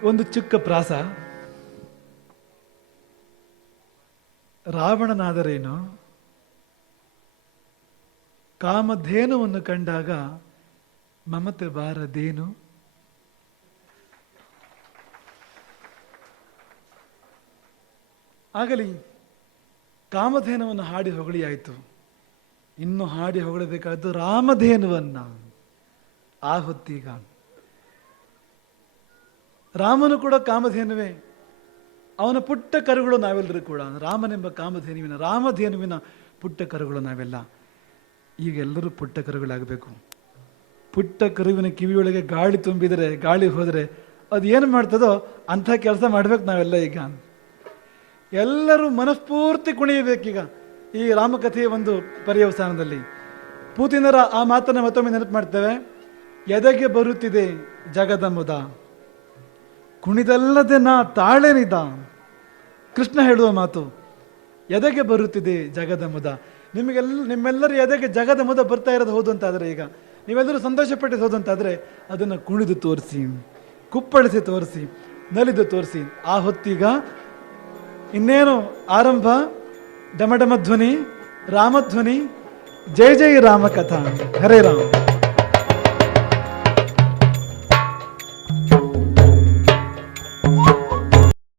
ಒಂದು ಚಿಕ್ಕ ಪ್ರಾಸ. ರಾವಣನಾದರೇನು, ಕಾಮಧೇನುವನ್ನು ಕಂಡಾಗ ಮಮತೆ ಬಾರದೇನು. ಆಗಲಿ ಕಾಮಧೇನುವನ್ನು ಹಾಡಿ ಹೊಗಳಿ ಆಯಿತು. ಇನ್ನು ಹಾಡಿ ಹೊಗಳಬೇಕಾದ್ದು ರಾಮಧೇನುವನ್ನ. ಆ ಹೊತ್ತೀಗ ರಾಮನು ಕೂಡ ಕಾಮಧೇನುವೆ, ಅವನ ಪುಟ್ಟ ಕರುಗಳು ನಾವೆಲ್ಲರೂ ಕೂಡ. ರಾಮನೆಂಬ ರಾಮಧೇನುವಿನ ಪುಟ್ಟ ಕರುಗಳು ನಾವೆಲ್ಲ. ಈಗ ಎಲ್ಲರೂ ಪುಟ್ಟ ಕರುಗಳಾಗಬೇಕು. ಪುಟ್ಟ ಕರುವಿನ ಕಿವಿಯೊಳಗೆ ಗಾಳಿ ತುಂಬಿದರೆ, ಗಾಳಿ ಹೋದರೆ ಅದು ಏನು ಮಾಡ್ತದೋ ಅಂಥ ಕೆಲಸ ಮಾಡ್ಬೇಕು ನಾವೆಲ್ಲ. ಈಗ ಎಲ್ಲರೂ ಮನಸ್ಫೂರ್ತಿ ಕುಣಿಯಬೇಕೀಗ ಈ ರಾಮಕಥೆಯ ಒಂದು ಪರ್ಯವಸಾನದಲ್ಲಿ. ಪೂತಿನರ ಆ ಮಾತನ್ನು ಮತ್ತೊಮ್ಮೆ ನೆನಪು ಮಾಡ್ತೇವೆ. ಎದೆಗೆ ಬರುತ್ತಿದೆ ಜಗದ ಮುದ, ಕುಣಿದಲ್ಲದೆ ನಾ ತಾಳೆನಿದ. ಕೃಷ್ಣ ಹೇಳುವ ಮಾತು, ಎದೆಗೆ ಬರುತ್ತಿದೆ ಜಗದ ಮುದ. ನಿಮ್ಮೆಲ್ಲರ ಎದೆಗೆ ಜಗದ ಮುದ ಬರ್ತಾ ಇರೋದು ಹೌದು ಅಂತಾದರೆ, ಈಗ ನೀವೆಲ್ಲರೂ ಸಂತೋಷ ಪಟ್ಟಿದ್ದು ಹೌದು ಅಂತಾದರೆ, ಅದನ್ನು ಕುಣಿದು ತೋರಿಸಿ, ಕುಪ್ಪಳಿಸಿ ತೋರಿಸಿ, ನಲಿದು ತೋರಿಸಿ. ಆ ಹೊತ್ತೀಗ ಇನ್ನೇನು ಆರಂಭ. ಡಮಡಮ ಧ್ವನಿ, ರಾಮಧ್ವನಿ, ಜೈ ಜೈ ರಾಮ ಕಥಾ. ಹರೇ ರಾಮ.